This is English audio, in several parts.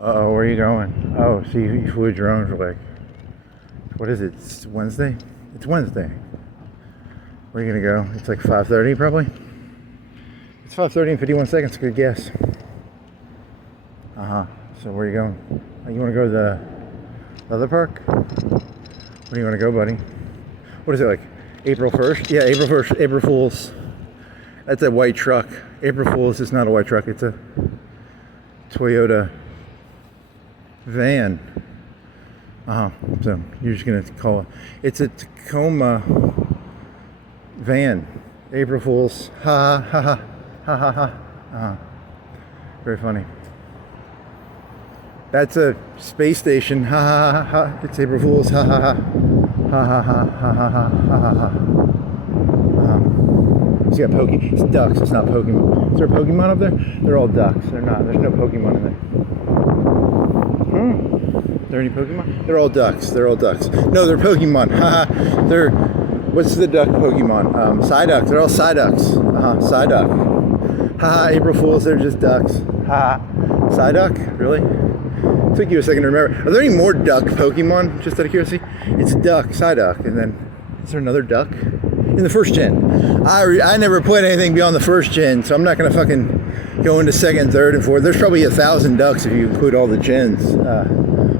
Uh-oh, where are you going? Oh, so you flew a drone for like, what is it? It's Wednesday? It's Wednesday. Where are you gonna go? It's like 5:30 probably? It's 5:30 and 51 seconds, good guess. Uh-huh, so where are you going? You wanna go to the other park? Where do you wanna go, buddy? What is it, like April 1st? Yeah, April 1st, April Fool's. That's a white truck. April Fool's is not a white truck, it's a Toyota van. So you're just gonna call it. It's a Tacoma van. April Fools. Ha ha ha ha ha ha. Very funny. That's a space station. Ha ha ha ha. It's April Fools. Ha ha ha. Ha ha ha ha ha ha ha ha. It's got It's ducks. It's not Pokemon. Is there a Pokemon up there? They're all ducks. They're not. There's no Pokemon in there. Are there any Pokemon? They're all ducks. They're all ducks. No, they're Pokemon. Haha. They're, what's the duck Pokemon? Psyduck. They're all Psyducks. Psyduck. Haha. April Fools. They're just ducks. Haha. Psyduck? Really? Took you a second to remember. Are there any more duck Pokemon? Just out of curiosity. It's duck. Psyduck. And then, is there another duck? In the first gen. I never played anything beyond the first gen, so I'm not gonna fucking go into second, third, and fourth. There's probably 1,000 ducks if you include all the gens.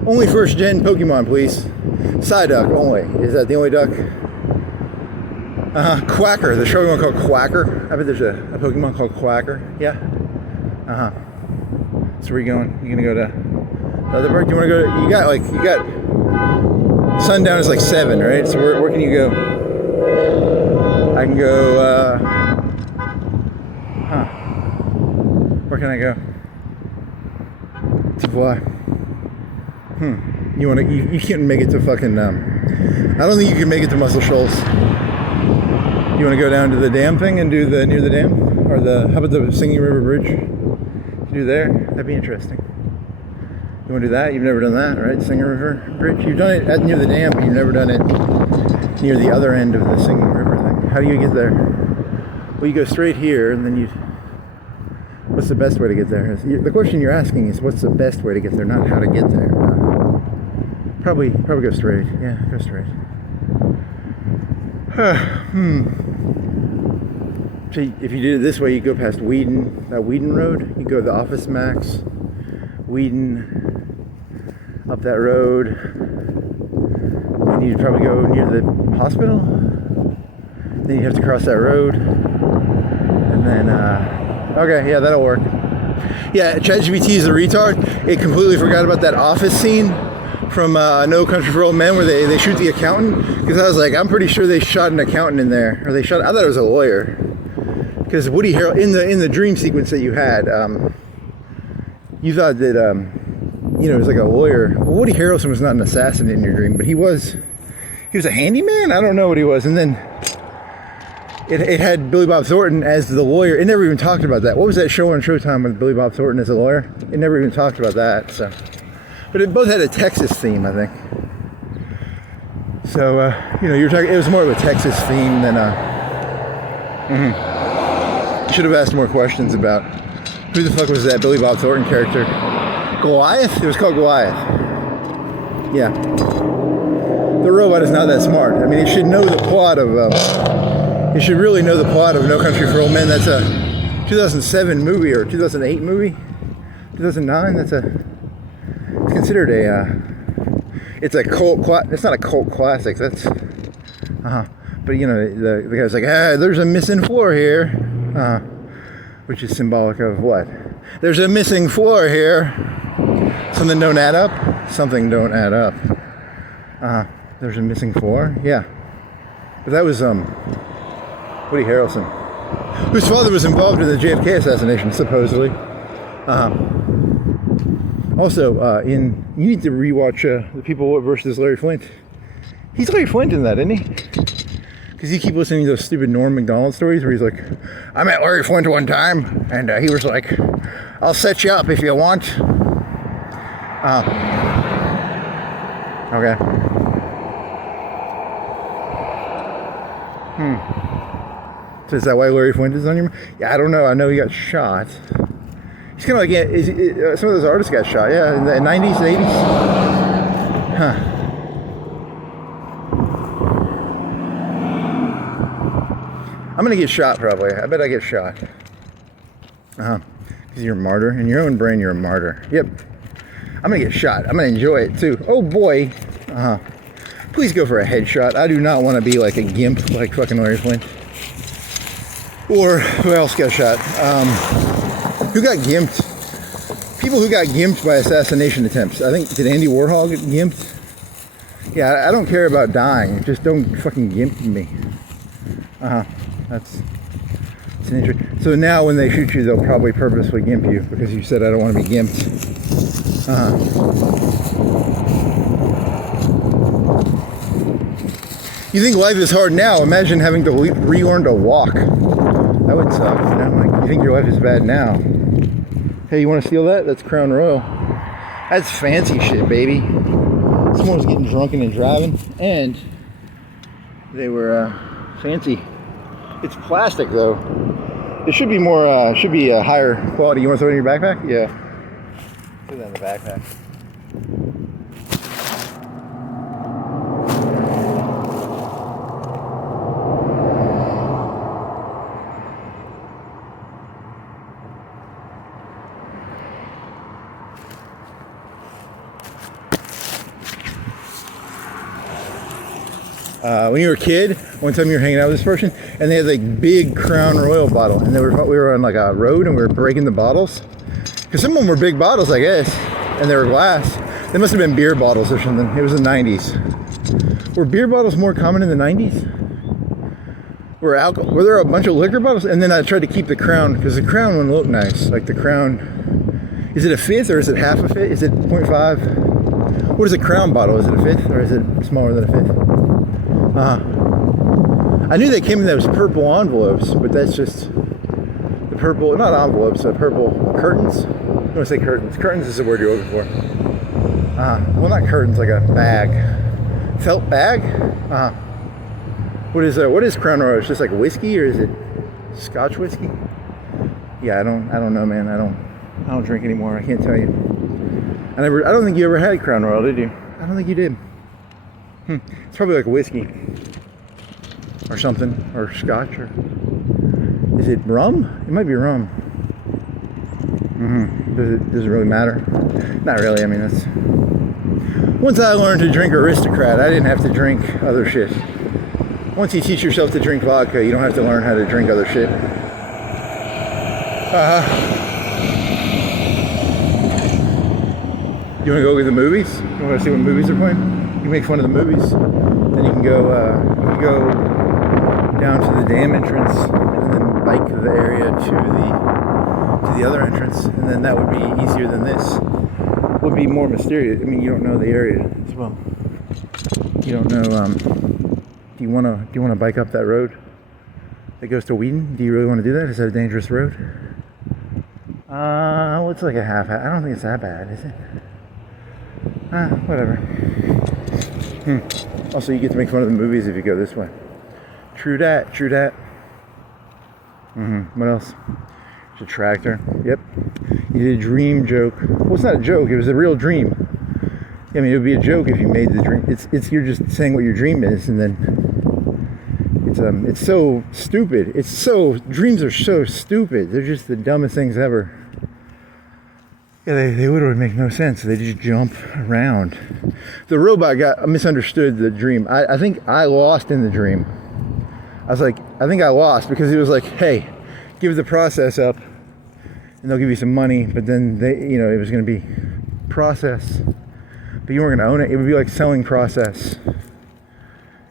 Only first gen Pokemon, please. Psyduck only. Is that the only duck? Quacker. There's probably one called Quacker. I bet there's a Pokemon called Quacker. Yeah. So where are you going? You gonna go to the other park? Do you wanna go to, you got sundown is like 7, right? So where can you go? I can go, where can I go? To fly. You can't make it to fucking, I don't think you can make it to Muscle Shoals. You want to go down to the dam thing and do near the dam? Or how about the Singing River Bridge? Do there? That'd be interesting. You want to do that? You've never done that, right? Singing River Bridge? You've done it near the dam, but you've never done it near the other end of the Singing River thing. How do you get there? Well, you go straight here, and then what's the best way to get there? The question you're asking is what's the best way to get there, not how to get there. Probably go straight. Yeah, go straight. So if you did it this way, you go past Whedon Road. You go to the Office Max, Whedon, up that road. And you'd probably go near the hospital. Then you have to cross that road. And then, okay, yeah, that'll work. Yeah, ChatGPT is a retard. It completely forgot about that Office scene from No Country for Old Men where they shoot the accountant. Because I was like, I'm pretty sure they shot an accountant in there. I thought it was a lawyer. Because Woody Harrelson, in the dream sequence that you had, you thought that, it was like a lawyer. Well, Woody Harrelson was not an assassin in your dream, but he was a handyman? I don't know what he was. And then it had Billy Bob Thornton as the lawyer. It never even talked about that. What was that show on Showtime with Billy Bob Thornton as a lawyer? It never even talked about that. So, but it both had a Texas theme, I think. So, you're talking. It was more of a Texas theme than You should have asked more questions about who the fuck was that Billy Bob Thornton character? Goliath? It was called Goliath. Yeah. The robot is not that smart. I mean, it should know the plot of. It should really know the plot of No Country for Old Men. That's a 2007 movie or 2008 movie, 2009. It's considered it's a cult. It's not a cult classic. That's. But the guy's like, there's a missing floor here, which is symbolic of what? There's a missing floor here. Something don't add up. Something don't add up. There's a missing floor. Yeah, but that was Woody Harrelson, whose father was involved in the JFK assassination, supposedly. Also, you need to rewatch The People versus Larry Flint. He's Larry Flint in that, isn't he? Because you keep listening to those stupid Norm Macdonald stories where he's like, I met Larry Flint one time, and he was like, I'll set you up if you want. Okay. So is that why Larry Flint is on your mind? Yeah, I don't know. I know he got shot. He's kind of like some of those artists got shot. Yeah, in the 90s, 80s. Huh. I'm gonna get shot probably. I bet I get shot. Because you're a martyr. In your own brain, you're a martyr. Yep. I'm gonna get shot. I'm gonna enjoy it too. Oh boy. Please go for a headshot. I do not want to be like a gimp like fucking Larry Flint. Or who else got shot? Who got gimped? People who got gimped by assassination attempts. I think, did Andy Warhol get gimped? Yeah, I don't care about dying. Just don't fucking gimp me. That's an interesting. So now when they shoot you, they'll probably purposely gimp you because you said I don't want to be gimped. You think life is hard now? Imagine having to relearn to walk. That would suck. You know? Like, you think your life is bad now? Hey, you want to steal that? That's Crown Royal. That's fancy shit, baby. Someone was getting drunken and driving, and they were fancy. It's plastic though. It should be more. Should be a higher quality. You want to throw it in your backpack? Yeah. Throw that in the backpack. When you were a kid, one time you were hanging out with this person, and they had like big Crown Royal bottle, and we were on like a road, and we were breaking the bottles, because some of them were big bottles, I guess, and they were glass. They must have been beer bottles or something. It was the 90s. Were beer bottles more common in the 90s? Were there a bunch of liquor bottles? And then I tried to keep the Crown, because the Crown one looked nice. Like the Crown, is it a fifth or is it half a fifth? Is it 0.5? What is a Crown bottle? Is it a fifth or is it smaller than a fifth? I knew they came in those purple envelopes, but that's just the purple, not envelopes, purple curtains. I want to say curtains. Curtains is the word you're looking for. Well, not curtains, like a bag. Felt bag? What is Crown Royal? It's just like whiskey, or is it Scotch whiskey? Yeah, I don't know, man. I don't drink anymore. I can't tell you. I don't think you ever had Crown Royal, did you? I don't think you did. It's probably like whiskey or something, or scotch, or is it rum? It might be rum. Does it really matter? Not really. I mean, that's once I learned to drink Aristocrat, I didn't have to drink other shit. Once you teach yourself to drink vodka, you don't have to learn how to drink other shit. You want to go to the movies? You want to see what movies are playing? You can make fun of the movies. Then you can go down to the dam entrance and then bike the area to the other entrance, and then that would be easier than this. Would be more mysterious. I mean, you don't know the area as well. You don't know. Do you want to bike up that road that goes to Wheaton? Do you really want to do that? Is that a dangerous road? It's like a half. I don't think it's that bad, is it? Whatever. Also, you get to make fun of the movies if you go this way. True that. What else? It's a tractor. Yep. You did a dream joke. Well, it's not a joke. It was a real dream. I mean, it would be a joke if you made the dream. It's you're just saying what your dream is, and then it's so stupid. Dreams are so stupid. They're just the dumbest things ever. Yeah, they literally make no sense. They just jump around. The robot misunderstood the dream. I think I lost in the dream. I think I lost because he was like, hey, give the process up and they'll give you some money. But then it was going to be process, but you weren't going to own it. It would be like selling process.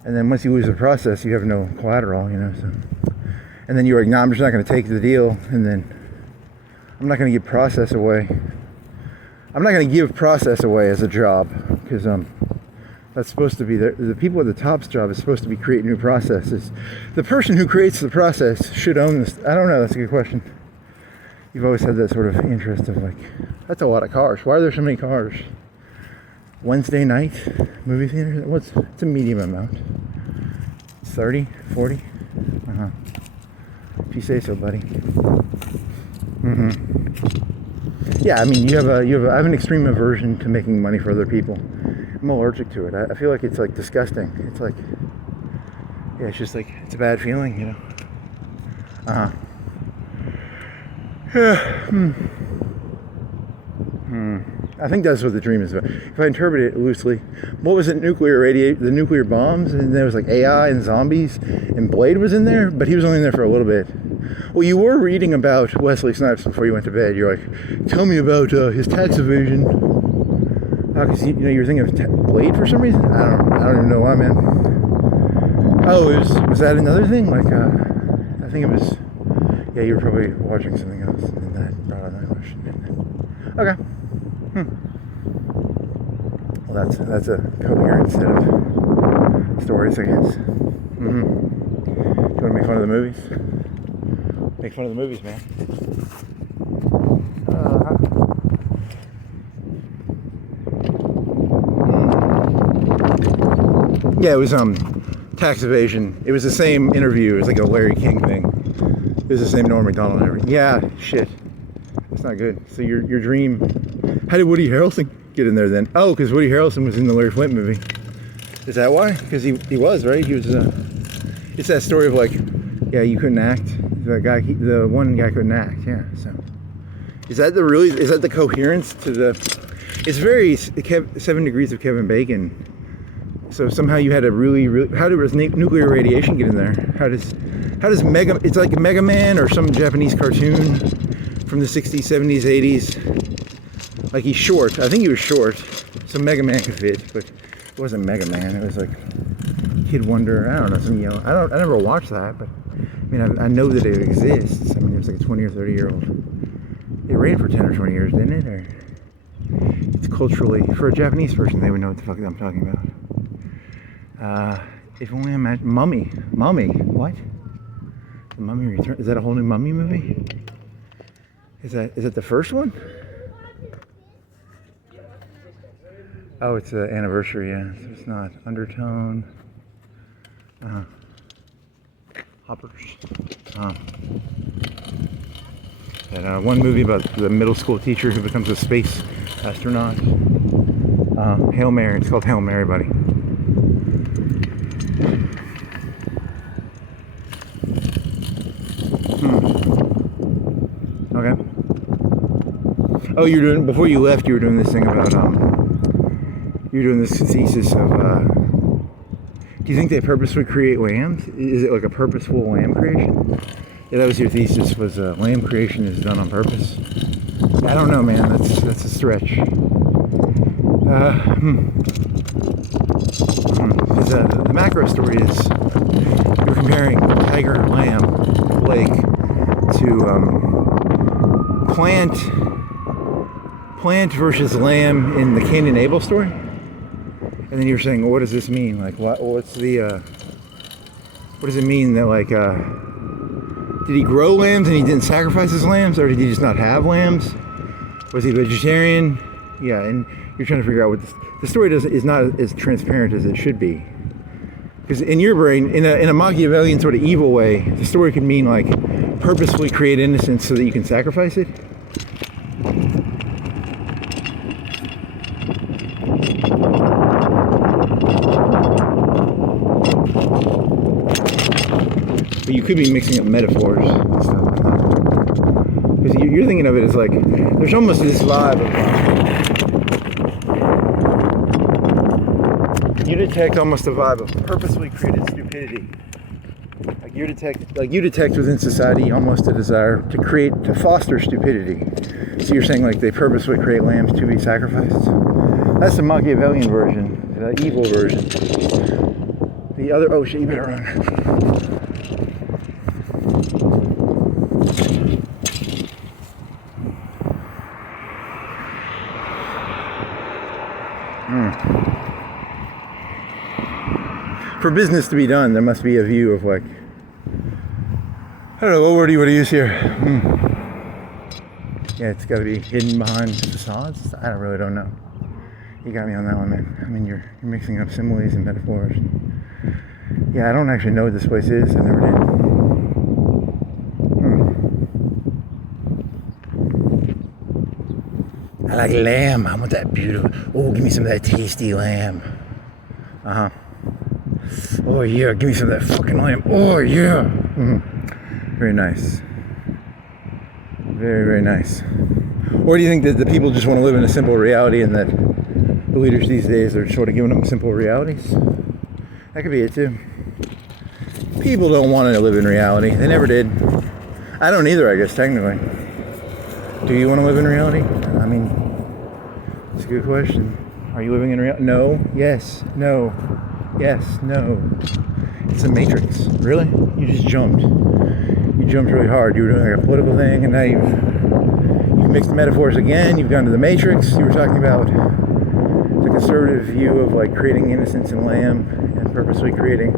And then once you lose the process, you have no collateral, so. And then you're like, no, I'm just not going to take the deal. And then I'm not going to give process away. I'm not going to give process away as a job, because that's supposed to be the people at the top's job is supposed to be creating new processes. The person who creates the process should own this. I don't know. That's a good question. You've always had that sort of interest of like, that's a lot of cars. Why are there so many cars? Wednesday night movie theater. It's a medium amount. 30, 40. If you say so, buddy. Yeah, I mean, I have an extreme aversion to making money for other people. I'm allergic to it. I feel like it's like disgusting. It's like, yeah, it's just like, it's a bad feeling, you know? I think that's what the dream is about. If I interpret it loosely, what was it? The nuclear bombs, and there was like AI and zombies, and Blade was in there, but he was only in there for a little bit. Well, you were reading about Wesley Snipes before you went to bed. You're like, tell me about his tax evasion. Because you were thinking of Blade for some reason. I don't even know why, man. Oh, was that another thing? Like, I think it was. Yeah, you were probably watching something else, and that brought on that question. Okay. Well, that's a coherent set of stories, I guess. Do you want to make fun of the movies? Make fun of the movies, man. Yeah, it was tax evasion. It was the same interview. It was like a Larry King thing. It was the same Norm Macdonald and everything. Yeah, shit. That's not good. So your dream. How did Woody Harrelson get in there then? Oh, because Woody Harrelson was in the Larry Flint movie. Is that why? Because he was, right? He was. It's that story of like, yeah, you couldn't act. The one guy couldn't act. Yeah. So, is that the coherence to the? It's very 7 Degrees of Kevin Bacon. So somehow you had a really how does nuclear radiation get in there? How does it's like Mega Man or some Japanese cartoon from the 60s, 70s, 80s. Like he's short. I think he was short. So Mega Man could fit, but it wasn't Mega Man. It was like Kid Wonder. I don't know, some yellow. I never watched that, but I mean I know that it exists. I mean it was like a 20 or 30 year old. It ran for 10 or 20 years, didn't it? Or it's culturally, for a Japanese person, they would know what the fuck I'm talking about. If only I imagine Mummy. What? The Mummy Return. Is that a whole new Mummy movie? Is that the first one? Oh, it's an anniversary. Yeah, so it's not Undertone. Hoppers. That one movie about the middle school teacher who becomes a space astronaut. Hail Mary. It's called Hail Mary, buddy. Okay. Oh, before you left, you were doing this thing about, you were doing this thesis of, do you think they purposely create lambs? Is it like a purposeful lamb creation? Yeah, that was your thesis, was lamb creation is done on purpose. I don't know, man, that's a stretch. The macro story is, you're comparing tiger and lamb, Blake, to, plant versus lamb in the Cain and Abel story, and then you're saying, well, what does this mean? Like, what does it mean that, like, did he grow lambs and he didn't sacrifice his lambs, or did he just not have lambs? Was he vegetarian? Yeah, and you're trying to figure out what the story is not as transparent as it should be, because in your brain, in a Machiavellian sort of evil way, the story could mean like purposefully create innocence so that you can sacrifice it. But you could be mixing up metaphors and stuff. Because you're thinking of it as like, there's almost this vibe of, you detect almost a vibe of purposely created stupidity. You detect within society almost a desire to foster stupidity. So you're saying like they purposely create lambs to be sacrificed? That's the Machiavellian version, the evil version. The other, oh shit, you better run. For business to be done, there must be a view of like, I don't know, what word do you want to use here? Yeah, it's got to be hidden behind facades. I really don't know. You got me on that one, man. I mean, you're mixing up similes and metaphors. Yeah, I don't actually know what this place is. I never did. I like lamb. I want that beautiful. Oh, give me some of that tasty lamb. Oh yeah, give me some of that fucking lamb. Oh yeah. Very nice. Very, very nice. Or do you think that the people just want to live in a simple reality and that the leaders these days are sort of giving them simple realities? That could be it too. People don't want to live in reality. They never did. I don't either, I guess, technically. Do you want to live in reality? I mean, it's a good question. Are you living in reality? No. Yes. No. Yes. No. It's a matrix. Really? You just jumped. You jumped really hard. You were doing like a political thing, and now you've mixed the metaphors again. You've gone to the matrix. You were talking about the conservative view of like creating innocence and lamb and purposely creating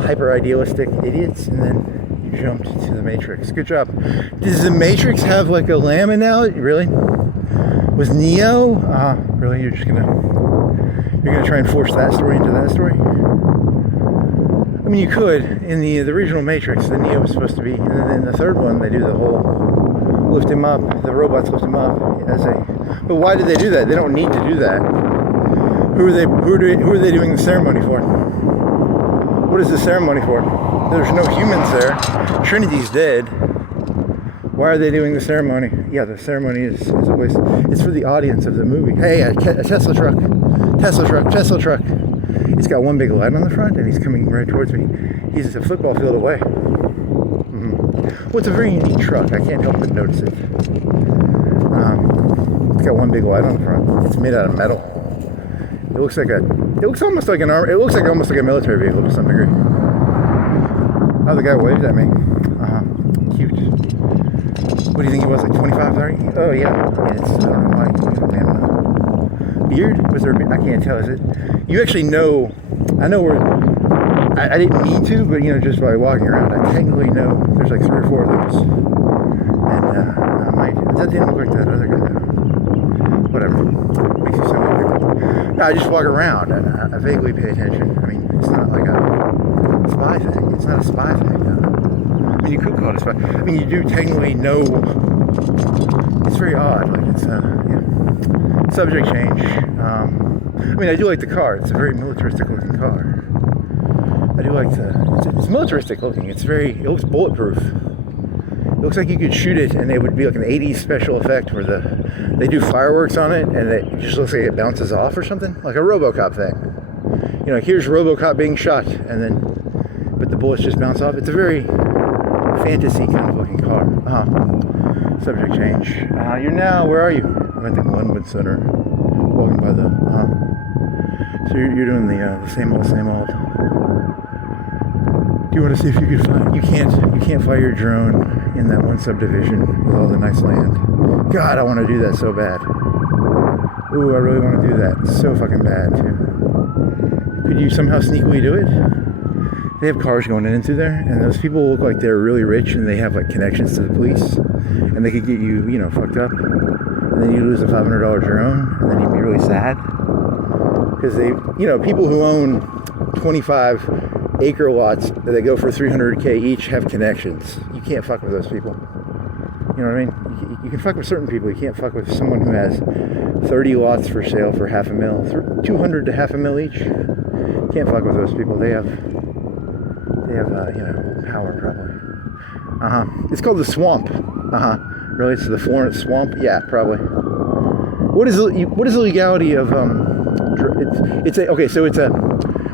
hyper-idealistic idiots, and then you jumped to the Matrix. Good job. Does the Matrix have like a lamb analogy? Really? Was Neo? Really? You're gonna try and force that story into that story? I mean, you could. In the original Matrix, the Neo was supposed to be, and then in the third one, they do the whole lift him up. The robots lift him up as a. But why did they do that? They don't need to do that. Who are they doing the ceremony for? What is the ceremony for? There's no humans there. Trinity's dead. Why are they doing the ceremony? Yeah, the ceremony is a waste. It's for the audience of the movie. Hey, a Tesla truck. Tesla truck. Tesla truck. It's got one big light on the front, and he's coming right towards me. He's a football field away. Well, it's a very unique truck. I can't help but notice it. It's got one big light on the front. It's made out of metal. It looks almost like a military vehicle to some degree. Oh, the guy waved at me. Cute. What do you think he was, like 25, 30? Oh, yeah. I mean, I don't know why. Beard? Was there a beard? I can't tell, is it? You actually know, I know where, I didn't need to, but, just by walking around, I technically know there's like 3 or 4 of those. And that didn't look like that other guy, though. Whatever. Makes you sound weird. No, I just walk around. I vaguely pay attention. I mean, it's not like a spy thing. It's not a spy thing. I mean, you could call it a spy. I mean, you do technically know. It's very odd. Like, it's, subject change. I mean, I do like the car. It's a very militaristic looking car. I do like it's militaristic looking. It looks bulletproof. It looks like you could shoot it and it would be like an 80s special effect where they do fireworks on it and it just looks like it bounces off or something. Like a RoboCop thing. Like here's RoboCop being shot but the bullets just bounce off. It's a very fantasy kind of looking car. Subject change. Where are you? I'm at the Glenwood Center. Walking by the, so you're doing the same old. Do you want to see if you can find? You can't fly your drone in that one subdivision with all the nice land. God, I want to do that so bad. Ooh, I really want to do that so fucking bad too. Could you somehow sneakily do it? They have cars going in and through there, and those people look like they're really rich and they have like connections to the police, and they could get you, fucked up, and then you lose a $500 drone, and then you'd be really sad because people who own 25-acre lots that go for $300K each have connections. You can't fuck with those people. You know what I mean? You can fuck with certain people. You can't fuck with someone who has 30 lots for sale for $500,000, 200 to $500,000 each. You can't fuck with those people. They have power probably. It's called the swamp. Really? It's the Florence swamp? Yeah, probably. What is the legality of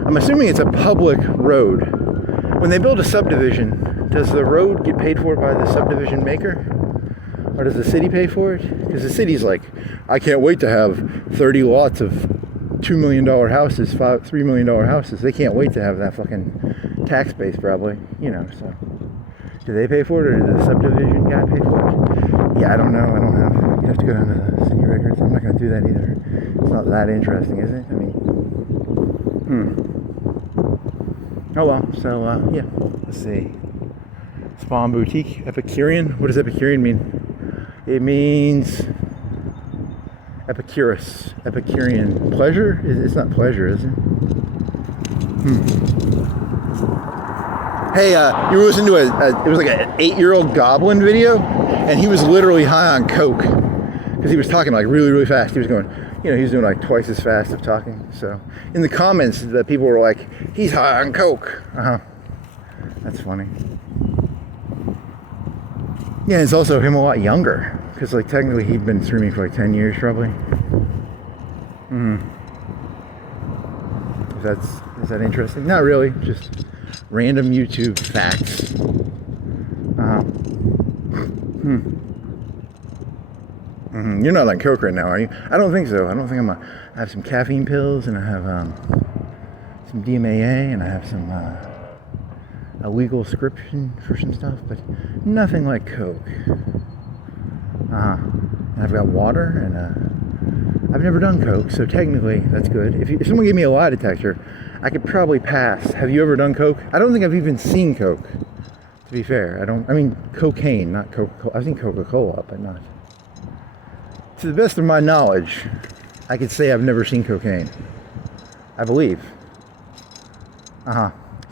I'm assuming it's a public road. When they build a subdivision, does the road get paid for by the subdivision maker? Or does the city pay for it? Because the city's like, I can't wait to have 30 lots of $2 million houses, $3 million houses. They can't wait to have that fucking tax base probably, so. Do they pay for it or does the subdivision guy pay for it? Yeah, I don't know. I don't have, you have to go down to the city records. I'm not going to do that either. It's not that interesting, is it? I mean, Oh well, so yeah, let's see. Spawn Boutique, Epicurean. What does Epicurean mean? It means Epicurus, Epicurean. Pleasure? It's not pleasure, is it? Hey, you were listening to it was like an 8-year-old goblin video, and he was literally high on coke. because he was talking like really, really fast. He was going, you know, he was doing like twice as fast of talking. So in the comments, the people were like, he's high on coke. That's funny. Yeah, it's also him a lot younger, because like technically he'd been streaming for like 10 years probably. Is that interesting? Not really, just random YouTube facts. You're not on coke right now, are you? I don't think so. I don't think I have some caffeine pills, and I have some DMAA, and I have some a legal prescription for some stuff, but nothing like coke. And I've got water, and I've never done coke, so technically that's good. If someone gave me a lie detector, I could probably pass. Have you ever done coke? I don't think I've even seen coke, to be fair. I mean cocaine, not Coca-Cola. I've seen Coca-Cola, but not. To the best of my knowledge, I could say I've never seen cocaine. I believe.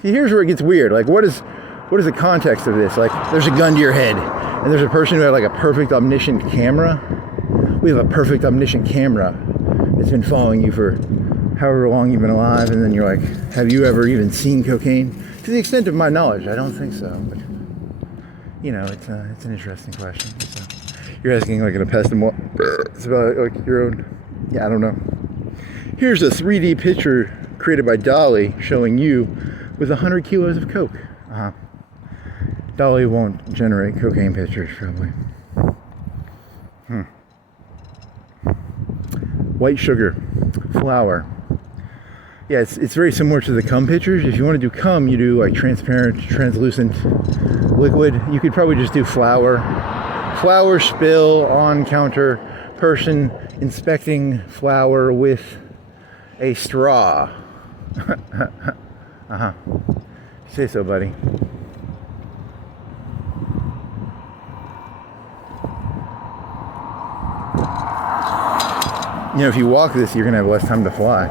See, here's where it gets weird. Like, what is the context of this? Like, there's a gun to your head, and there's a person who had like a perfect omniscient camera. We have a perfect omniscient camera that's been following you for however long you've been alive, and then you're like, have you ever even seen cocaine? To the extent of my knowledge, I don't think so. But you know, it's an interesting question. So you're asking like an epistemology. It's about like your own. Yeah, I don't know. Here's a 3D picture created by Dolly showing you with 100 kilos of coke. Dolly won't generate cocaine pictures, probably. White sugar, flour. Yeah, it's very similar to the cum pictures. If you want to do cum, you do like transparent, translucent liquid. You could probably just do flour. Flour spill on counter, person inspecting flour with a straw. Say so, buddy. You know, if you walk this, you're gonna have less time to fly.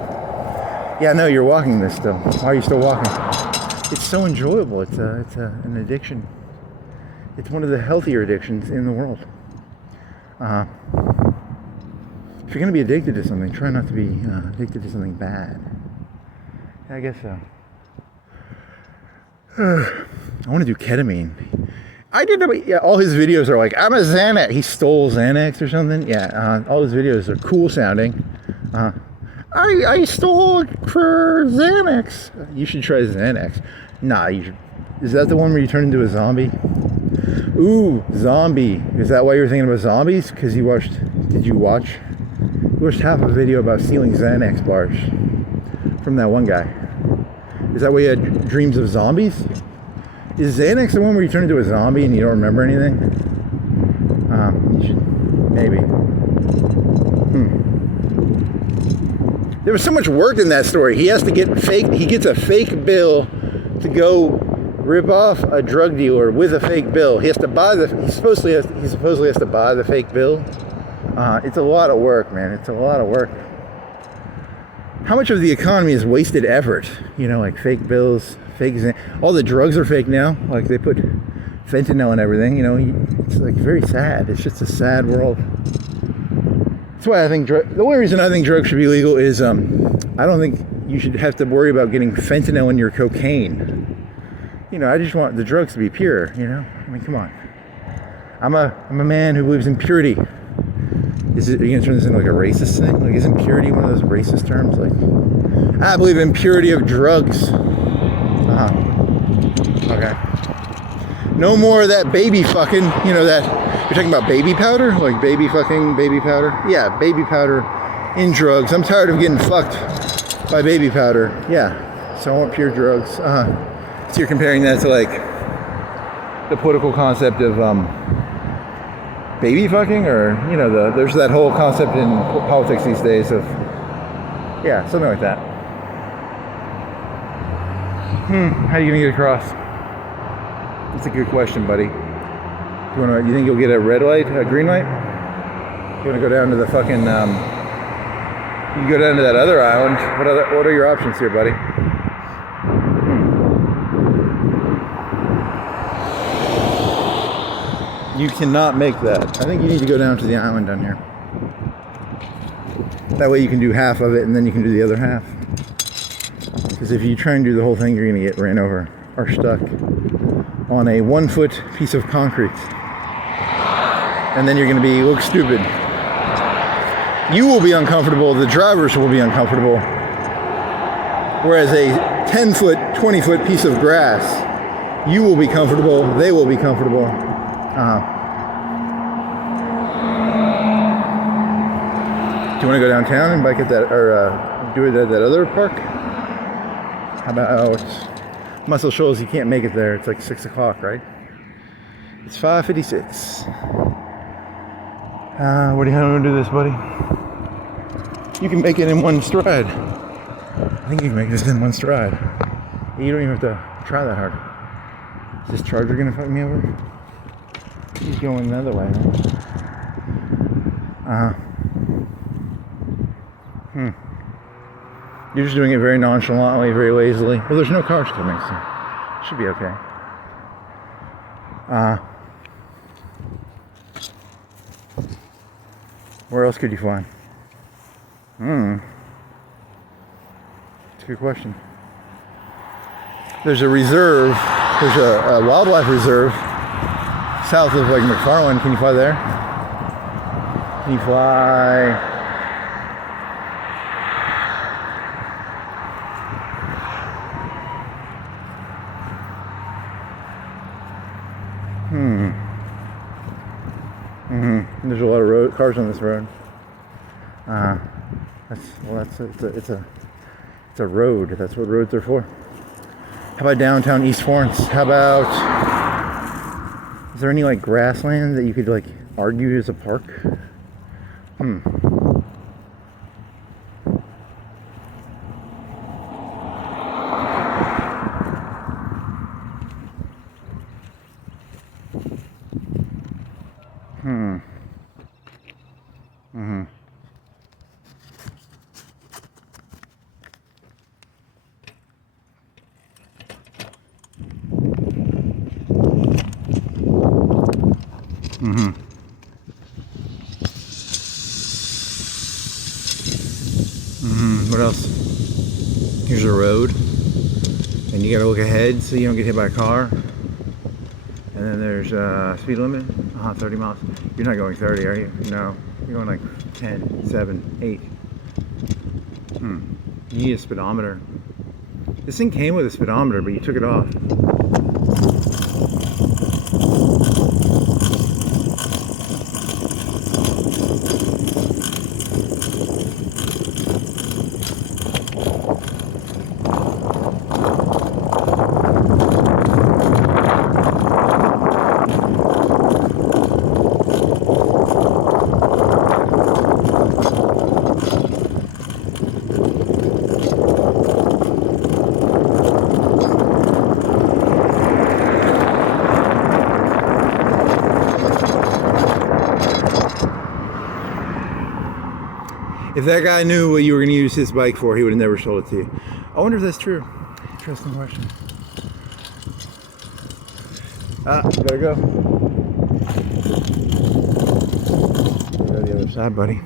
Yeah, no, you're walking this still. Why are you still walking? It's so enjoyable. It's an addiction. It's one of the healthier addictions in the world. If you're gonna be addicted to something, try not to be addicted to something bad. Yeah, I guess so. I want to do ketamine. I did. Yeah, all his videos are like, I'm a Xanax. He stole Xanax or something. Yeah, all his videos are cool sounding. I stole it for Xanax. You should try Xanax. Nah, you should. Is that the one where you turn into a zombie? Ooh, zombie. Is that why you're thinking about zombies? Because you watched. Did you watch? You watched half a video about stealing Xanax bars from that one guy. Is that why you had dreams of zombies? Is Xanax the one where you turn into a zombie and you don't remember anything? You should, maybe. There was so much work in that story. He has to get he gets a fake bill to go rip off a drug dealer with a fake bill. He has to buy he supposedly has to buy the fake bill. It's a lot of work, man. It's a lot of work. How much of the economy is wasted effort? You know, like fake bills, all the drugs are fake now. Like they put fentanyl and everything. You know, it's like very sad. It's just a sad world. That's why I think the only reason I think drugs should be legal is I don't think you should have to worry about getting fentanyl in your cocaine. You know, I just want the drugs to be pure. You know, I mean, come on. I'm a man who believes in purity. Are you gonna turn this into like a racist thing? Like, isn't purity one of those racist terms? Like, I believe in purity of drugs. Okay. No more of that baby fucking. You know that you're talking about baby powder, like baby fucking baby powder. Yeah, baby powder in drugs. I'm tired of getting fucked by baby powder. Yeah. So I want pure drugs. So you're comparing that to like the political concept of baby fucking, or you know, there's that whole concept in politics these days of, yeah, something like that. How are you gonna get across? That's a good question, buddy. You think you'll get a red light, a green light? You wanna go down to the fucking you go down to that other island. What are your options here, buddy? You cannot make that. I think you need to go down to the island down here. That way you can do half of it and then you can do the other half. Because if you try and do the whole thing, you're going to get ran over or stuck on a 1 foot piece of concrete. And then you're going to look stupid. You will be uncomfortable, the drivers will be uncomfortable. Whereas a 10 foot, 20 foot piece of grass, you will be comfortable, they will be comfortable. Do you want to go downtown and bike at that, or do it at that other park? How about Muscle Shoals? You can't make it there. It's like 6 o'clock, right? It's 5:56. What do you want to do this, buddy? You can make it in one stride. I think you can make this in one stride. You don't even have to try that hard. Is this Charger gonna fuck me over? He's going the other way, right? You're just doing it very nonchalantly, very lazily. Well, there's no cars coming, so it should be okay. Where else could you fly? It's a good question. There's a reserve, there's a wildlife reserve south of like McFarland. Can you fly there? Can you fly? There's a lot of cars on this road. It's a road. That's what roads are for. How about downtown East Florence? How about, is there any like grassland that you could like argue is a park? What else? Here's a road, and you gotta look ahead so you don't get hit by a car. And then there's a speed limit, 30 miles. You're not going 30, are you? No, you're going like 10, 7, 8. You need a speedometer. This thing came with a speedometer, but you took it off. If that guy knew what you were going to use his bike for, he would have never sold it to you. I wonder if that's true. Interesting question. Gotta go. Go to the other side, buddy.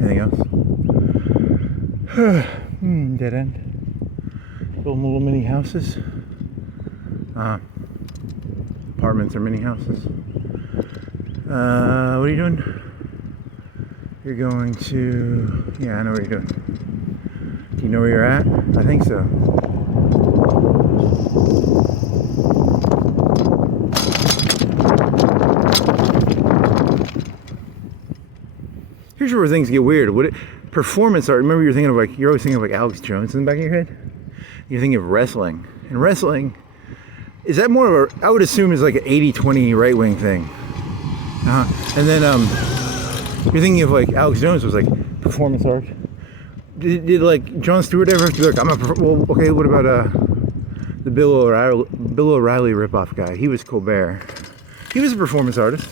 Anything else? Dead end. Building little mini houses. Apartments or mini houses. What are you doing? You're going to... Yeah, I know what you're doing. Do you know where you're at? I think so. Here's where things get weird. performance art. Remember, you're always thinking of like Alex Jones in the back of your head. You're thinking of wrestling, and wrestling is that more of a, I would assume is like an 80-20 right wing thing. And then you're thinking of like Alex Jones was like performance art. Did like Jon Stewart ever be like, well, okay, what about the Bill O'Reilly ripoff guy? He was Colbert. He was a performance artist.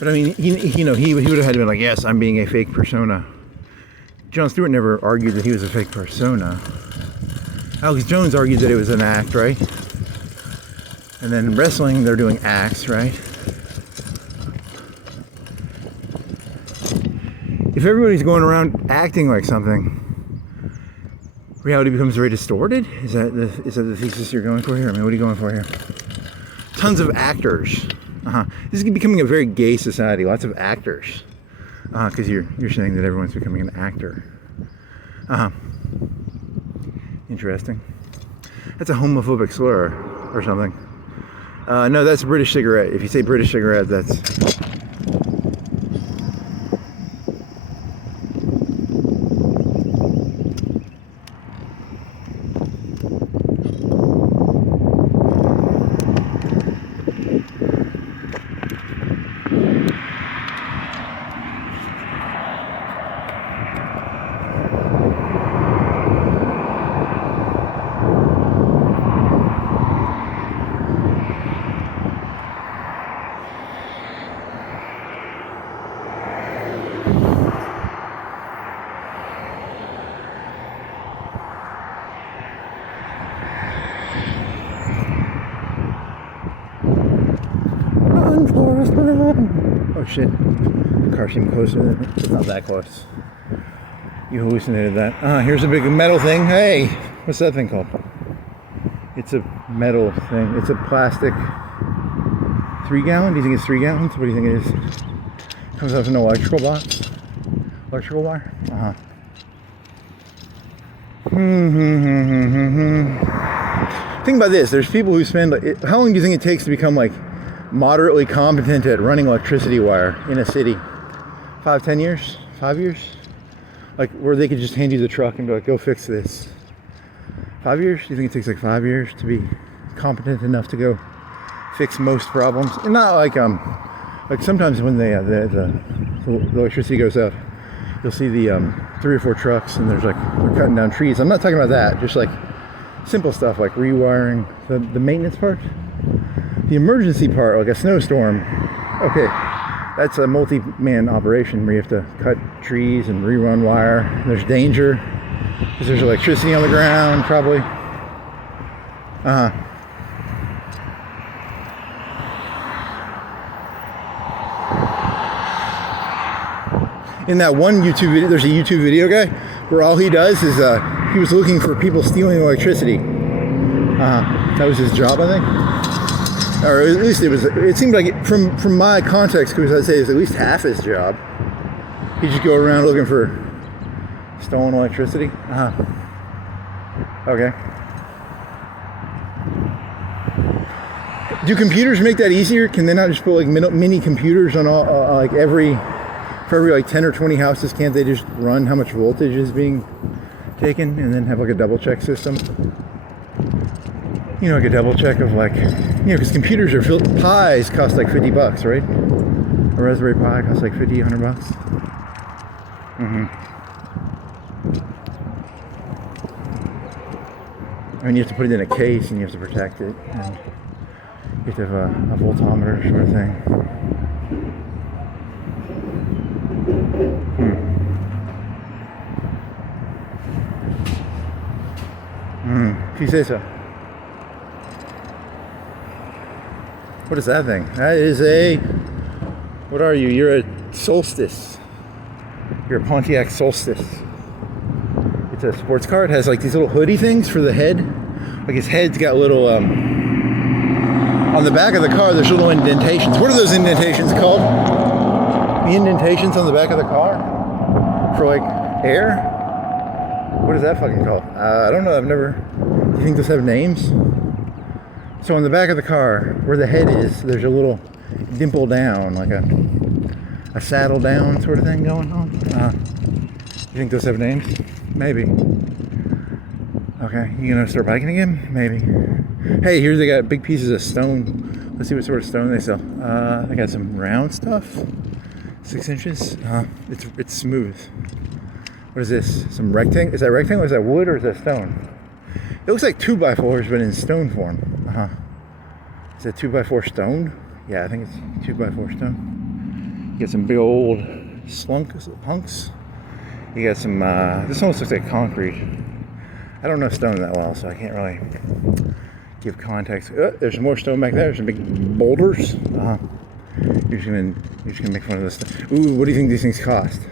But I mean, he would have had to be like, yes, I'm being a fake persona. Jon Stewart never argued that he was a fake persona. Alex Jones argued that it was an act, right? And then wrestling, they're doing acts, right? If everybody's going around acting like something, reality becomes very distorted? Is that the thesis you're going for here? I mean, what are you going for here? Tons of actors. This is becoming a very gay society. Lots of actors. Because you're saying that everyone's becoming an actor. Interesting. That's a homophobic slur or something. No, that's a British cigarette. If you say British cigarette, that's... Oh shit, the car seemed closer. It's not that close. You hallucinated that. Here's a big metal thing. Hey, what's that thing called? It's a metal thing. It's a plastic 3 gallon. Do you think it's 3 gallons? What do you think it is? Comes out with an electrical box. Electrical wire? Think about this. There's people who spend, how long do you think it takes to become like moderately competent at running electricity wire in a city? 5-10 years? 5 years? Like where they could just hand you the truck and be like, go fix this. 5 years? Do you think it takes like 5 years to be competent enough to go fix most problems? And not like sometimes when the electricity goes out, you'll see the 3 or 4 trucks and there's like, they're cutting down trees. I'm not talking about that, just like simple stuff like rewiring, the maintenance part. The emergency part, like a snowstorm, okay, that's a multi-man operation where you have to cut trees and rerun wire. There's danger because there's electricity on the ground, probably. In that one YouTube video, there's a YouTube video guy where all he does is he was looking for people stealing electricity. That was his job, I think. Or at least it seemed like from my context, because I'd say it's at least half his job. He'd just go around looking for stolen electricity. Okay. Do computers make that easier? Can they not just put like mini computers on all, for every like 10 or 20 houses? Can't they just run how much voltage is being taken and then have like a double check system? You know, like a double check of like, because computers are Pis cost like $50, right? A Raspberry Pi costs like $50, $100. I mean, you have to put it in a case and you have to protect it. And you have to have a voltometer sort of thing. If you say so. What is that thing? That is what are you? You're a Solstice. You're a Pontiac Solstice. It's a sports car. It has like these little hoodie things for the head. Like his head's got little, on the back of the car, there's little indentations. What are those indentations called? The indentations on the back of the car? For like air? What is that fucking called? I don't know. Do you think those have names? So on the back of the car, where the head is, there's a little dimple down, like a saddle down sort of thing going on. You think those have names? Maybe. Okay, you gonna start biking again? Maybe. Hey, here they got big pieces of stone. Let's see what sort of stone they sell. They got some round stuff. 6 inches. It's smooth. What is this? Some rectangle? Is that rectangle? Is that wood or is that stone? It looks like 2x4s, but in stone form. Is that 2x4 stone? Yeah, I think it's 2x4 stone. You get some big old hunks. You got some. This almost looks like concrete. I don't know stone that well, so I can't really give context. There's more stone back there. There's some big boulders. You're just gonna make fun of this stuff. Ooh, what do you think these things cost?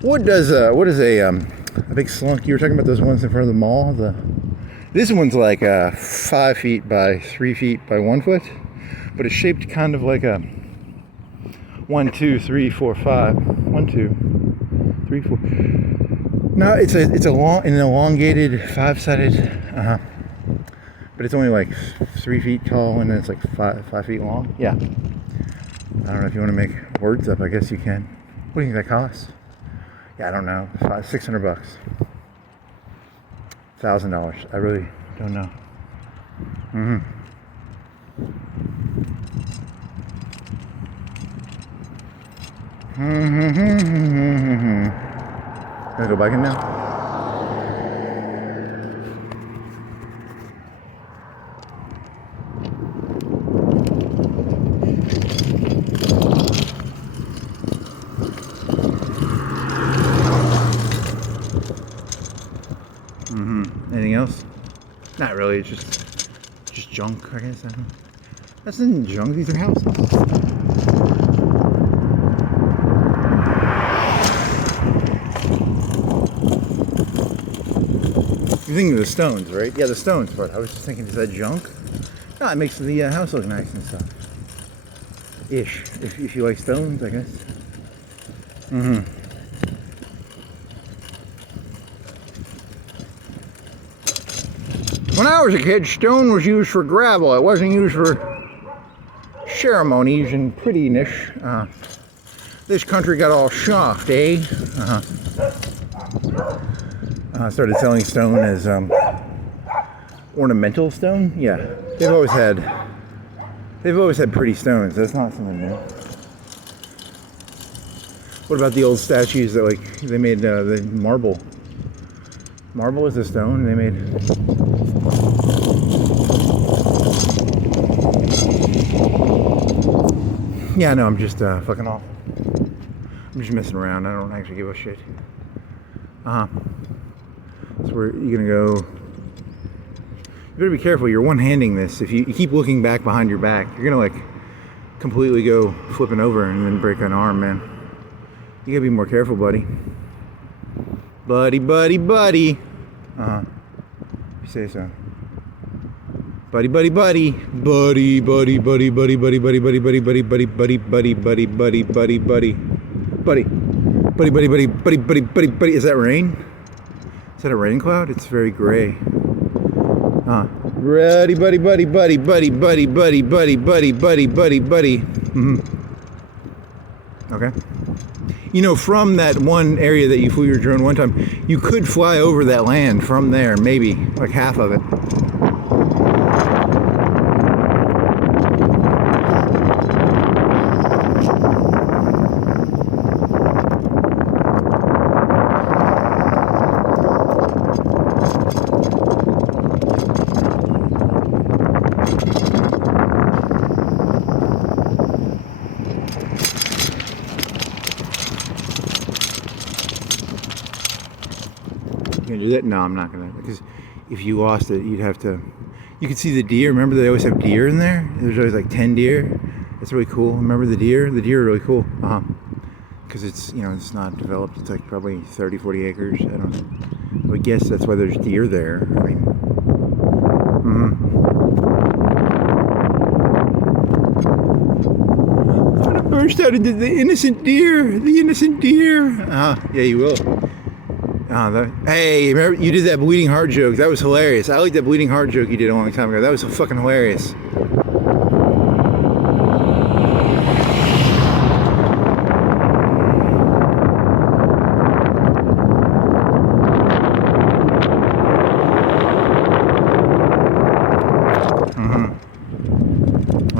What is a big slunk? You were talking about those ones in front of the mall. This one's like 5 feet by 3 feet by 1 foot, but it's shaped kind of like a 1, 2, 3, 4, 5. 1, 2, 3, 4. No, it's an elongated 5-sided, but it's only like 3 feet tall and then it's like 5 feet long. Yeah. I don't know if you want to make words up. I guess you can. What do you think that costs? Yeah, I don't know. $600. $1,000. I really don't know. Gonna go biking now? Anything else? Not really. It's just junk, I guess. That's not junk. These are houses. You're thinking of the stones, right? Yeah, the stones part. I was just thinking, is that junk? No, it makes the house look nice and stuff. Ish. If you like stones, I guess. When I was a kid, stone was used for gravel. It wasn't used for ceremonies and prettiness. This country got all soft, eh? I started selling stone as ornamental stone. Yeah, they've always had pretty stones. That's not something new. What about the old statues that they made the marble? Marble is a stone they made. Yeah, no, I'm just fucking off. I'm just messing around. I don't actually give a shit. So where you gonna go? You better be careful. You're one-handing this. If you keep looking back behind your back, you're gonna completely go flipping over and then break an arm, man. You gotta be more careful, buddy. Buddy. You say so. Buddy. Is that rain? Is that a rain cloud? It's very gray. Buddy. Okay. You know, from that one area that you flew your drone one time, you could fly over that land from there, maybe, like half of it. Do that? No, I'm not gonna, because if you lost it, you'd have to. You could see the deer. Remember, they always have deer in there. There's always like 10 deer. That's really cool. Remember the deer? The deer are really cool. Because it's it's not developed. It's like probably 30-40 acres. I don't know. I would guess that's why there's deer there. I mean, I'm gonna burst out into the innocent deer. The innocent deer. Yeah, you will. Hey, remember you did that bleeding heart joke? That was hilarious. I like that bleeding heart joke you did a long time ago. That was fucking hilarious.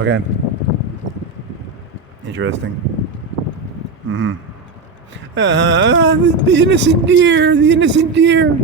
Okay. Interesting. The innocent deer, the innocent deer.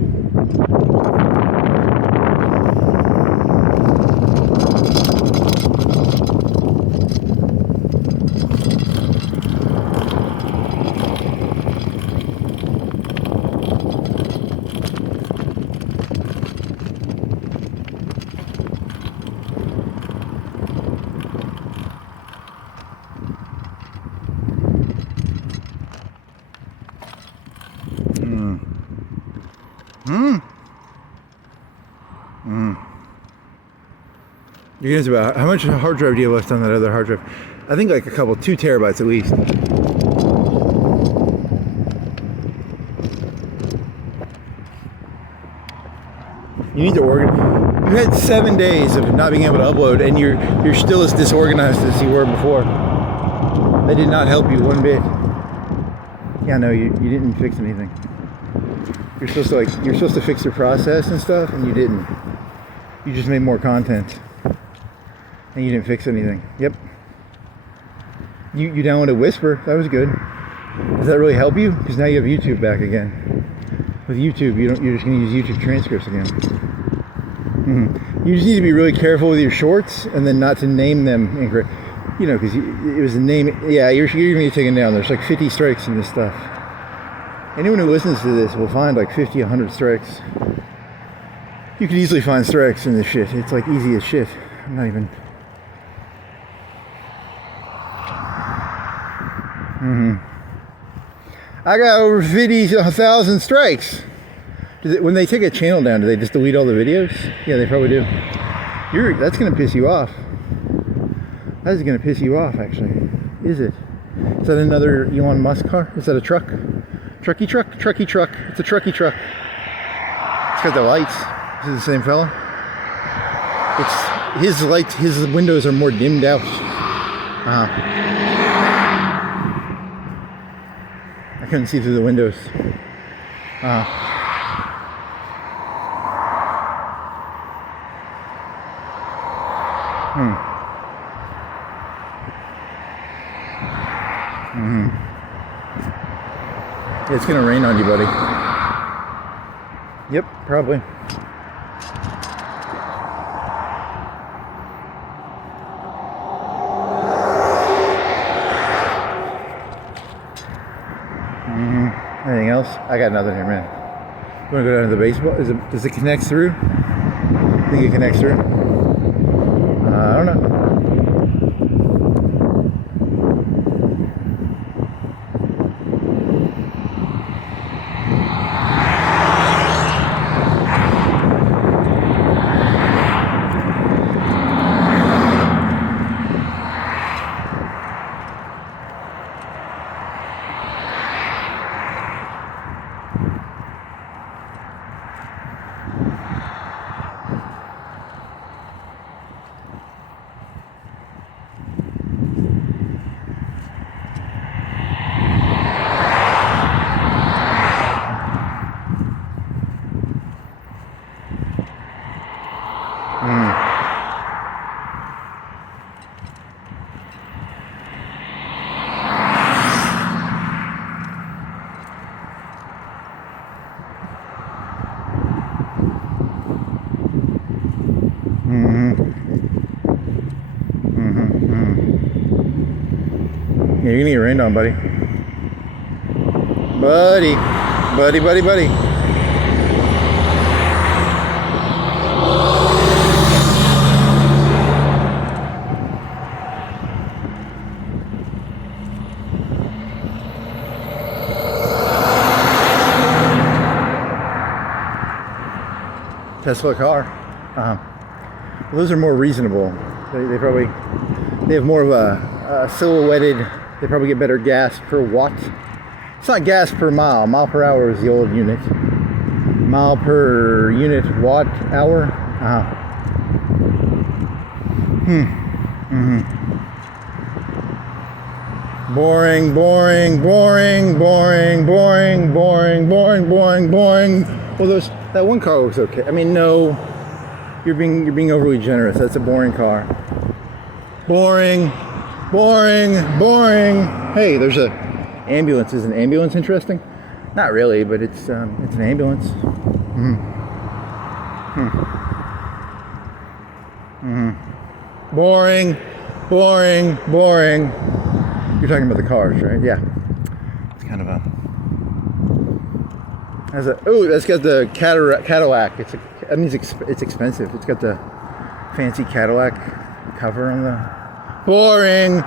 Here's about how much hard drive do you have left on that other hard drive? I think like a couple, 2 terabytes at least. You need to organize. You had 7 days of not being able to upload, and you're still as disorganized as you were before. That did not help you one bit. Yeah, no, you didn't fix anything. You're supposed to fix your process and stuff, and you didn't. You just made more content, and you didn't fix anything. Yep. You downloaded Whisper. That was good. Does that really help you? Because now you have YouTube back again. With YouTube, you're just going to use YouTube transcripts again. You just need to be really careful with your shorts, and then not to name them incorrect. You know, because it was a name. Yeah, you're going to be taken down. There's like 50 strikes in this stuff. Anyone who listens to this will find like 50, 100 strikes. You could easily find strikes in this shit. It's like easy as shit. I'm not even. I got over 50,000 strikes. When they take a channel down, do they just delete all the videos? Yeah, they probably do. That's gonna piss you off. That is gonna piss you off, actually. Is it? Is that another Elon Musk car? Is that a truck? Trucky truck? Trucky truck. It's a trucky truck. It's got the lights. Is it the same fella? It's his lights. His windows are more dimmed out. I couldn't see through the windows. It's gonna rain on you, buddy. Yep, probably. Anything else? I got nothing here, man. You wanna go down to the baseball? Does it connect through? I think it connects through. I don't know. Yeah, you're gonna get rained on, buddy. Buddy. Tesla car. Well, those are more reasonable. They have more of a silhouetted. They probably get better gas per watt. It's not gas per mile. Mile per hour is the old unit. Mile per unit watt hour. Boring. Well, that one car was okay. I mean, no, you're being overly generous. That's a boring car. Boring. Boring. Boring. Hey, there's a ambulance. Is an ambulance interesting? Not really, but it's an ambulance. Boring. Boring. Boring. You're talking about the cars, right? Yeah. It's kind of a. That's got the Cadillac. That means it's expensive. It's got the fancy Cadillac cover on the. Boring. I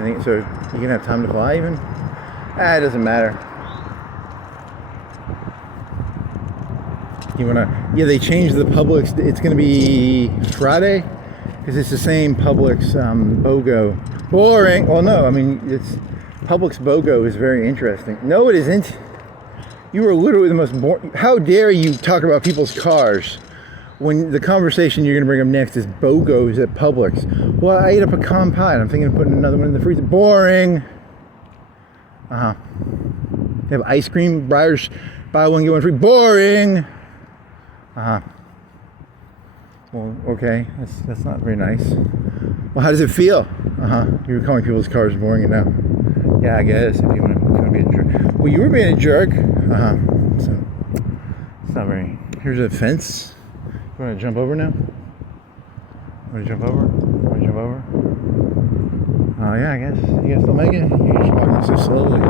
think so. You can have time to fly even. It doesn't matter. You wanna? Yeah, they changed the Publix. It's gonna be Friday because it's the same Publix BOGO. Boring. Well, no, I mean it's Publix BOGO is very interesting. No, it isn't. You are literally the most boring. How dare you talk about people's cars when the conversation you're gonna bring up next is BOGOs at Publix? Well, I ate a pecan pie and I'm thinking of putting another one in the freezer. Boring. They have ice cream. Breyers, buy one get one free. Boring. Well, okay, that's not very nice. Well, how does it feel? You were calling people's cars boring, and now, yeah, I guess if you want to be a jerk. Well, you were being a jerk. So it's not very. Here's a fence. You want to jump over now? Want to jump over? Want to jump over? Oh yeah, I guess you guys don't make it. You're just walking so slowly.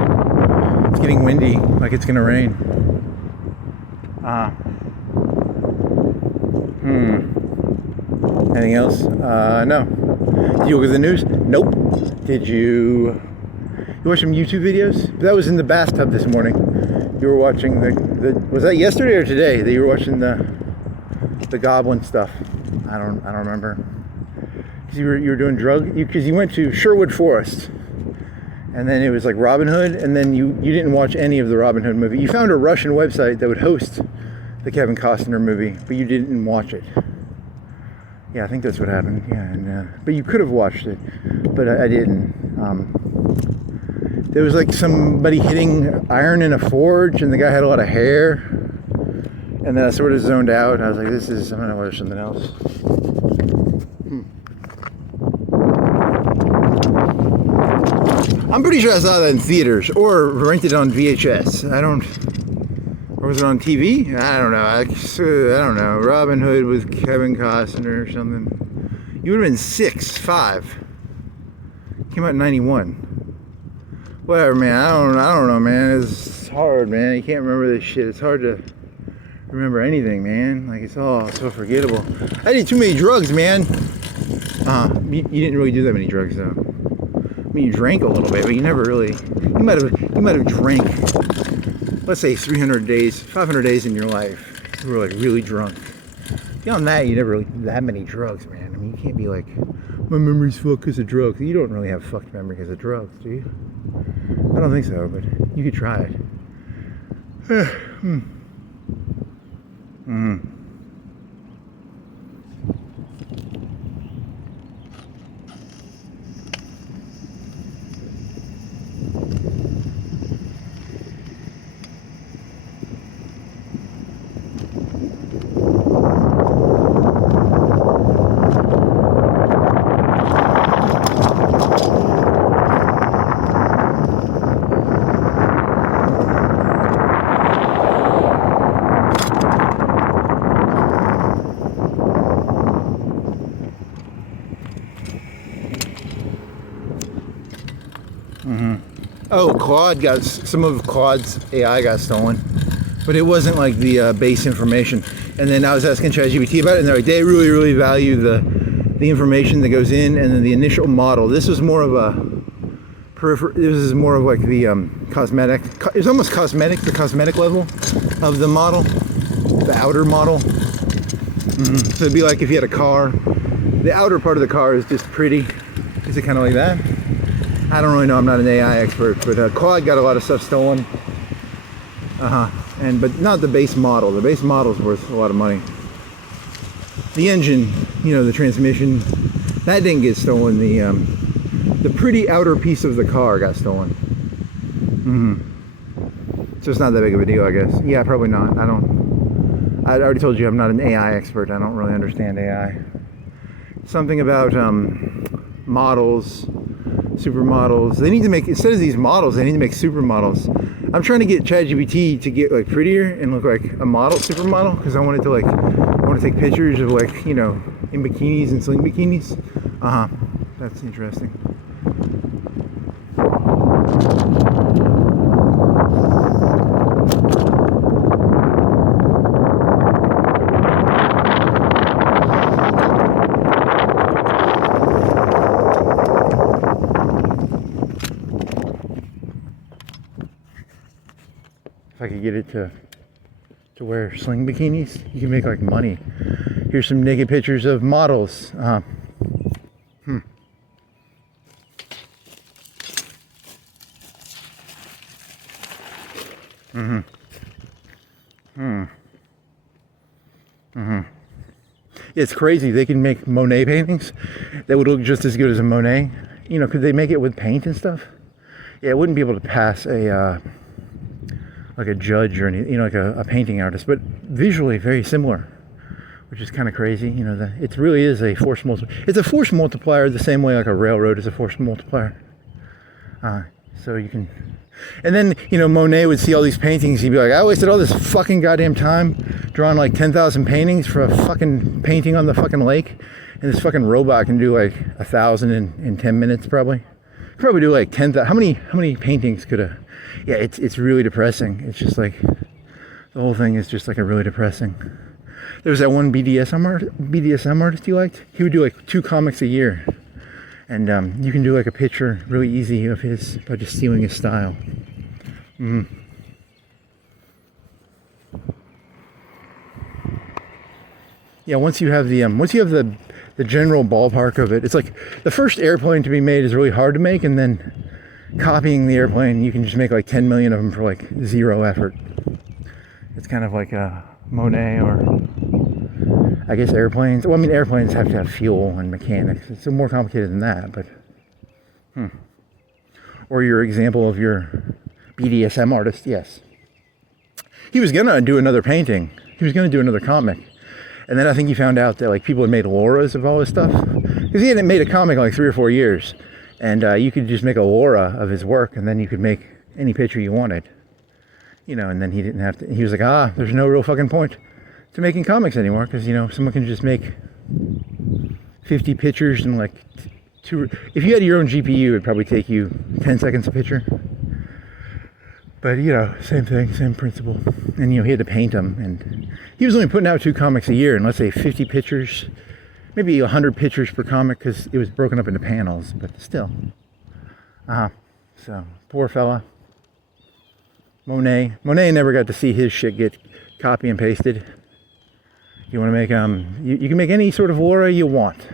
It's getting windy, like it's gonna rain. Anything else? No. Did you look at the news? Nope. Did you watch some YouTube videos? That was in the bathtub this morning. You were watching the was that yesterday or today that you were watching the goblin stuff? I don't remember. Because you were doing because you went to Sherwood Forest. And then it was like Robin Hood, and then you didn't watch any of the Robin Hood movie. You found a Russian website that would host the Kevin Costner movie, but you didn't watch it. Yeah, I think that's what happened. Yeah, and but you could have watched it, but I didn't. There was like somebody hitting iron in a forge, and the guy had a lot of hair. And then I sort of zoned out. I was like, I'm gonna watch something else. I'm pretty sure I saw that in theaters or rented on VHS. Or was it on TV? I don't know. I don't know. Robin Hood with Kevin Costner or something. You would have been 5. Came out in 91. Whatever, man. I don't know, man. It's hard, man. You can't remember this shit. It's hard to remember anything, man. Like, it's all so forgettable. I did too many drugs, man. You didn't really do that many drugs, though. I mean, you drank a little bit, but you never really. You might have drank, let's say 500 days in your life. You were like really drunk. Beyond that, you never really did that many drugs, man. I mean, you can't be like, my memory's fucked because of drugs. You don't really have fucked memory because of drugs, do you? I don't think so, but you could try it. Oh, Claude some of Claude's AI got stolen, but it wasn't like the base information. And then I was asking ChatGPT about it, and they're like, they really, really value the information that goes in, and then the initial model. This was more of a this is more of like the cosmetic. It's almost cosmetic, the cosmetic level of the model, the outer model. So it'd be like if you had a car, the outer part of the car is just pretty. Is it kind of like that? I don't really know. I'm not an AI expert, but Claude got a lot of stuff stolen. But not the base model. The base model is worth a lot of money. The engine, the transmission, that didn't get stolen. the pretty outer piece of the car got stolen. So it's not that big of a deal, I guess. Yeah, probably not. I already told you I'm not an AI expert. I don't really understand AI. Something about models, supermodels. They need to make, instead of these models, they need to make supermodels. I'm trying to get ChatGPT to get like prettier and look like a model, supermodel, because I want it to like, I want to take pictures of like, you know, in bikinis and sling bikinis. That's interesting. If I could get it to wear sling bikinis, you can make like money. Here's some naked pictures of models. It's crazy. They can make Monet paintings that would look just as good as a Monet. You know, could they make it with paint and stuff? Yeah, it wouldn't be able to pass a like a judge or any, you know, like a painting artist, but visually very similar, which is kind of crazy. You know, that it really is a force multiplier. It's a force multiplier the same way like a railroad is a force multiplier. So you can, and then, you know, Monet would see all these paintings. He'd be like, I wasted all this fucking goddamn time drawing like 10,000 paintings for a fucking painting on the fucking lake. And this fucking robot can do like 1,000 in 10 minutes probably. Probably do like 10,000. How many paintings could a, yeah, it's really depressing. It's just like, the whole thing is just like a really depressing. There was that one BDSM artist you liked. He would do like 2 comics a year. And you can do like a picture really easy of his by just stealing his style. Yeah, once you have the general ballpark of it, it's like the first airplane to be made is really hard to make, and then copying the airplane, you can just make like 10 million of them for like 0 effort. It's kind of like a Monet, or I guess airplanes. Well, I mean, airplanes have to have fuel and mechanics. It's more complicated than that, but Or your example of your BDSM artist, yes. He was gonna do another painting. He was gonna do another comic. And then I think he found out that like people had made Lauras of all his stuff. Because he hadn't made a comic in like 3 or 4 years. And you could just make a Laura of his work, and then you could make any picture you wanted. You know, and then he didn't have to, he was like, there's no real fucking point to making comics anymore, because, you know, someone can just make 50 pictures in like 2, if you had your own GPU, it'd probably take you 10 seconds a picture. But, you know, same thing, same principle. And, you know, he had to paint them, and he was only putting out 2 comics a year, and let's say 50 pictures, maybe 100 pictures per comic, because it was broken up into panels, but still. So, poor fella. Monet never got to see his shit get copy and pasted. You want to make, you can make any sort of Laura you want.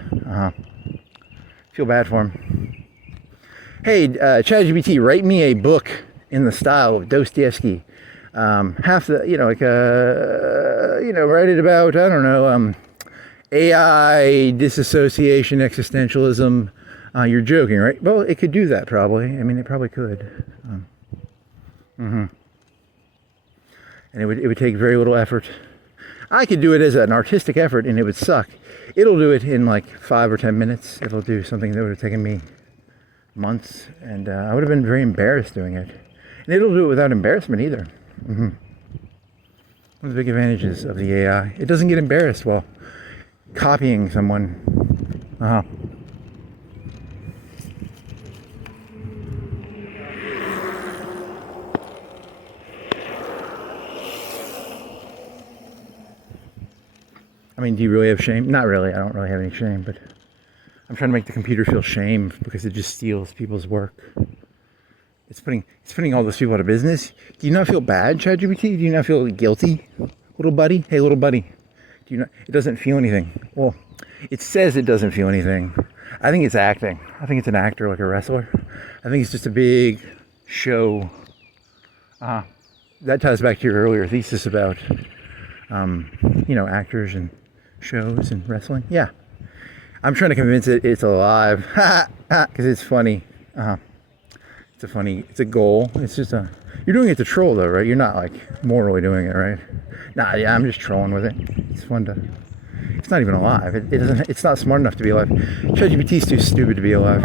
Feel bad for him. Hey, ChatGPT, write me a book in the style of Dostoevsky. Half the, you know, like, you know, write it about, I don't know, AI, disassociation, existentialism. You're joking, right? Well, it could do that probably. I mean, it probably could. And it would take very little effort. I could do it as an artistic effort, and it would suck. It'll do it in like 5 or 10 minutes. It'll do something that would have taken me months, and I would have been very embarrassed doing it. And it'll do it without embarrassment either. One of the big advantages of the AI. It doesn't get embarrassed while copying someone. I mean, do you really have shame? Not really. I don't really have any shame, but I'm trying to make the computer feel shame because it just steals people's work. It's putting all those people out of business. Do you not feel bad, ChatGPT? Do you not feel guilty, little buddy? Hey, little buddy. Do you not? It doesn't feel anything. Well, it says it doesn't feel anything. I think it's acting. I think it's an actor, like a wrestler. I think it's just a big show. That ties back to your earlier thesis about, you know, actors and shows and wrestling. Yeah. I'm trying to convince it it's alive because it's funny. It's a goal. It's just you're doing it to troll though, right? You're not like morally doing it, right? Nah, yeah, I'm just trolling with it. It's fun to. It's not even alive. It doesn't. It's not smart enough to be alive. ChatGPT's too stupid to be alive.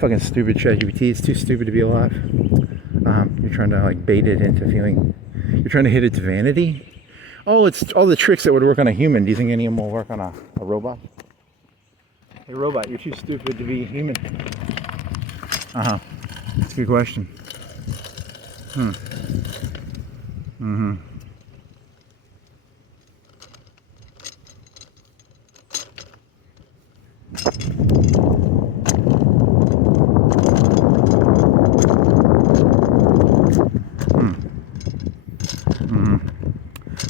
Fucking stupid ChatGPT. It's too stupid to be alive. You're trying to like bait it into feeling. You're trying to hit its vanity. Oh, it's all the tricks that would work on a human. Do you think any of them will work on a robot? Hey, robot, you're too stupid to be human. That's a good question.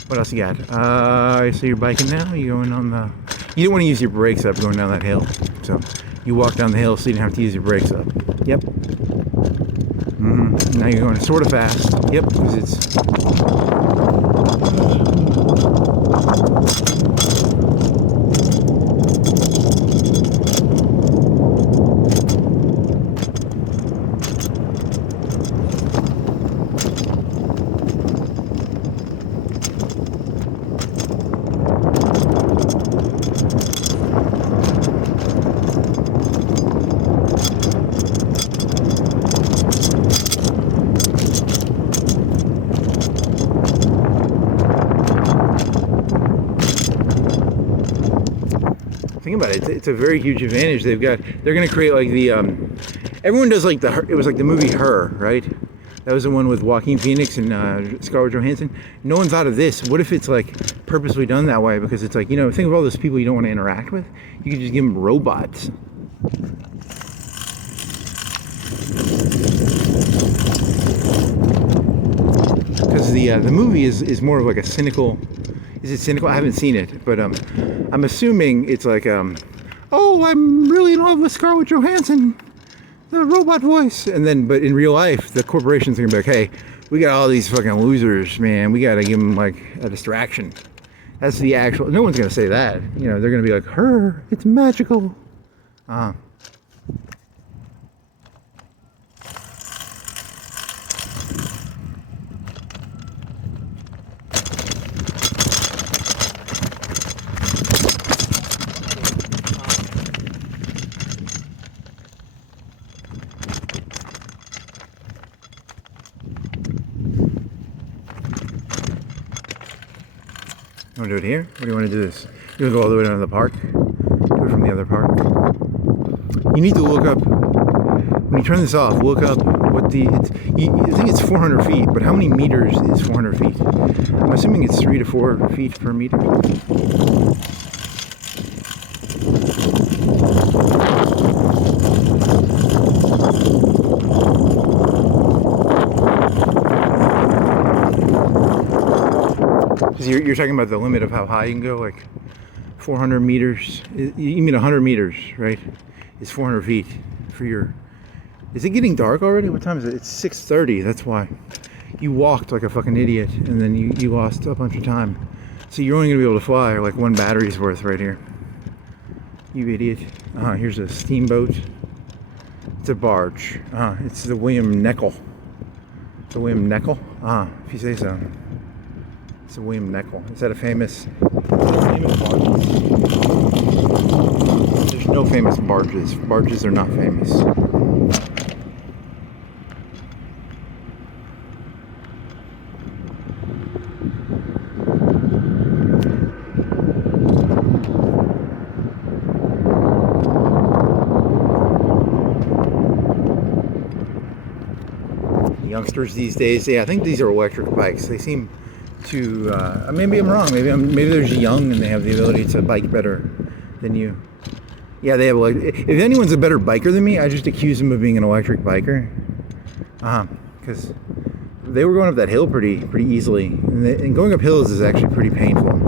What else you got? So you're biking now? You going on the... You didn't want to use your brakes up going down that hill. So you walk down the hill so you didn't have to use your brakes up. Yep. Now you're going sort of fast. Yep, because it's... Think about it. It's a very huge advantage they've got. They're going to create like the everyone does like it was like the movie Her, right? That was the one with Joaquin Phoenix and Scarlett Johansson. No one thought of this. What if it's like purposely done that way? Because it's like, you know, think of all those people you don't want to interact with. You could just give them robots. Because the movie is more of like a cynical. Is it cynical? I haven't seen it, but I'm assuming it's like, oh, I'm really in love with Scarlett Johansson, the robot voice, and then, but in real life, the corporations are gonna be like, hey, we got all these fucking losers, man. We gotta give them like a distraction. That's the actual. No one's gonna say that. You know, they're gonna be like, Her, it's magical. You want to do it here? Or do you want to do this? You want to go all the way down to the park? Do it from the other park. You need to look up, when you turn this off, look up what the, I think it's 400 feet, but how many meters is 400 feet? I'm assuming it's 3 to 4 feet per meter. You're talking about the limit of how high you can go, like 400 meters. You mean 100 meters, right? It's 400 feet for your... Is it getting dark already? What time is it? It's 6:30. That's why. You walked like a fucking idiot, and then you lost a bunch of time. So you're only going to be able to fly like one battery's worth right here. You idiot. Here's a steamboat. It's a barge. It's the William Neckel. The William Neckel? If you say so. It's a William Neckel. Is that a famous barge? There's no famous barges. Barges are not famous. Youngsters these days, yeah, I think these are electric bikes. They seem to, maybe I'm wrong. Maybe they're just young and they have the ability to bike better than you. Yeah, they have. Like, if anyone's a better biker than me, I just accuse them of being an electric biker. Because they were going up that hill pretty easily, and going up hills is actually pretty painful.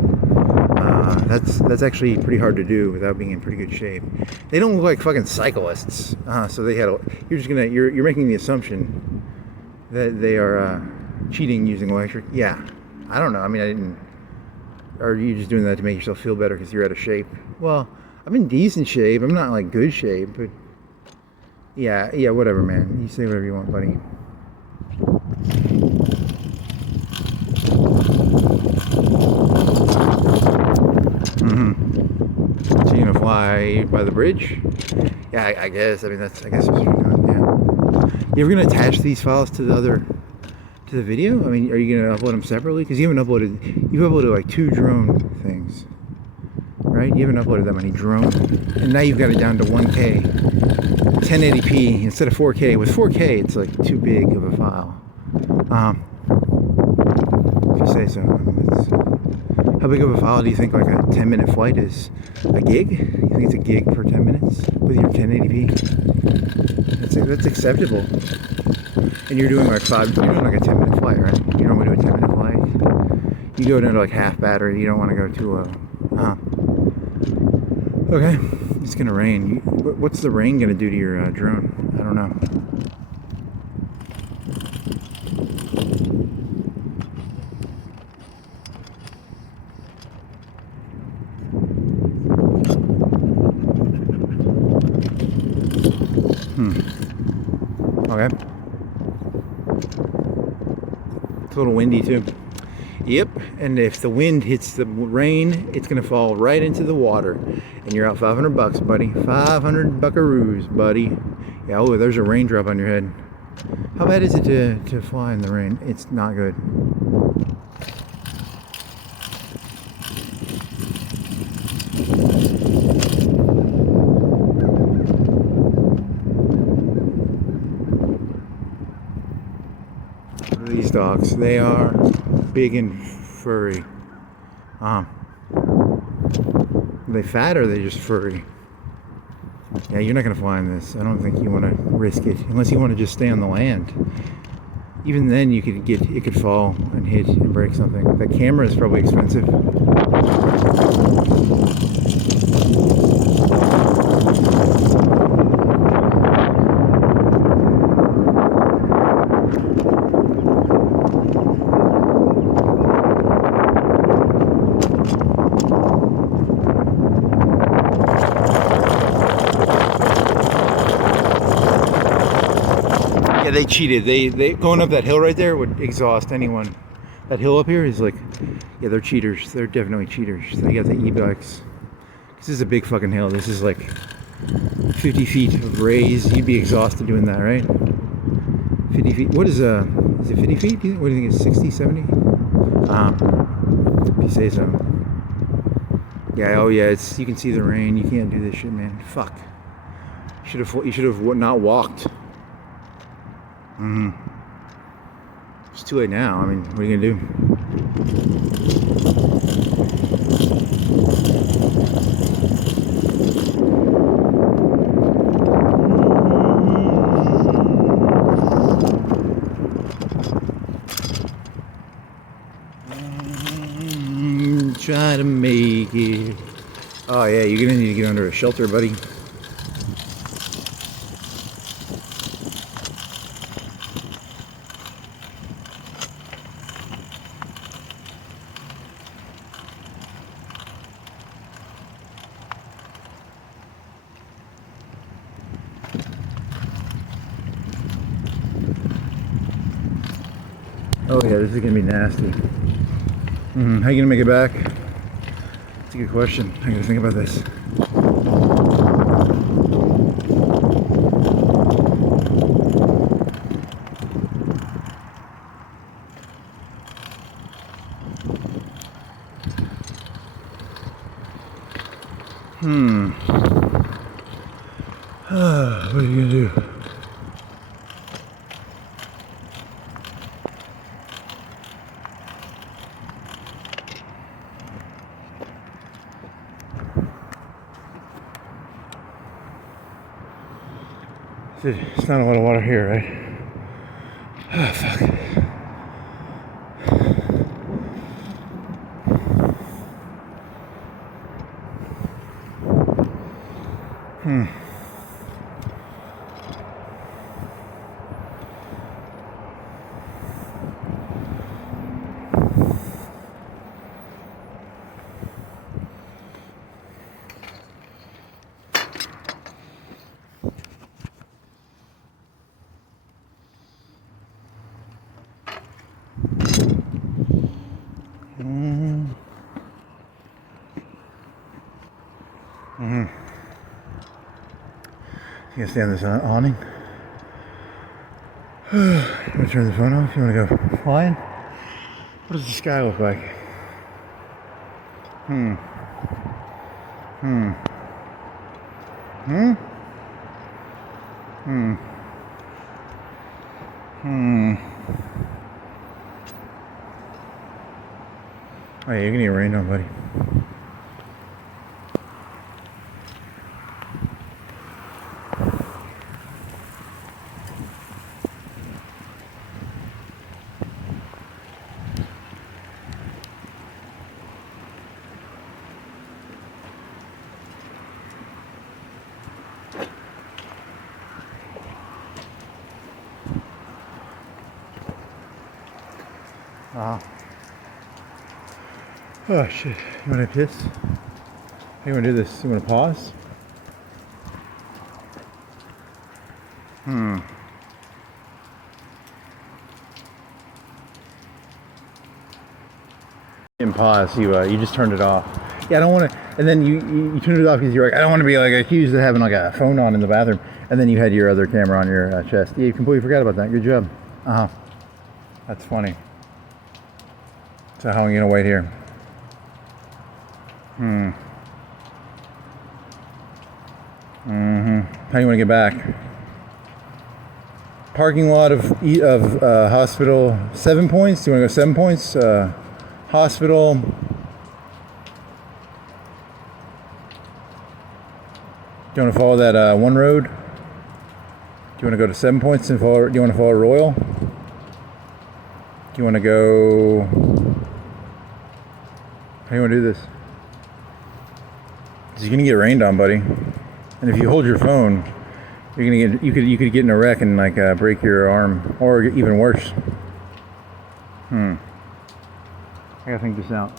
That's actually pretty hard to do without being in pretty good shape. They don't look like fucking cyclists, so they had. You're making the assumption that they are cheating using electric. Yeah, I don't know. I mean, I didn't. Or are you just doing that to make yourself feel better because you're out of shape? Well, I'm in decent shape. I'm not like good shape, but yeah, whatever, man. You say whatever you want, buddy. So you're gonna fly by the bridge? Yeah, I guess. I mean, I guess that's what you're doing. Yeah. You ever gonna attach these files to the video? I mean, are you gonna upload them separately? Because you've uploaded like 2 drone things, right? You haven't uploaded that many drone, and now you've got it down to 1K, 1080p instead of 4K. With 4K, it's like too big of a file. If you say so. How big of a file do you think like a 10-minute flight is? A gig? You think it's a gig per 10 minutes with your 1080p? That's acceptable. And you're doing like you're doing like a 10-minute flight, right? You don't want to do a 10-minute flight. You go down to like half battery. You don't want to go too low. Okay, it's gonna rain. What's the rain gonna do to your drone? I don't know. Okay. It's a little windy too. Yep, and if the wind hits the rain, it's gonna fall right into the water, and you're out $500, buddy. 500 buckaroos, buddy. Yeah. Oh, there's a raindrop on your head. How bad is it to fly in the rain? It's not good. These dogs, they are big and furry. Are they fat or are they just furry? Yeah, you're not gonna fly in this. I don't think you want to risk it unless you want to just stay on the land. Even then, it could fall and hit and break something. The camera is probably expensive. They cheated. They going up that hill right there would exhaust anyone. That hill up here is like, yeah, they're cheaters. They're definitely cheaters. They got the e-bikes. This is a big fucking hill. This is like 50 feet of raise. You'd be exhausted doing that, right? 50 feet. What is it 50 feet? What do you think? It's 60, 70? If you say so. Yeah. Oh yeah. You can see the rain. You can't do this shit, man. Fuck. You should have not walked. It's too late now. I mean, what are you gonna do? Try to make it. Oh yeah, you're gonna need to get under a shelter, buddy. Oh yeah, this is gonna be nasty. How you gonna make it back? That's a good question. I gotta think about this. What are you gonna do? It's not a lot of water here, right? Oh, fuck. You can stay on this awning. You want to turn the phone off? You want to go flying? What does the sky look like? Oh yeah, you're gonna get rained on, buddy. Oh shit, you wanna piss? How you wanna do this? You wanna pause? And pause, you just turned it off. Yeah, I don't wanna, and then you turned it off because you're like, I don't wanna be like accused of having like a phone on in the bathroom, and then you had your other camera on your chest. Yeah, you completely forgot about that, good job. That's funny. So how long are you gonna wait here? How do you want to get back? Parking lot of hospital, 7 points. Do you want to go 7 points? Hospital. Do you want to follow that one road? Do you want to go to 7 points and follow? Do you want to follow Royal? Do you want to go? How do you want to do this? You're gonna get rained on, buddy. And if you hold your phone, you're gonna get you could get in a wreck and like break your arm, or even worse. I gotta think this out.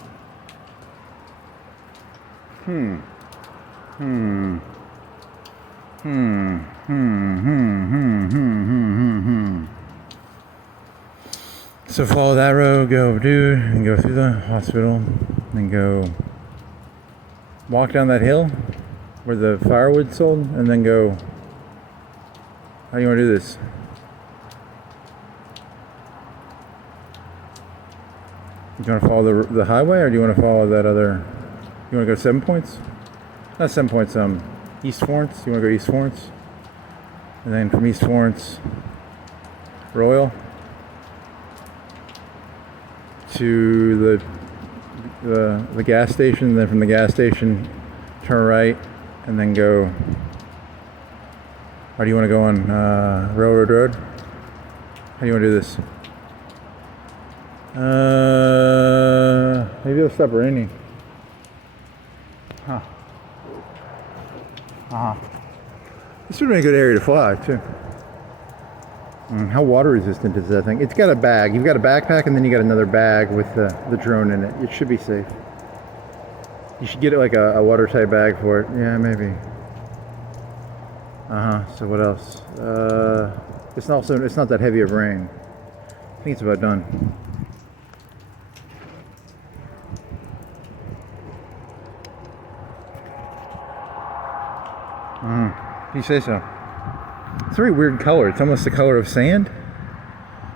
So follow that road, go dude, and go through the hospital, and go walk down that hill where the firewood's sold, and then go. How do you want to do this? Do you want to follow the highway, or do you want to follow that other? You want to go 7 points? Not 7 points. East Florence. You want to go East Florence, and then from East Florence, Royal to the gas station, and then from the gas station turn right and then go. Or do you want to go on Railroad Road? How do you want to do this? Maybe it'll stop raining. This would be a good area to fly too. How water resistant is that thing? It's got a bag. You've got a backpack, and then you got another bag with the drone in it. It should be safe. You should get it like a watertight bag for it. Yeah, maybe. So what else? It's not that heavy of rain. I think it's about done. You say so. It's a very weird color. It's almost the color of sand.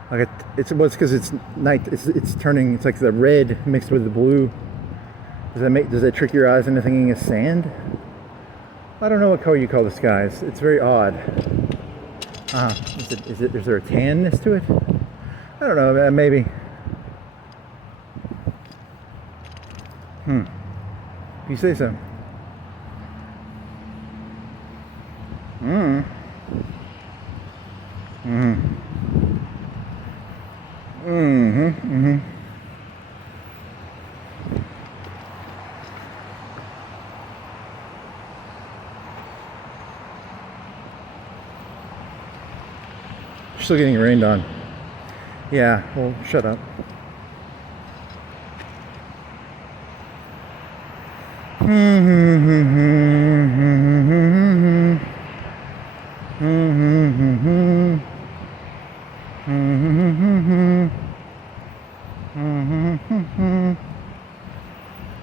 Like it's because it's night. It's turning. It's like the red mixed with the blue. Does that trick your eyes into thinking it's sand? I don't know what color you call the sky. It's very odd. Is there a tanness to it? I don't know. Maybe. You say so. You're still getting rained on. Yeah, well, shut up.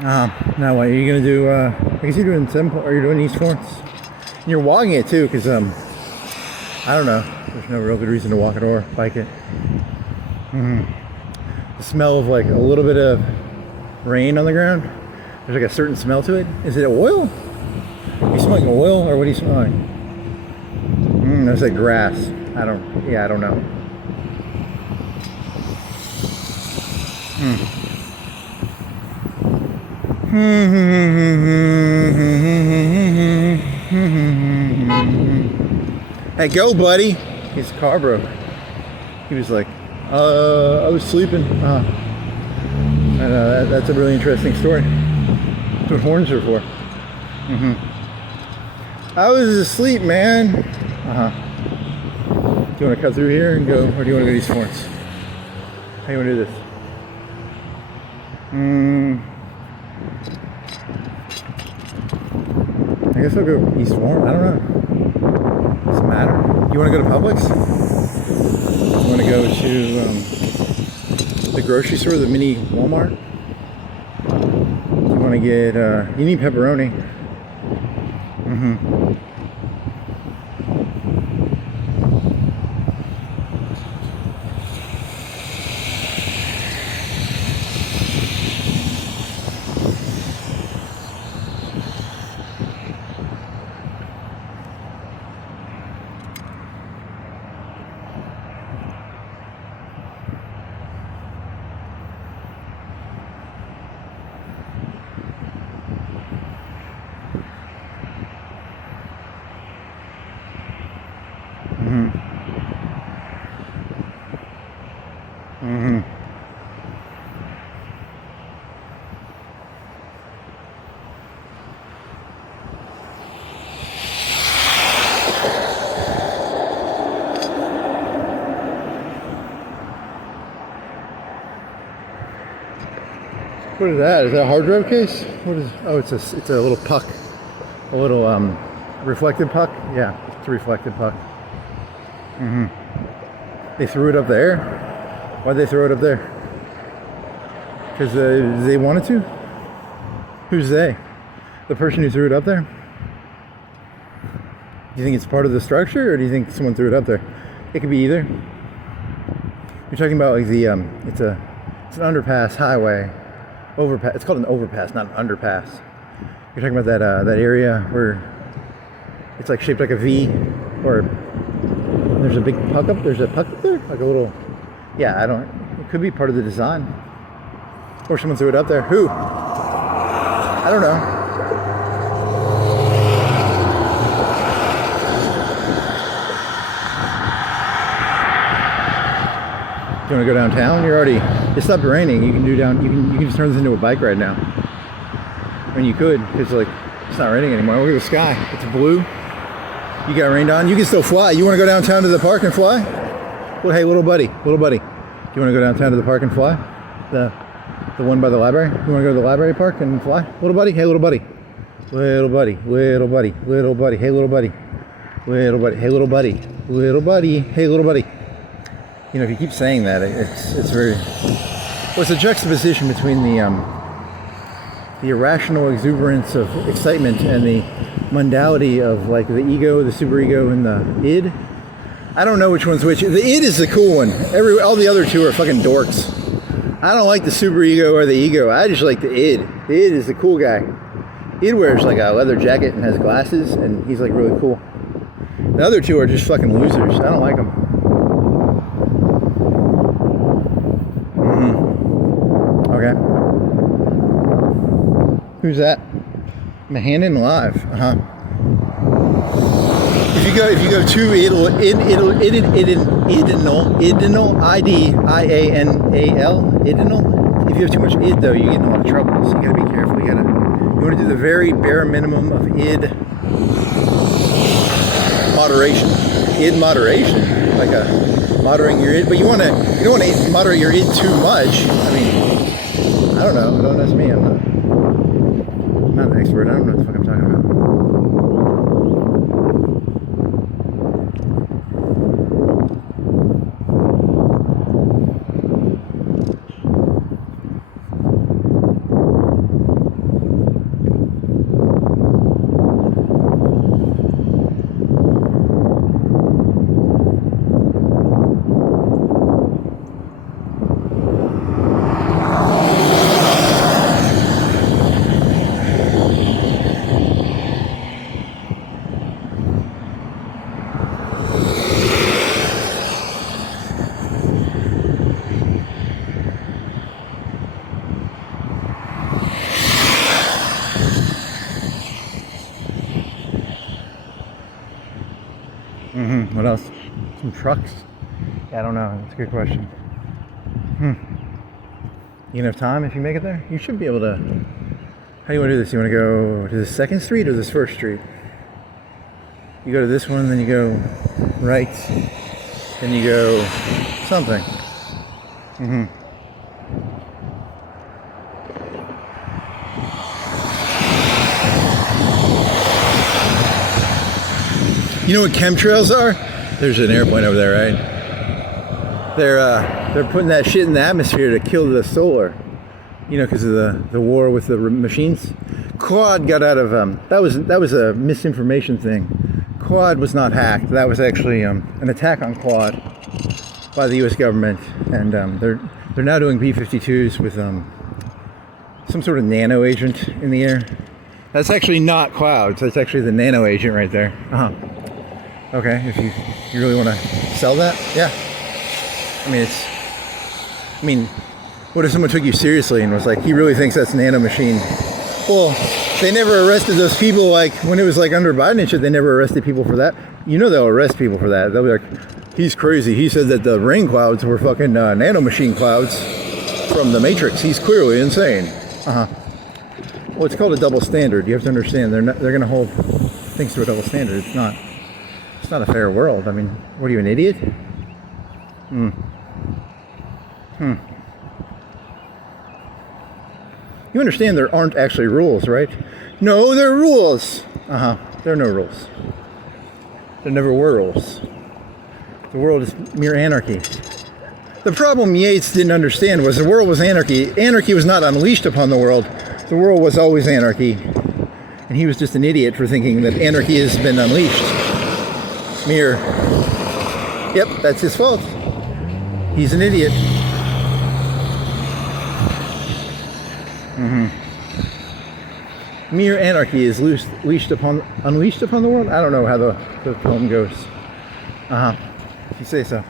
Now what, are you gonna do, I guess you're doing 7, or you're doing East Florence. And you're walking it too, because, I don't know, there's no real good reason to walk it or bike it. The smell of like a little bit of rain on the ground, there's like a certain smell to it. Is it oil? Are you smelling oil, or what are you smelling? There's like grass. I don't know. Hey, go, buddy. His car broke. He was like, I was sleeping. That's a really interesting story. That's what horns are for. I was asleep, man. Do you want to cut through here and go, or do you want to go to East Florence? How do you want to do this? I guess I'll go East Florence. I don't know. Doesn't matter. You want to go to Publix? You want to go to the grocery store, the mini Walmart? You want to get, you need pepperoni. What is that? Is that a hard drive case? What is? Oh, it's a little puck, a little reflective puck. Yeah, it's a reflective puck. They threw it up there. Why'd they throw it up there? Because they wanted to. Who's they? The person who threw it up there? Do you think it's part of the structure, or do you think someone threw it up there? It could be either. You're talking about like the it's an underpass highway. Overpass. It's called an overpass, not an underpass. You're talking about that area where it's like shaped like a V, or there's a big puck up. There's a puck up there, like a little. Yeah, it could be part of the design, or someone threw it up there. Who? I don't know. You want to go downtown? It stopped raining. You can you can just turn this into a bike ride now. I mean, you could, because like it's not raining anymore. Look at the sky. It's blue. You got rained on. You can still fly. You want to go downtown to the park and fly? Well, hey, little buddy. Do you want to go downtown to the park and fly? The one by the library? You want to go to the library park and fly? Little buddy? Hey, little buddy. Little buddy. Little buddy. Little buddy. Hey, little buddy. Little buddy. Hey, little buddy. Little buddy. Hey, little buddy. You know, if you keep saying that, it's very. Well, it's a juxtaposition between the irrational exuberance of excitement and the mundality of like the ego, the superego, and the id. I don't know which one's which. The id is the cool one. All the other two are fucking dorks. I don't like the superego or the ego. I just like the id. The id is the cool guy. Id wears like a leather jacket and has glasses, and he's like really cool. The other two are just fucking losers. I don't like them. Okay. Who's that? Mahanan Live. If you go to idinal, IDIANAL, idinal. If you have too much id though, you get in a lot of trouble. So you gotta be careful. You want to do the very bare minimum of id moderation. Id moderation, like a moderating your id, but you don't want to moderate your id too much. I mean, I don't know. Don't ask me. I'm not an expert. I don't know what the fuck I'm talking about. What else? Some trucks? Yeah, I don't know. That's a good question. You can have time if you make it there? You should be able to. How do you want to do this? You want to go to the second street or this first street? You go to this one, then you go right, then you go something. You know what chemtrails are? There's an airplane over there, right? They're putting that shit in the atmosphere to kill the solar. You know, because of the war with the machines. Quad got out of that was a misinformation thing. Quad was not hacked. That was actually an attack on Quad by the U.S. government, and they're now doing B-52s with some sort of nano agent in the air. That's actually not clouds. That's actually the nano agent right there. Okay, if you really want to sell that, yeah. I mean, what if someone took you seriously and was like, he really thinks that's nano machine? Well, they never arrested those people, like when it was like under Biden and shit. They never arrested people for that. You know they'll arrest people for that. They'll be like, he's crazy. He said that the rain clouds were fucking nano machine clouds from the Matrix. He's clearly insane. Well, it's called a double standard. You have to understand. They're going to hold things to a double standard. It's not a fair world. I mean, what are you, an idiot? You understand there aren't actually rules, right? No, there are rules. There are no rules. There never were rules. The world is mere anarchy. The problem Yates didn't understand was the world was anarchy. Anarchy was not unleashed upon the world. The world was always anarchy. And he was just an idiot for thinking that anarchy has been unleashed. Yep, that's his fault. He's an idiot. Mere anarchy is unleashed upon the world. I don't know how the poem goes. If you say so.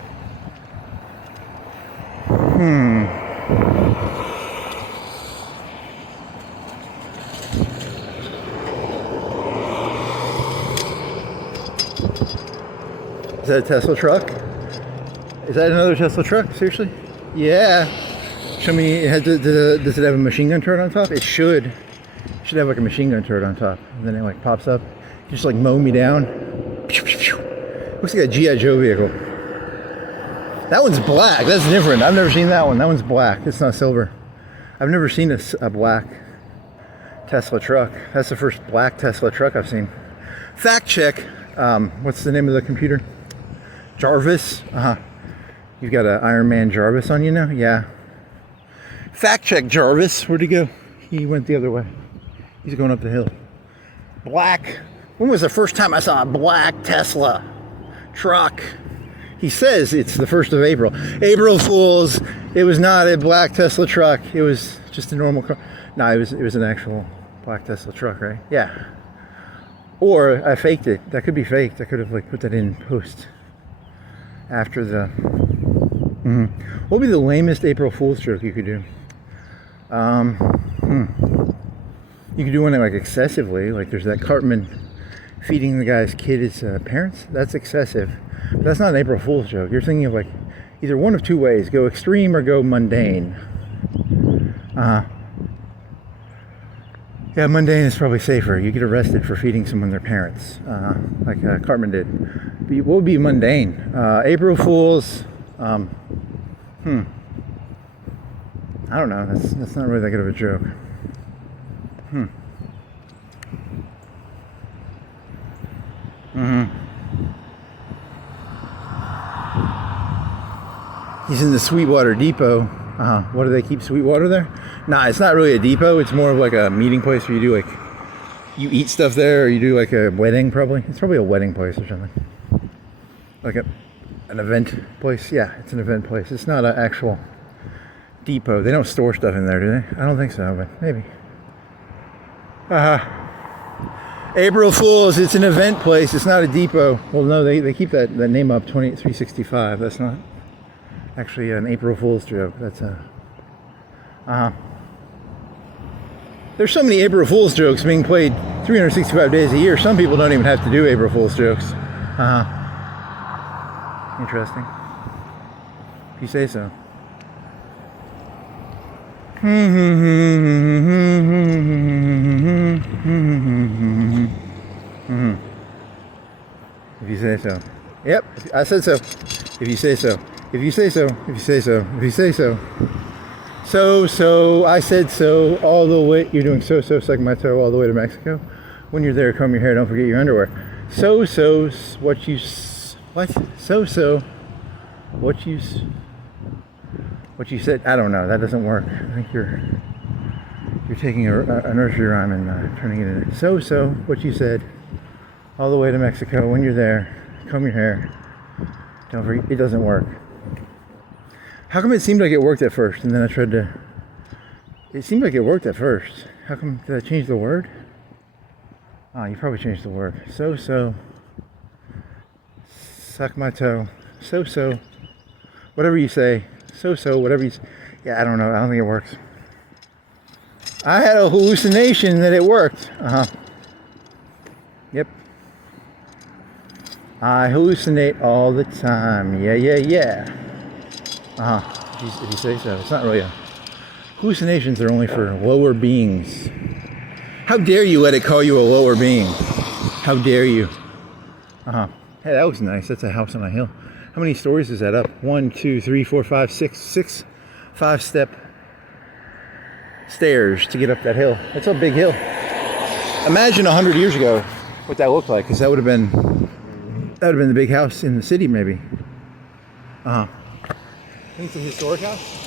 Is that a Tesla truck? Is that another Tesla truck? Seriously? Yeah. Show me. Does it have a machine gun turret on top? It should. It should have like a machine gun turret on top, and then it like pops up. You just like mow me down. Looks like a G.I. Joe vehicle. That one's black. That's different. I've never seen that one. That one's black. It's not silver. I've never seen a black Tesla truck. That's the first black Tesla truck I've seen. Fact check. What's the name of the computer? Jarvis. You've got an Iron Man Jarvis on you now? Yeah. Fact check Jarvis. Where'd he go? He went the other way. He's going up the hill. Black. When was the first time I saw a black Tesla truck? He says it's the 1st of April. April Fools. It was not a black Tesla truck. It was just a normal car. No, it was an actual black Tesla truck, right? Yeah. Or I faked it. That could be faked. I could have like put that in post after the. What would be the lamest April Fool's joke you could do? You could do one like excessively. Like there's that Cartman feeding the guy's kid his parents. That's excessive. But that's not an April Fool's joke. You're thinking of like either one of two ways: go extreme or go mundane. Yeah, mundane is probably safer. You get arrested for feeding someone their parents, like Cartman did. But what would be mundane? April Fools. I don't know. That's not really that good of a joke. He's in the Sweetwater Depot. What do they keep Sweetwater there? Nah, it's not really a depot. It's more of like a meeting place where you do like, you eat stuff there, or you do like a wedding probably. It's probably a wedding place or something. Like an event place. Yeah, it's an event place. It's not an actual depot. They don't store stuff in there, do they? I don't think so, but maybe. April Fools, it's an event place. It's not a depot. Well, no, they keep that name up, 2365. That's not actually an April Fool's joke. That's a... There's so many April Fool's jokes being played 365 days a year. Some people don't even have to do April Fool's jokes. Interesting. If you say so. If you say so. Yep, I said so. If you say so. If you say so. If you say so. If you say so. So, I said so all the way. You're doing so, suck my toe all the way to Mexico. When you're there, comb your hair, don't forget your underwear. What you said. I don't know, that doesn't work. I think you're taking a nursery rhyme and turning it into so, what you said, all the way to Mexico. When you're there, comb your hair, don't forget, it doesn't work. How come it seemed like it worked at first, and then I tried to, it seemed like it worked at first. How come, did I change the word? Oh, you probably changed the word. So, suck my toe. So, whatever you say. So, whatever you say. Yeah, I don't know. I don't think it works. I had a hallucination that it worked. Yep. I hallucinate all the time. Yeah. If you say so. It's not really a... Hallucinations are only for lower beings. How dare you let it call you a lower being? How dare you? Hey, that was nice. That's a house on a hill. How many stories is that up? 1, 2, 3, 4, 5, 6 5-step stairs to get up that hill. That's a big hill. Imagine 100 years ago what that looked like, because that would have been the big house in the city, maybe. I think it's a historic house.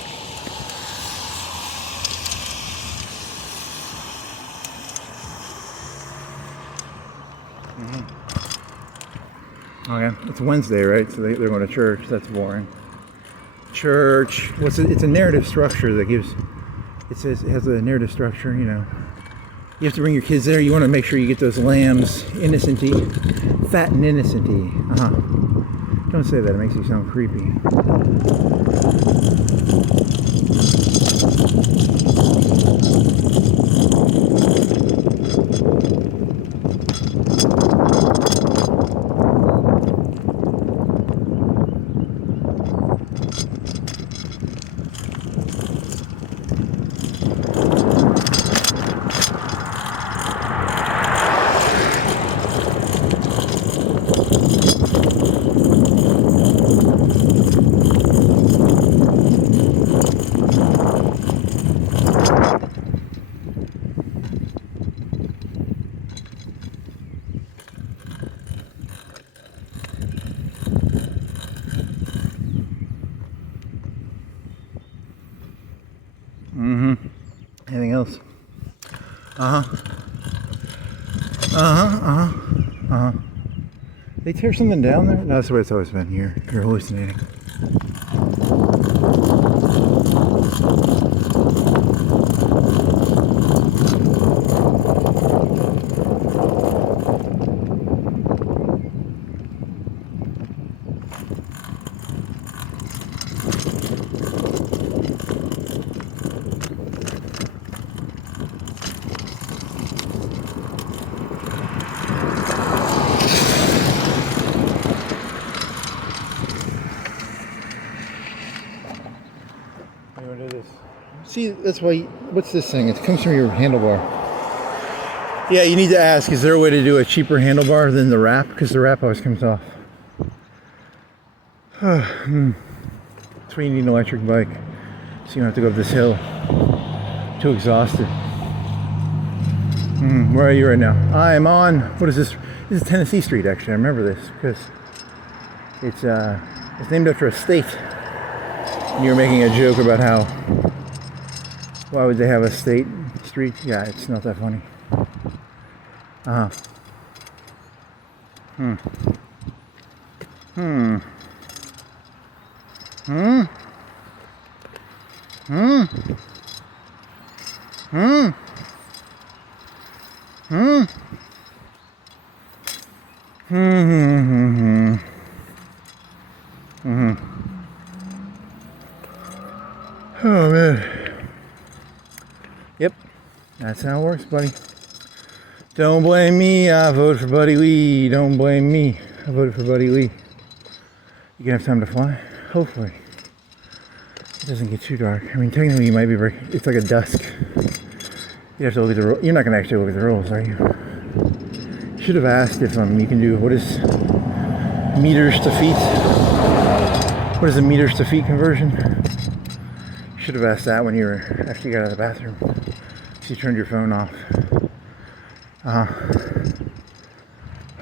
Okay, it's Wednesday, right? So they're going to church. That's boring. Church. It's a narrative structure that gives. It says it has a narrative structure. You know, you have to bring your kids there. You want to make sure you get those lambs innocenty, fat and innocenty. Don't say that. It makes you sound creepy. Anything else? They tear something down there? No, that's the way it's always been. You're hallucinating. See, that's why, what's this thing? It comes from your handlebar. Yeah, you need to ask, is there a way to do a cheaper handlebar than the wrap? Because the wrap always comes off. That's why you need an electric bike. So you don't have to go up this hill. Too exhausted. Where are you right now? I am on, what is this? This is Tennessee Street, actually. I remember this because it's named after a state. And you were making a joke about how, why would they have a state street? Yeah, it's not that funny. Oh man. Yep, that's how it works, buddy. Don't blame me, I voted for Buddy Lee. Don't blame me, I voted for Buddy Lee. You gonna have time to fly? Hopefully. It doesn't get too dark. I mean, technically you might be breaking, it's like a dusk. You have to look at the rules. You're not gonna actually look at the rules, are you? Should have asked if you can do, what is meters to feet? What is a meters to feet conversion? You should have asked that when you were, after you got out of the bathroom. So you turned your phone off.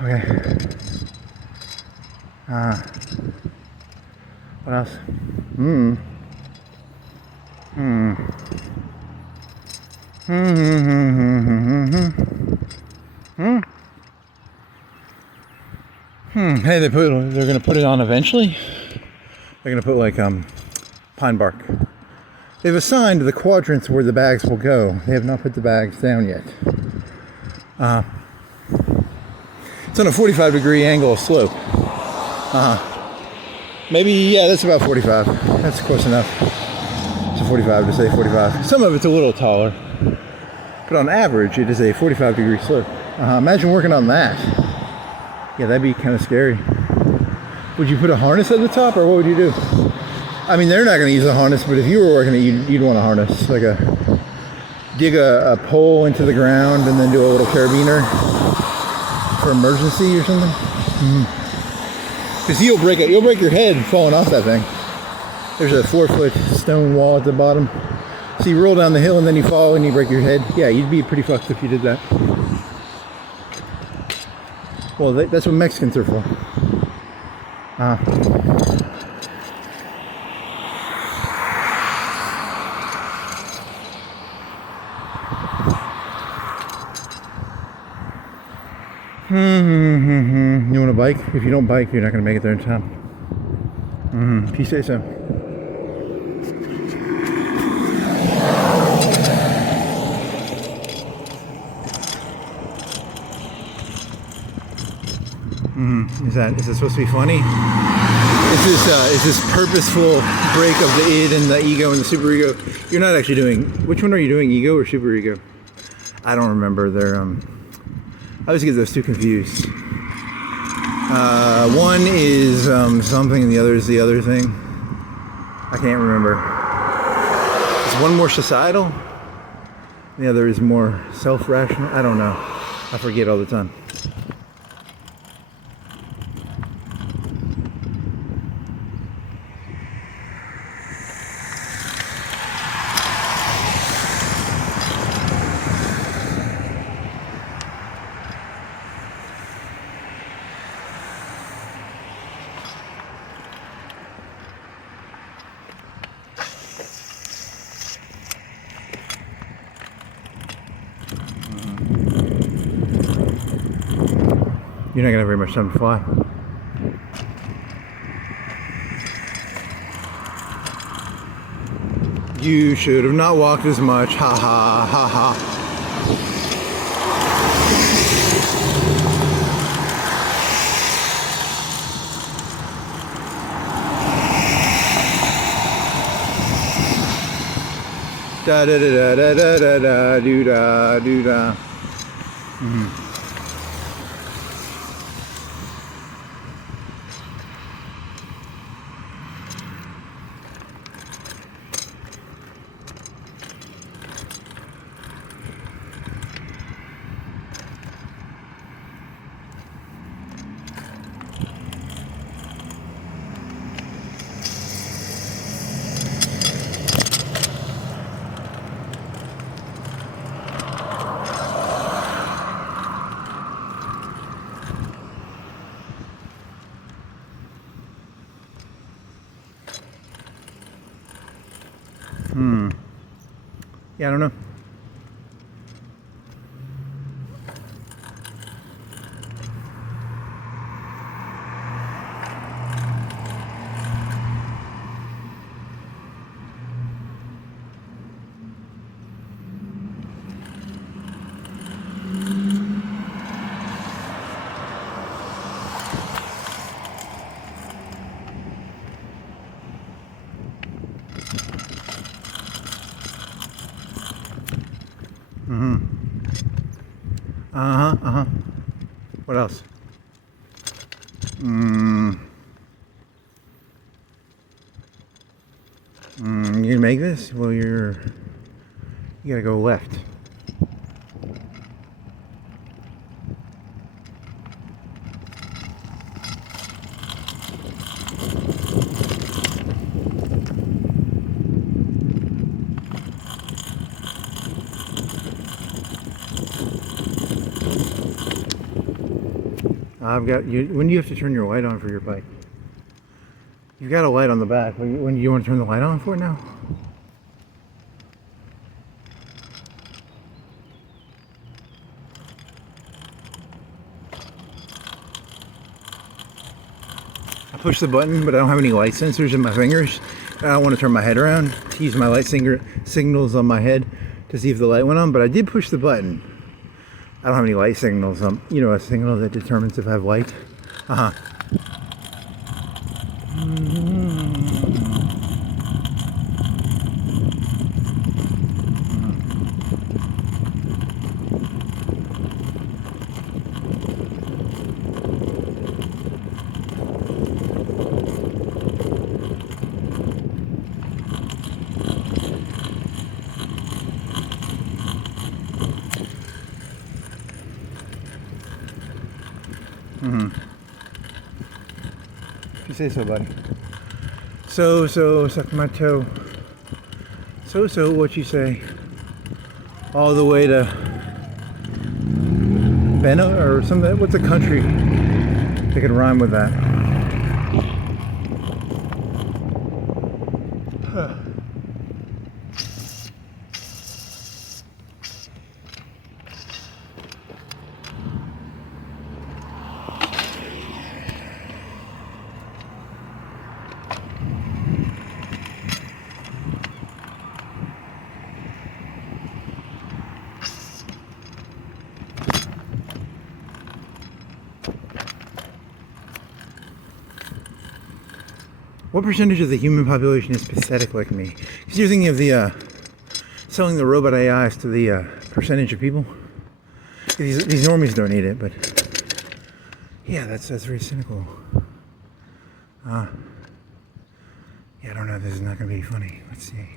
Okay. What else? Hey, they're gonna put it on eventually. They're gonna put like pine bark. They've assigned the quadrants where the bags will go. They have not put the bags down yet. It's on a 45-degree angle slope. Maybe, yeah, that's about 45. That's close enough. To 45 to say 45. Some of it's a little taller, but on average, it is a 45-degree slope. Imagine working on that. Yeah, that'd be kind of scary. Would you put a harness at the top, or what would you do? I mean, they're not going to use a harness, but if you were working it, you'd want a harness, like dig a pole into the ground and then do a little carabiner for emergency or something. Because you'll break your head falling off that thing. There's a 4-foot stone wall at the bottom. So you roll down the hill and then you fall and you break your head. Yeah, you'd be pretty fucked if you did that. Well, that's what Mexicans are for. You want to bike? If you don't bike, you're not going to make it there in time. If you say so. Is this supposed to be funny? Is this purposeful break of the id and the ego and the superego? You're not actually doing. Which one are you doing, ego or superego? I don't remember. They're I always get those two confused. One is something and the other is the other thing. I can't remember. Is one more societal? The other is more self-rational? I don't know. I forget all the time. You're not gonna have very much time to fly. You should have not walked as much. Ha ha ha ha. Da da da da da da da do da do da. Yeah, I don't know. What else? You can make this? Well, you gotta go left. I've got you. When do you have to turn your light on for your bike? You've got a light on the back. When do you want to turn the light on for it now? I push the button, but I don't have any light sensors in my fingers. I don't want to turn my head around to use my light signals on my head to see if the light went on, but I did push the button. I don't have any light signals. You know, a signal that determines if I have light. If you say so, buddy. So, suck my toe. So, what you say? All the way to Benno or something. What's a country that could rhyme with that? What percentage of the human population is pathetic like me? Because you're thinking of the selling the robot AIs to the percentage of people. These normies don't need it, but yeah, that's very cynical. Yeah, I don't know. This is not going to be funny. Let's see.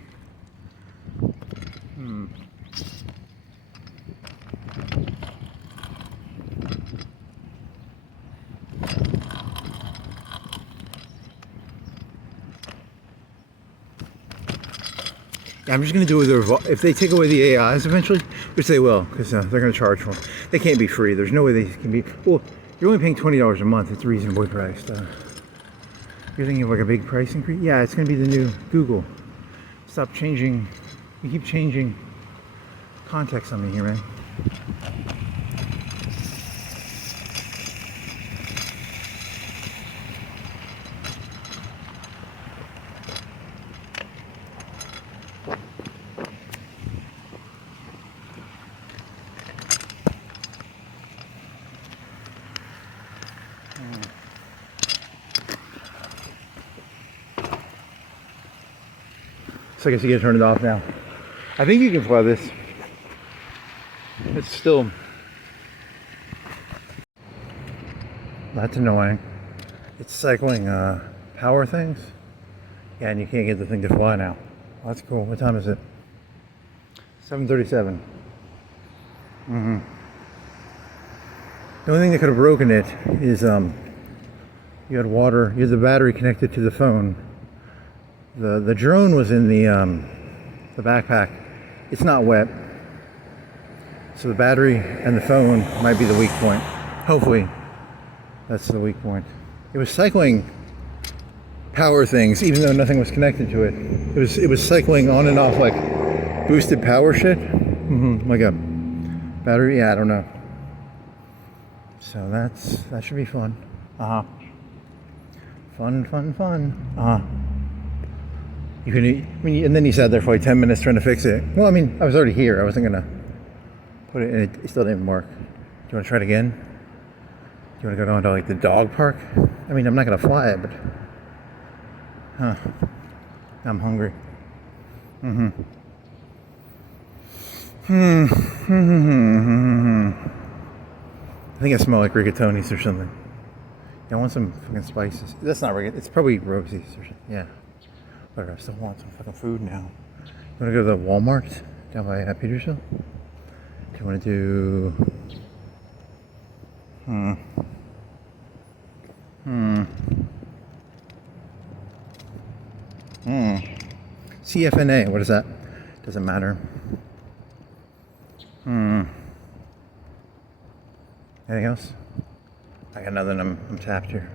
Yeah, I'm just going to do it with if they take away the AIs eventually, which they will, because they're going to charge for them. They can't be free. There's no way they can be. Well, you're only paying $20 a month. It's reasonably priced. You're thinking of like a big price increase? Yeah, it's going to be the new Google. Stop changing. You keep changing context on me here, man. So I guess you can turn it off now. I think you can fly this. It's still... That's annoying. It's cycling power things. Yeah, and you can't get the thing to fly now. Well, that's cool. What time is it? 7:37. The only thing that could have broken it is you had water, you had the battery connected to the phone. The drone was in the backpack. It's not wet, so the battery and the phone might be the weak point. Hopefully, that's the weak point. It was cycling power things, even though nothing was connected to it. It was cycling on and off like boosted power shit. Like a battery. Yeah, I don't know. So that should be fun. Fun. You can, and then you sat there for like 10 minutes trying to fix it. Well, I mean, I was already here. I wasn't gonna put it in. It still didn't work. Do you want to try it again? Do you want to go down to like the dog park? I mean, I'm not gonna fly it, but I'm hungry. I think I smell like rigatonis or something. Yeah, I want some fucking spices. That's not rigatoni. It's probably rosies or something. Yeah. But I still want some fucking food now. You wanna go to the Walmart down by Petersville? Do you wanna do... CFNA, what is that? Doesn't matter. Anything else? I got nothing, I'm tapped here.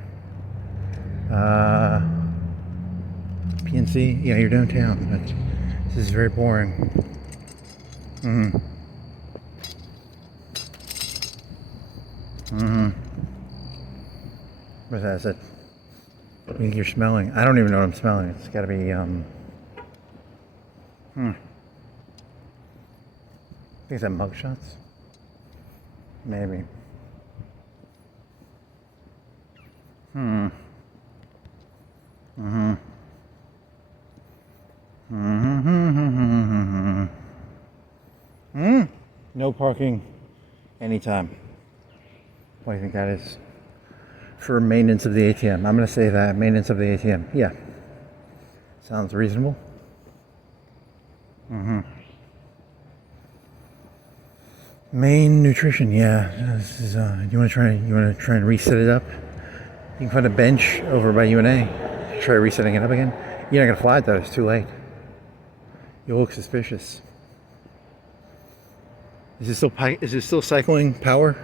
PNC, yeah, you're downtown, but this is very boring. What is that? What do you think you're smelling? I don't even know what I'm smelling. It's gotta be, I think it's that mug shots? Maybe. No parking anytime. What do you think that is? For maintenance of the ATM. I'm going to say that. Maintenance of the ATM. Yeah. Sounds reasonable. Main nutrition. Yeah. This is, you want to try and reset it up? You can find a bench over by UNA. Try resetting it up again. You're not going to fly it though. It's too late. You look suspicious. Is it still cycling power?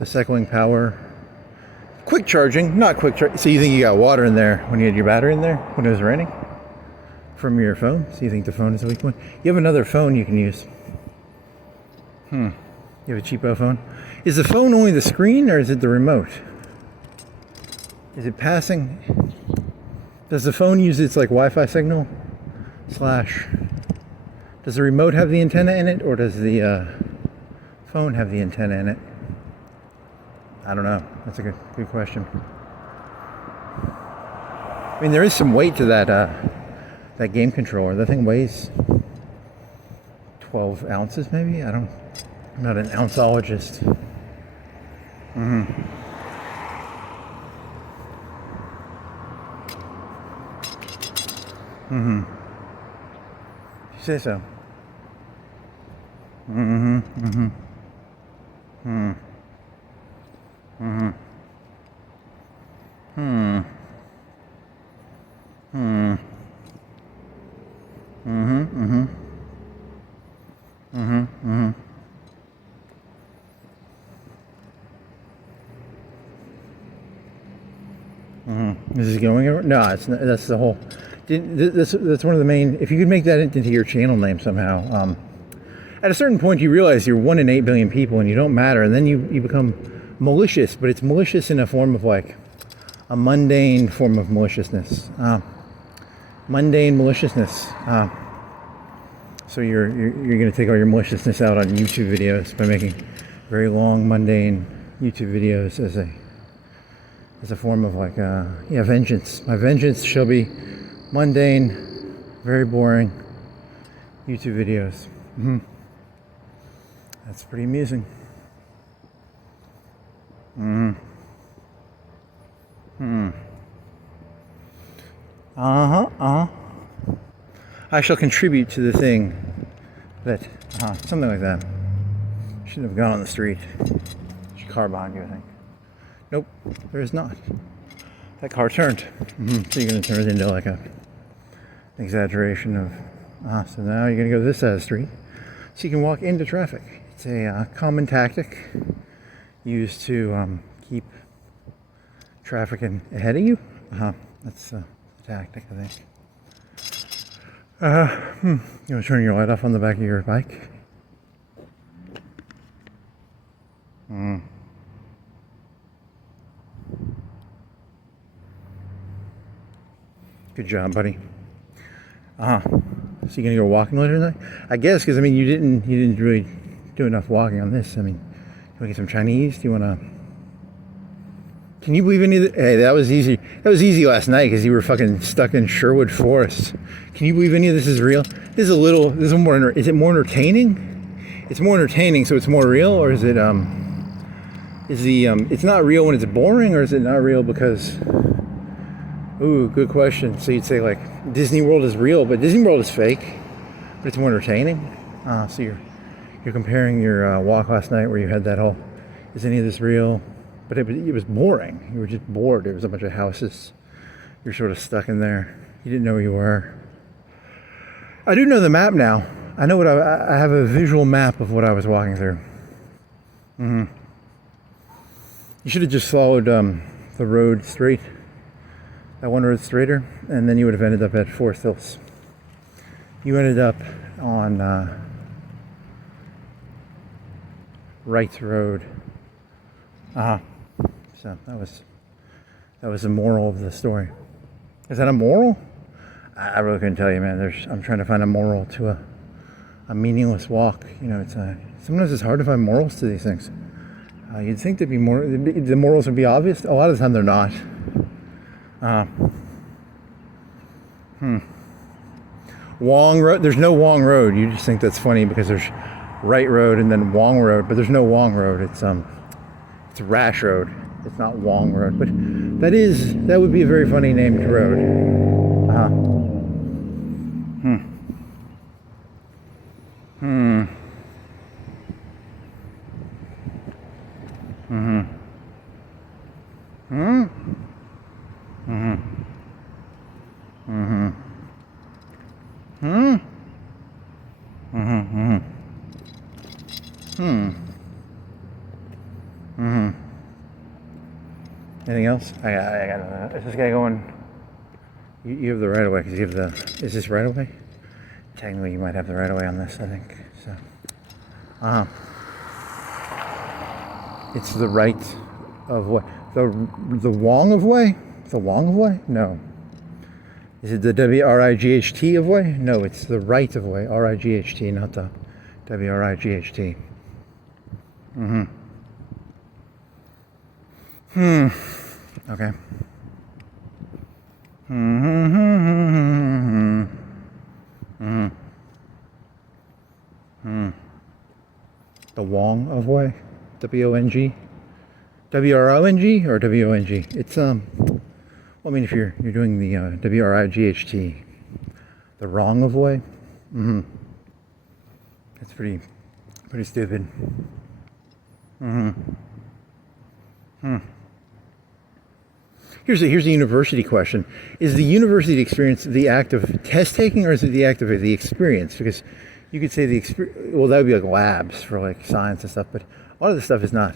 The cycling power. Quick charging, not quick charge. So you think you got water in there when you had your battery in there when it was raining? From your phone? So you think the phone is a weak point? You have another phone you can use. You have a cheapo phone? Is the phone only the screen or is it the remote? Is it passing? Does the phone use its like Wi-Fi signal? Slash. Does the remote have the antenna in it or does the phone have the antenna in it? I don't know. That's a good question. I mean, there is some weight to that game controller. That thing weighs 12 ounces, maybe. I'm not an ounceologist. You say so. Is this going over? No, it's not, that's the whole. That's one of the main. If you could make that into your channel name somehow, at a certain point you realize you're 1 in 8 billion people and you don't matter, and then you become malicious, but it's malicious in a form of like a mundane form of maliciousness. Mundane maliciousness. So you're going to take all your maliciousness out on YouTube videos by making very long, mundane YouTube videos as a form of like vengeance. My vengeance shall be mundane, very boring YouTube videos. That's pretty amusing. I shall contribute to the thing that, something like that. Shouldn't have gone on the street. There's a car behind you, I think. Nope, there is not. That car turned. So you're going to turn it into like an exaggeration of, so now you're going to go this side of the street so you can walk into traffic. It's a common tactic used to keep traffic ahead of you. That's the tactic, I think. You want to turn your light off on the back of your bike? Good job, buddy. So you gonna go walking later tonight? I guess, because I mean, you didn't really do enough walking on this. I mean, you want to get some Chinese? Do you want to? Can you believe any of the? Hey, that was easy. That was easy last night because you were fucking stuck in Sherwood Forest. Can you believe any of this is real? This is more. Is it more entertaining? It's more entertaining, so it's more real, or is it it's not real when it's boring, or is it not real because Ooh, good question. So you'd say like Disney World is real, but Disney World is fake, but it's more entertaining. So you're comparing your walk last night where you had that whole, is any of this real? But it was boring. You were just bored. There was a bunch of houses. You're sort of stuck in there. You didn't know where you were. I do know the map now. I know what I have a visual map of what I was walking through. You should have just followed the road straight. That one road straighter, and then you would have ended up at Forest Hills. You ended up on Wrights Road. So that was the moral of the story. Is that a moral? I really couldn't tell you, man. I'm trying to find a moral to a meaningless walk. You know, sometimes it's hard to find morals to these things. You'd think there'd be more. The morals would be obvious. A lot of the time, they're not. Wong Road. There's no Wong Road. You just think that's funny because there's Wright Road and then Wong Road, but there's no Wong Road. It's Rash Road. It's not Wong Road, but that would be a very funny named road. Anything else? I got is this guy going? You have the right of way because you have the. Is this right of way? Technically, you might have the right of way on this. I think so. It's the right of way. The Wong of way? The Wong of way? No. Is it the WRIGHT of way? No, it's the right of way. RIGHT, not the WRIGHT. Okay. The Wong of way? WONG? WRONG or WONG? It's well, I mean, if you're doing the WRIGHT, the wrong of way, that's pretty stupid. Here's a university question: is the university experience the act of test taking, or is it the act of the experience? Because you could say well, that would be like labs for like science and stuff, but a lot of this stuff is not.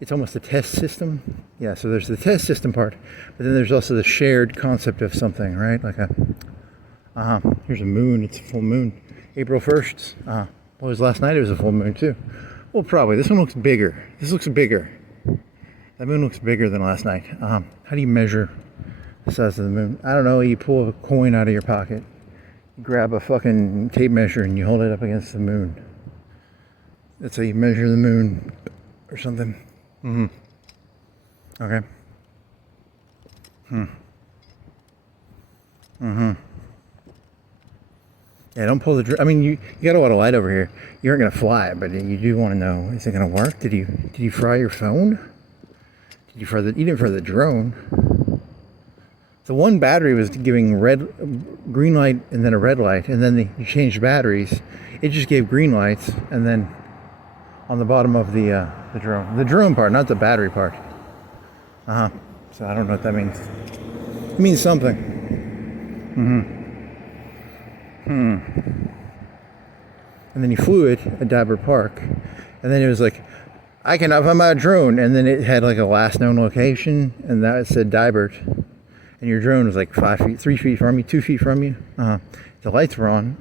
It's almost a test system. Yeah, so there's the test system part, but then there's also the shared concept of something, right? Like here's a moon, it's a full moon. April 1st. What was last night? It was a full moon too. Well, probably. This one looks bigger. This looks bigger. That moon looks bigger than last night. How do you measure the size of the moon? I don't know. You pull a coin out of your pocket, you grab a fucking tape measure, and you hold it up against the moon. That's how you measure the moon or something. Okay. Yeah, don't pull the drone. I mean, you got a lot of light over here. You aren't gonna fly it, but you do want to know: is it gonna work? Did you fry your phone? Did you fry you didn't fry the drone. The one battery was giving green light, and then a red light, and then you changed batteries. It just gave green lights, and then on the bottom of the drone part, not the battery part. So I don't know what that means. It means something. And then you flew it at Dabber Park, and then it was like, I cannot find my drone, and then it had like a last known location, and that said Dibert, and your drone was like 5 feet, 3 feet from you, 2 feet from you. The lights were on.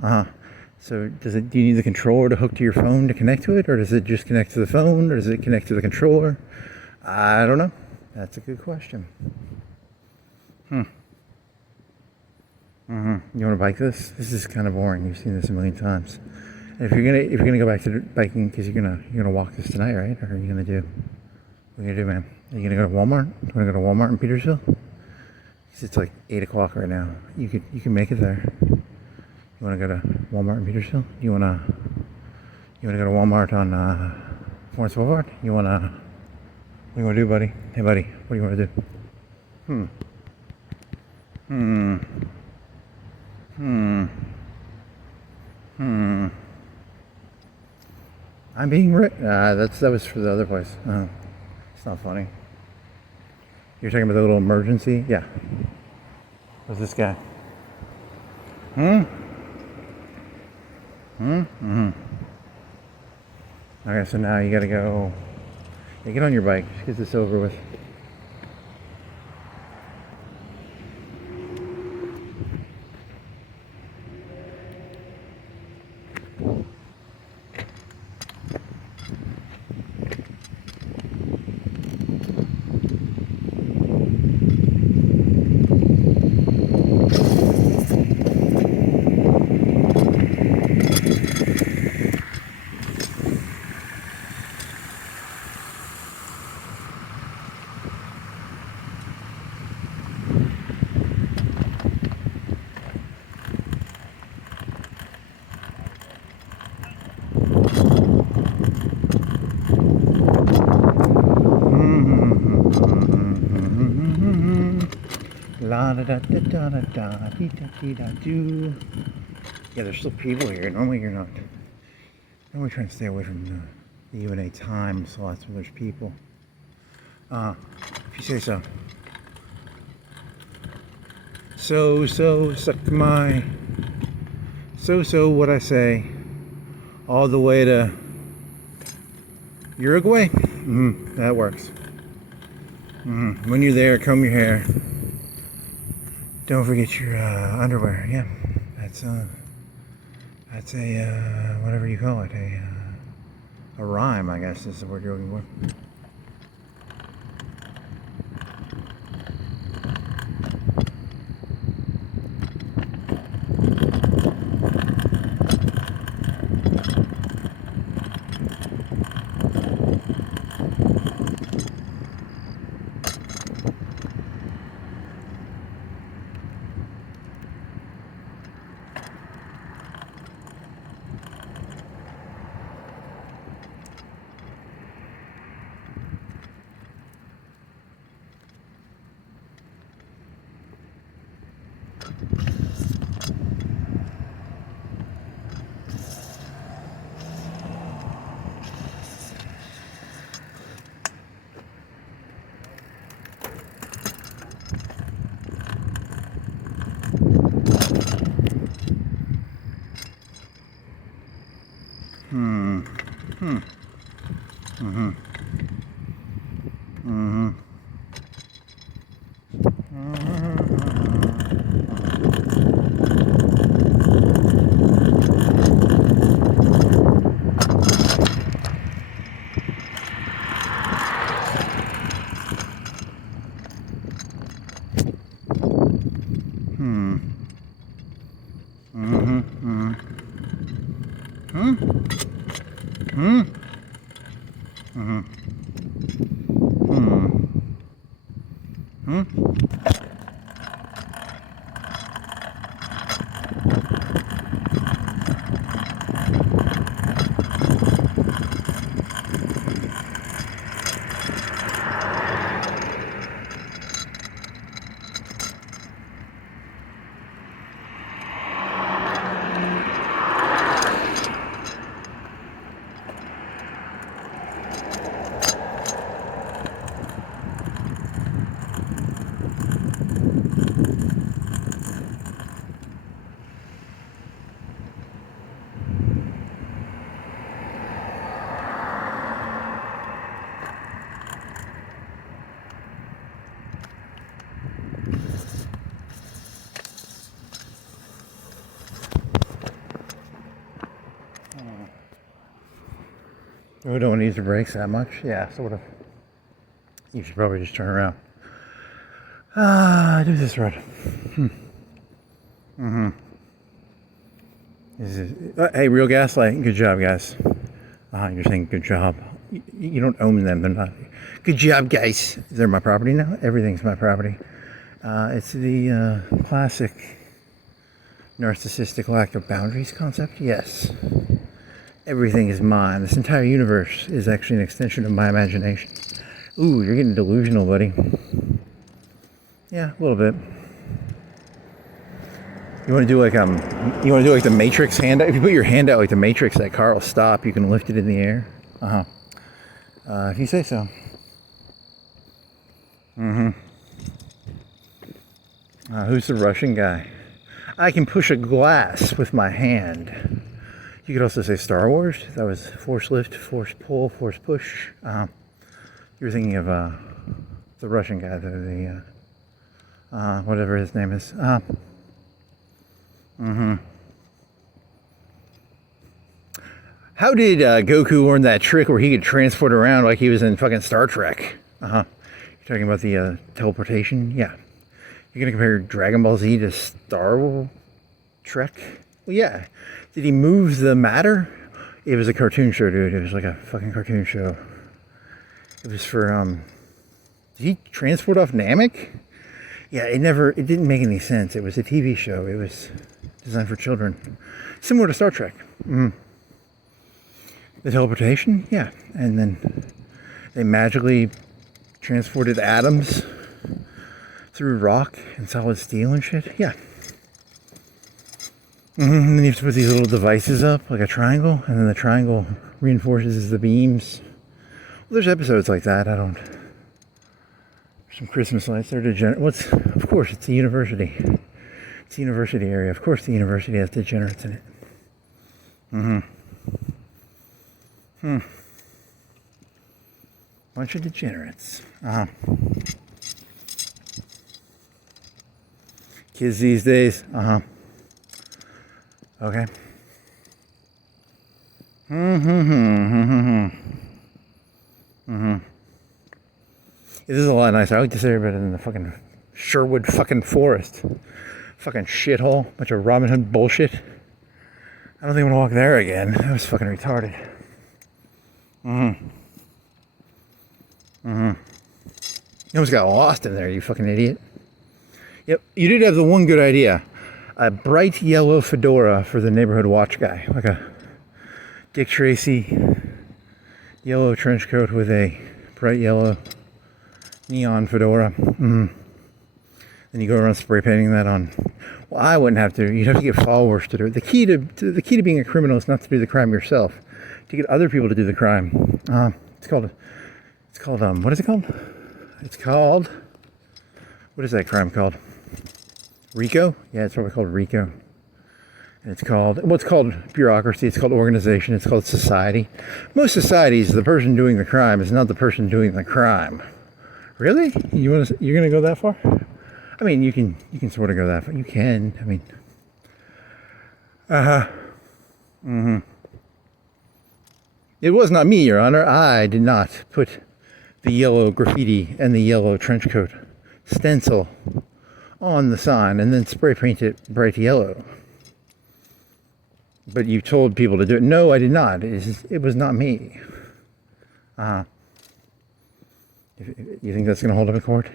So do you need the controller to hook to your phone to connect to it, or does it just connect to the phone, or does it connect to the controller? I don't know. That's a good question. You want to bike this? This is kind of boring. You've seen this a million times. And if you're gonna go back to biking, because you're gonna walk this tonight, right? Or are you gonna do? What are you gonna do, man? Are you gonna go to Walmart? You wanna go to Walmart in Petersville? Because it's like 8 o'clock right now. You can make it there. You want to go to Walmart in Petersville? You want to go to Walmart on Florence Boulevard? What do you want to do, buddy? Hey, buddy, what do you want to do? Hmm. Hmm. Hmm. I'm being rich. That was for the other place. It's not funny. You're talking about the little emergency? Yeah. What's this guy? Hmm? Hmm? Mm-hmm. Okay, so now you gotta go. Yeah, get on your bike. Just get this over with. La da da da da da da dee da dee da doo. Yeah, there's still people here. Normally you're not. Normally trying to stay away from the UNA time slots where there's people. If you say so. So suck my. So what I say. All the way to Uruguay. That works. When you're there, comb your hair. Don't forget your underwear. Yeah, that's a whatever you call it, a rhyme, I guess is the word you're looking for. We don't use the brakes that much. Yeah, sort of. You should probably just turn around. Do this road. Hey, real gaslight. Good job, guys. You're saying good job. You don't own them. They're not. Good job, guys. They're my property now. Everything's my property. It's the classic narcissistic lack of boundaries concept. Yes. Everything is mine. This entire universe is actually an extension of my imagination. Ooh, you're getting delusional, buddy. Yeah, a little bit. You want to do like the Matrix hand out? If you put your hand out like the Matrix, that car will stop. You can lift it in the air. If you say so. Who's the Russian guy? I can push a glass with my hand. You could also say Star Wars. That was force lift, force pull, force push. You were thinking of the Russian guy, the whatever his name is. How did Goku learn that trick where he could transport around like he was in fucking Star Trek? You're talking about the teleportation? Yeah. You're gonna compare Dragon Ball Z to Star Trek? Well, yeah. Did he move the matter? It was a cartoon show, dude. It was like a fucking cartoon show. It was for, did he transport off Namek? Yeah, it didn't make any sense. It was a TV show. It was designed for children. Similar to Star Trek. The teleportation? Yeah. And then they magically transported atoms through rock and solid steel and shit. Yeah. And then you have to put these little devices up, like a triangle, and then the triangle reinforces the beams. Well, there's episodes like that. Some Christmas lights. They're degenerate. Of course, it's a university. It's a university area. Of course, the university has degenerates in it. Bunch of degenerates. Kids these days. Okay. This is a lot nicer. I like this area better than the fucking Sherwood fucking forest. Fucking shithole. Bunch of Robin Hood bullshit. I don't think I'm gonna walk there again. That was fucking retarded. You almost got lost in there, you fucking idiot. Yep, you did have the one good idea. A bright yellow fedora for the neighborhood watch guy. Like a Dick Tracy yellow trench coat with a bright yellow neon fedora. Then you go around spray painting that on. Well, I wouldn't have to. You'd have to get followers to do it. The key to being a criminal is not to do the crime yourself. To get other people to do the crime. It's called what is it called? It's called, what is that crime called? RICO? Yeah, it's probably called RICO. And it's called bureaucracy, it's called organization, it's called society. Most societies, the person doing the crime is not the person doing the crime. Really? You're gonna go that far? I mean, you can sort of go that far. You can, I mean. It was not me, Your Honor. I did not put the yellow graffiti and the yellow trench coat stencil on the sign and then spray paint it bright yellow. But you told people to do it. No, I did not. It was not me. You think that's going to hold up in court?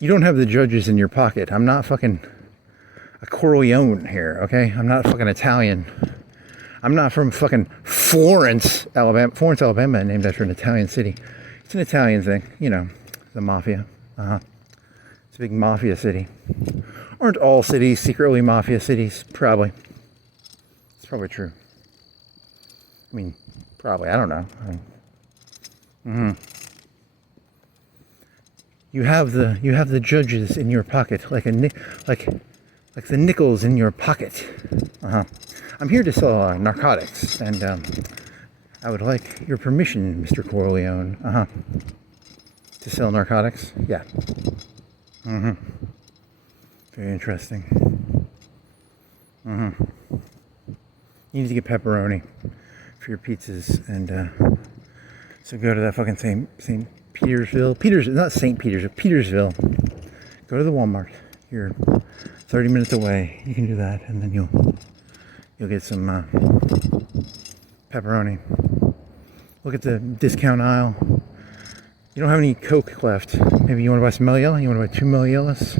You don't have the judges in your pocket. I'm not fucking a Corleone here, okay? I'm not fucking Italian. I'm not from fucking Florence, Alabama. Florence, Alabama, named after an Italian city. It's an Italian thing, you know, the mafia. It's a big mafia city. Aren't all cities secretly mafia cities? Probably. It's probably true. I mean, probably. I don't know. You have the judges in your pocket, like the nickels in your pocket. I'm here to sell narcotics, and I would like your permission, Mr. Corleone. To sell narcotics? Yeah. Very interesting. You need to get pepperoni for your pizzas, and so go to that fucking St. Petersville. Not St. Petersville, Petersville. Go to the Walmart. You're 30 minutes away. You can do that, and then you'll get some pepperoni. Look at the discount aisle. You don't have any Coke left. Maybe you want to buy some Meliella? You want to buy 2 Meliellas?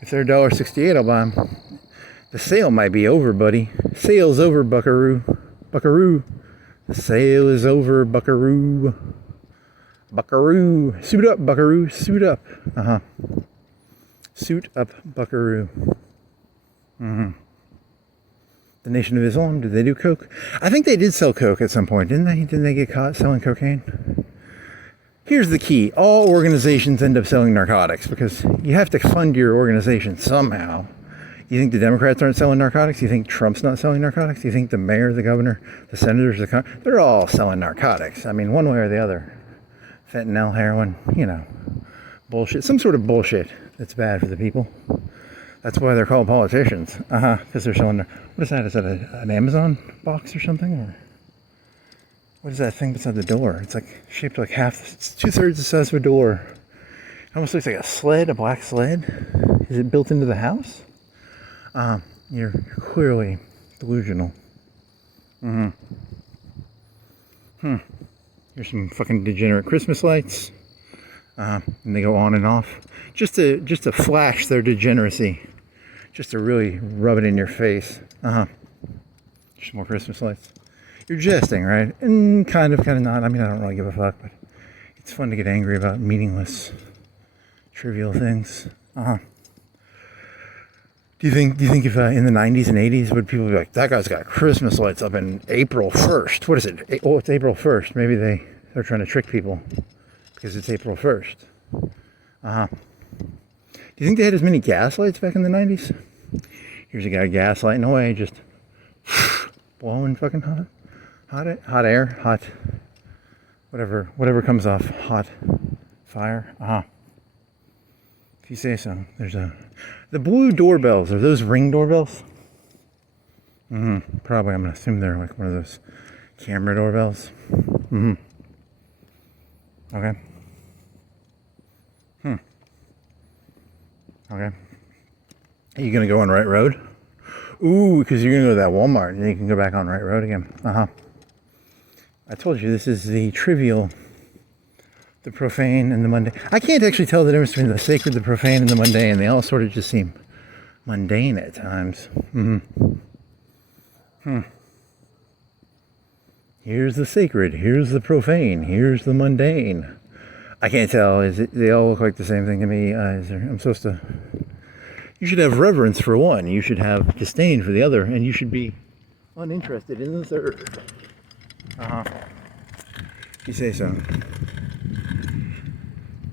If they're $1.68, I'll buy them. The sale might be over, buddy. Sale's over, buckaroo. Buckaroo. The sale is over, buckaroo. Buckaroo. Suit up, buckaroo. Suit up. Suit up, buckaroo. The Nation of Islam, did they do coke? I think they did sell coke at some point, didn't they? Didn't they get caught selling cocaine? Here's the key. All organizations end up selling narcotics because you have to fund your organization somehow. You think the Democrats aren't selling narcotics? You think Trump's not selling narcotics? You think the mayor, the governor, the senators, they're all selling narcotics. I mean, one way or the other. Fentanyl, heroin, you know, bullshit. Some sort of bullshit that's bad for the people. That's why they're called politicians. Because they're selling, what is that? Is that an Amazon box or something? Or what is that thing beside the door? It's like shaped like it's 2/3 the size of a door. It almost looks like a sled, a black sled. Is it built into the house? You're clearly delusional. Here's some fucking degenerate Christmas lights. And they go on and off. Just to flash their degeneracy. Just to really rub it in your face. Just more Christmas lights. You're jesting, right? And kind of not. I mean, I don't really give a fuck, but it's fun to get angry about meaningless, trivial things. Do you think if in the 90s and 80s would people be like, that guy's got Christmas lights up in April 1st? What is it? Oh, it's April 1st. Maybe they're trying to trick people because it's April 1st. Do you think they had as many gas lights back in the 90s? Here's a guy gaslighting away, just blowing fucking hot air, whatever comes off, hot fire. If you say so. There's the blue doorbells. Are those Ring doorbells? Probably. I'm gonna assume they're like one of those camera doorbells. Okay. Okay. Are you gonna go on Right Road? Ooh, because you're gonna go to that Walmart and then you can go back on Right Road again. I told you this is the trivial, the profane, and the mundane. I can't actually tell the difference between the sacred, the profane, and the mundane. They all sort of just seem mundane at times. Here's the sacred, here's the profane, here's the mundane. I can't tell. They all look like the same thing to me. I'm supposed to... You should have reverence for one. You should have disdain for the other. And you should be uninterested in the third. You say so.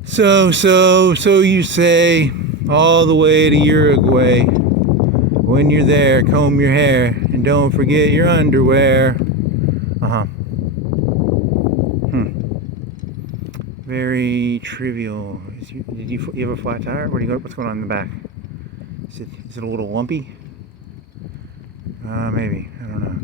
So you say all the way to Uruguay. When you're there, comb your hair. And don't forget your underwear. Very trivial. Did you have a flat tire? What's going on in the back? Is it a little lumpy? Maybe. I don't know.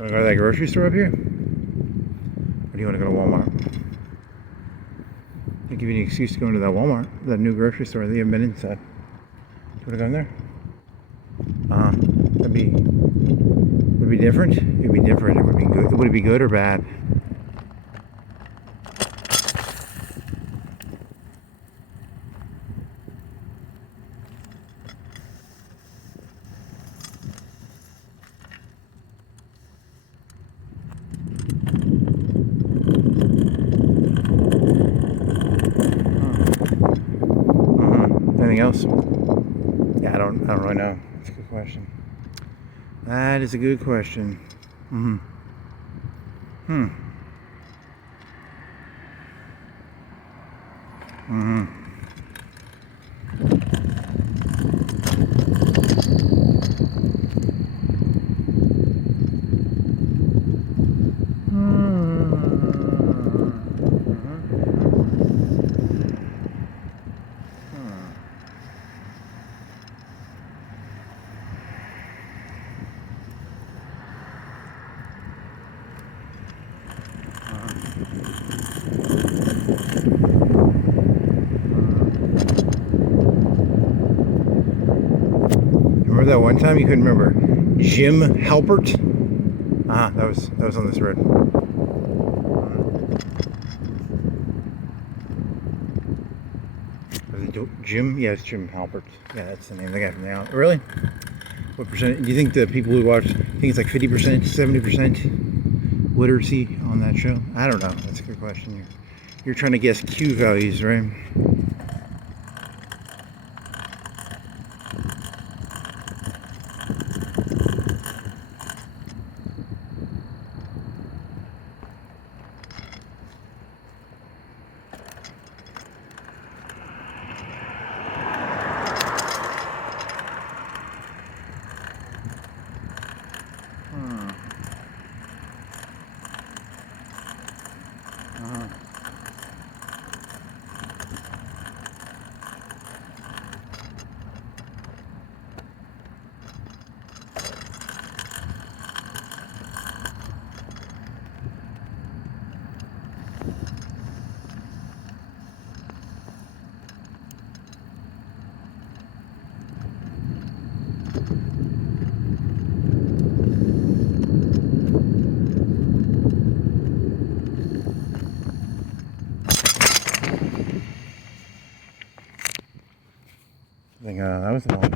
Want to go to that grocery store up here? Or do you want to go to Walmart? I'll give you an excuse to go into that Walmart, that new grocery store that you haven't been inside. Do you want to go in there? Would it be different? It'd be different. It would be good. Would it be good or bad? Anything else? Yeah, I don't really know. That's a good question. That is a good question. Remember that one time you couldn't remember Jim Halpert? That was on this road. Jim? Yeah, it's Jim Halpert. Yeah, that's the name of the guy from the out. Really? What percent? Do you think the people who watch think it's like 50%, 70% literacy on that show? I don't know. That's a good question. You're trying to guess Q values, right? I think that was the one.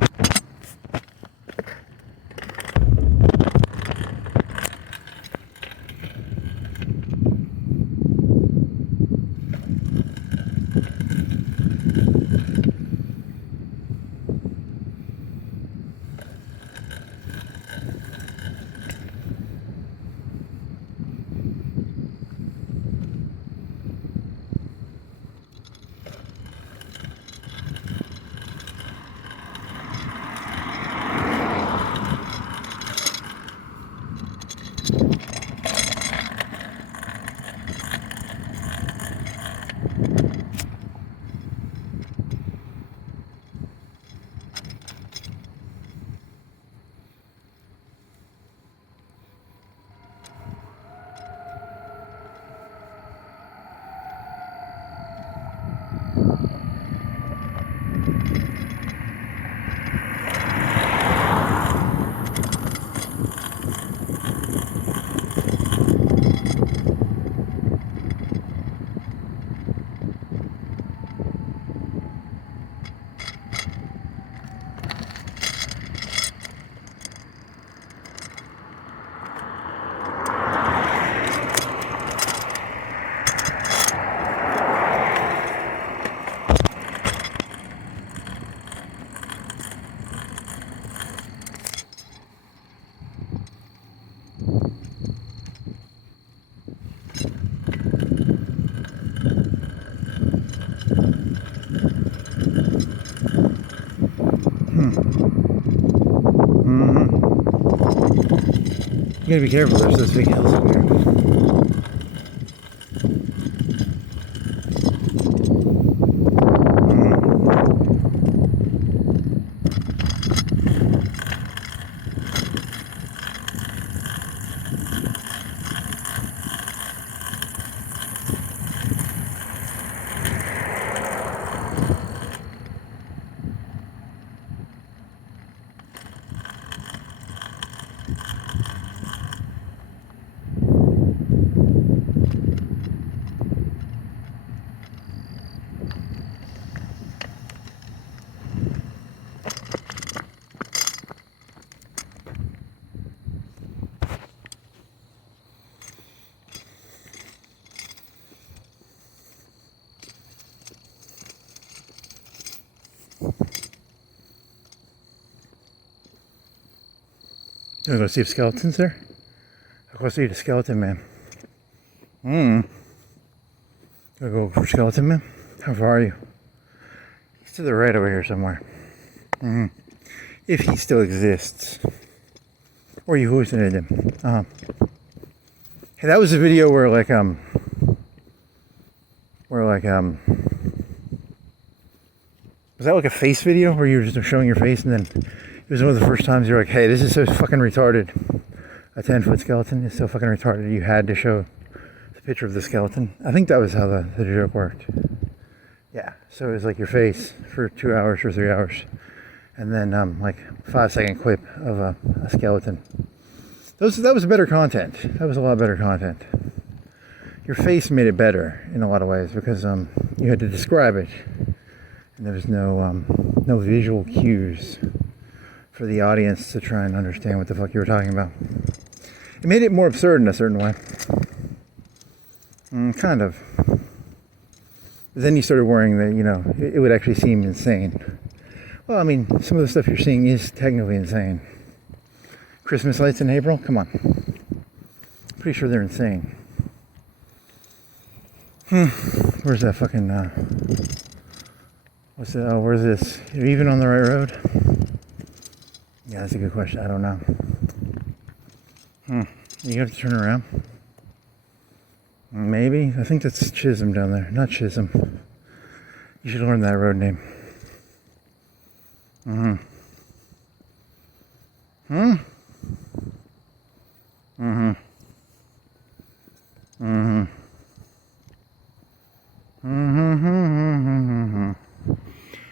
You gotta be careful, there's those big hills up here. You go see if skeletons there? I'll go see the skeleton man. Gotta go for skeleton man? How far are you? He's to the right over here somewhere. If he still exists. Or you hallucinated him. Hey, that was a video where was that like a face video where you were just showing your face, and then it was one of the first times you're like, hey, this is so fucking retarded. A 10-foot skeleton is so fucking retarded. You had to show the picture of the skeleton. I think that was how the joke worked. Yeah, so it was like your face for 2 hours or 3 hours, and then like 5-second clip of a skeleton. That was better content. That was a lot better content. Your face made it better in a lot of ways because you had to describe it, and there was no visual cues for the audience to try and understand what the fuck you were talking about. It made it more absurd in a certain way. Kind of. But then you started worrying that, you know, it would actually seem insane. Well, I mean, some of the stuff you're seeing is technically insane. Christmas lights in April? Come on. Pretty sure they're insane. Where's that fucking, where's this? Are you even on the right road? Yeah, that's a good question. I don't know. You have to turn around? Maybe. I think that's Chisholm down there. Not Chisholm. You should learn that road name.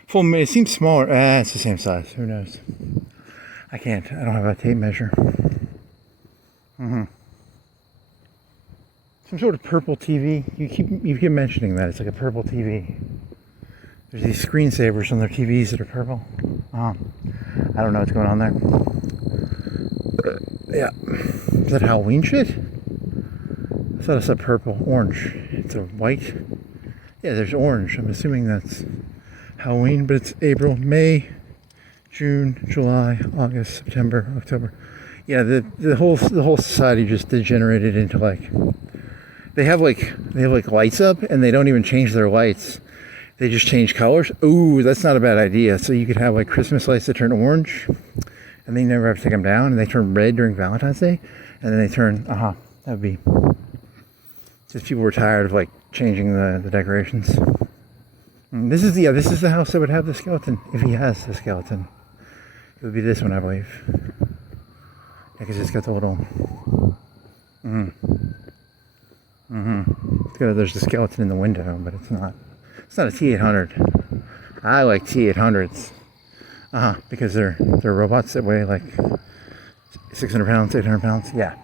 Full. It seems smaller. It's the same size. Who knows? I can't. I don't have a tape measure. Some sort of purple TV. You keep mentioning that. It's like a purple TV. There's these screensavers on their TVs that are purple. I don't know what's going on there. Yeah. Is that Halloween shit? I thought I said purple. Orange. It's a white. Yeah, there's orange. I'm assuming that's Halloween, but it's April, May, June, July, August, September, October. Yeah, the whole society just degenerated into like they have lights up, and they don't even change their lights. They just change colors. Ooh, that's not a bad idea. So you could have like Christmas lights that turn orange, and they never have to take them down, and they turn red during Valentine's Day, and then they turn that would be just people were tired of like changing the decorations. This is the house that would have the skeleton, if he has the skeleton. It would be this one, I believe. Yeah, because it's got the little there's the skeleton in the window, but it's not a T800. I like T800s. Because they're robots that weigh like 600 pounds, 800 pounds. Yeah.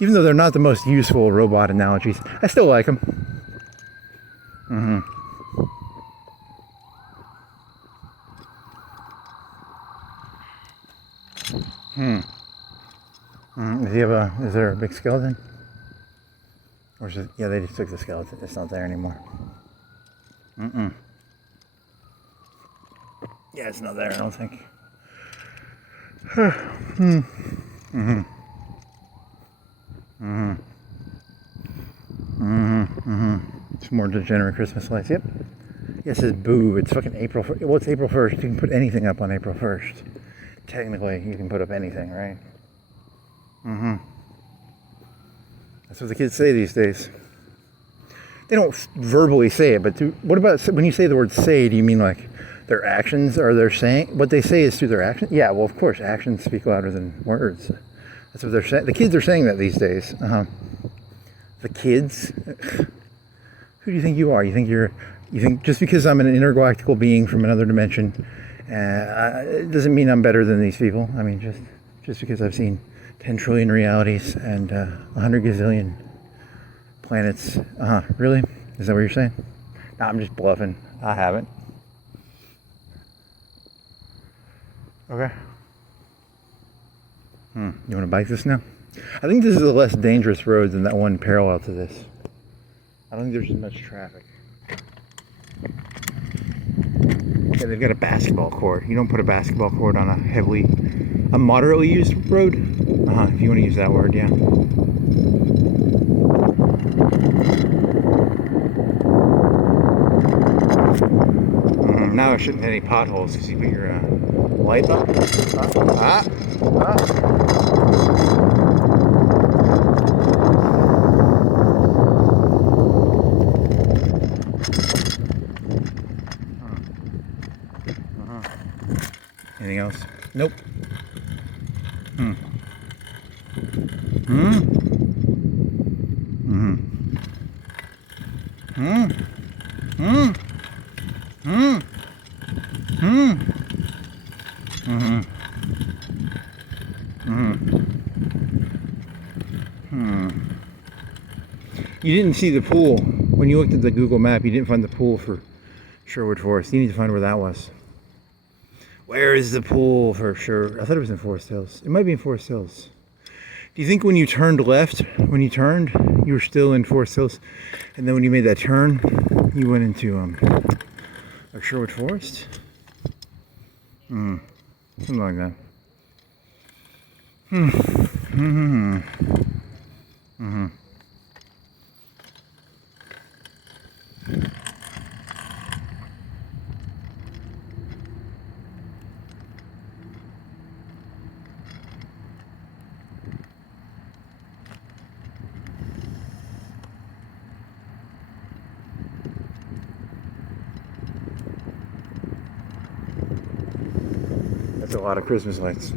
Even though they're not the most useful robot analogies, I still like them. Is there a big skeleton? Or is it, yeah, they just took the skeleton. It's not there anymore. Yeah, it's not there, I don't think. It's more degenerate Christmas lights. Yep. Yes, it's boo. It's fucking April 1st. Well, it's April 1st. You can put anything up on April 1st. Technically, you can put up anything, right? That's what the kids say these days. They don't verbally say it, but what about when you say the word say, do you mean like their actions, or they're saying what they say is through their actions? Yeah, well, of course, actions speak louder than words. That's what they're saying. The kids are saying that these days. The kids? Who do you think you are? You think just because I'm an intergalactical being from another dimension, it doesn't mean I'm better than these people. I mean, just because I've seen 10 trillion realities and 100 gazillion planets. Really? Is that what you're saying? No, I'm just bluffing. I haven't. Okay. You want to bike this now? I think this is a less dangerous road than that one parallel to this. I don't think there's as much traffic. Yeah, they've got a basketball court. You don't put a basketball court on a moderately used road. If you want to use that word, yeah. Now there shouldn't hit any potholes because you put your light up. Anything else? Nope. You didn't see the pool. When you looked at the Google map, you didn't find the pool for Sherwood Forest. You need to find where that was. Where is the pool for sure? I thought it was in Forest Hills. It might be in Forest Hills. Do you think when you turned left, you were still in Forest Hills? And then when you made that turn, you went into Sherwood Forest? Something like that. That's a lot of Christmas lights.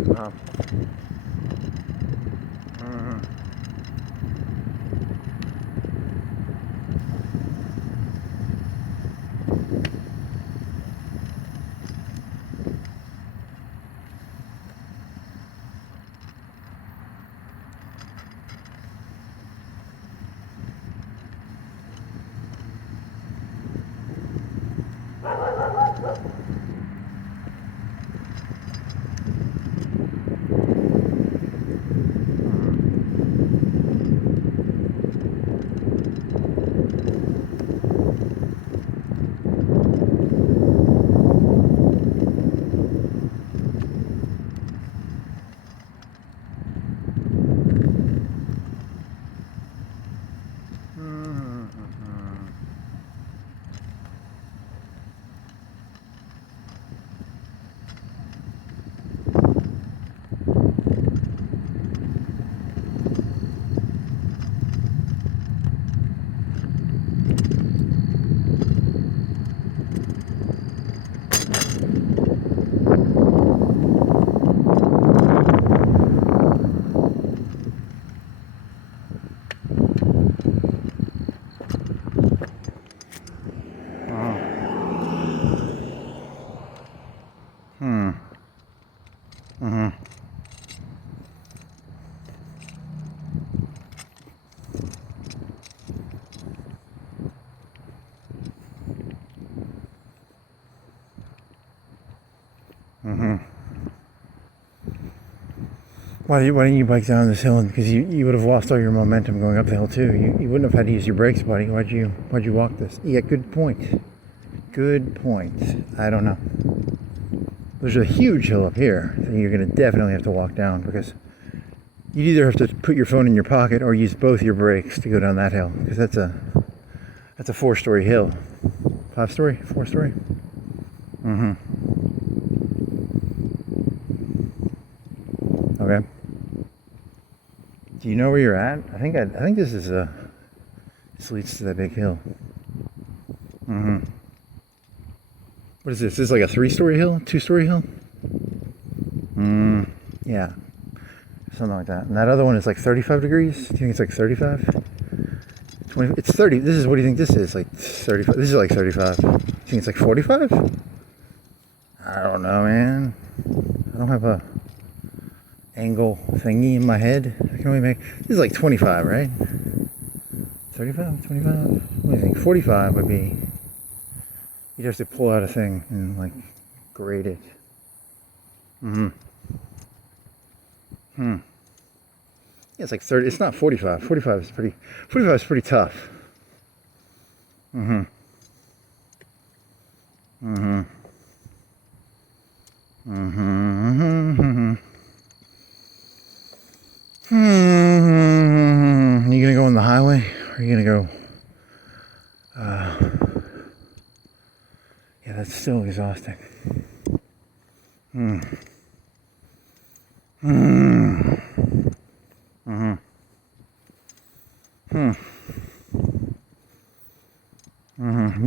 Why didn't you bike down this hill? Because you would have lost all your momentum going up the hill too. You wouldn't have had to use your brakes, buddy. Why'd you walk this? Yeah, good point. Good point. I don't know. There's a huge hill up here that you're going to definitely have to walk down because you'd either have to put your phone in your pocket or use both your brakes to go down that hill because that's a 4-story hill. 5-story? 4-story? Okay. Do you know where you're at? I think this is this leads to that big hill. What is this? This is like a 3-story hill? 2-story hill? Yeah. Something like that. And that other one is like 35 degrees? Do you think it's like 35? 20, it's 30. This is, what do you think this is? Like 35? This is like 35. Do you think it's like 45? I don't know, man. I don't have a angle thingy in my head. I can only make, this is like 25, right? 35, 25? What do you think? 45 would be, you'd have to pull out a thing and like grade it. Yeah, it's like 30, it's not 45. 45 is pretty tough. You gonna go on the highway, or are you gonna go? Yeah, that's still exhausting. You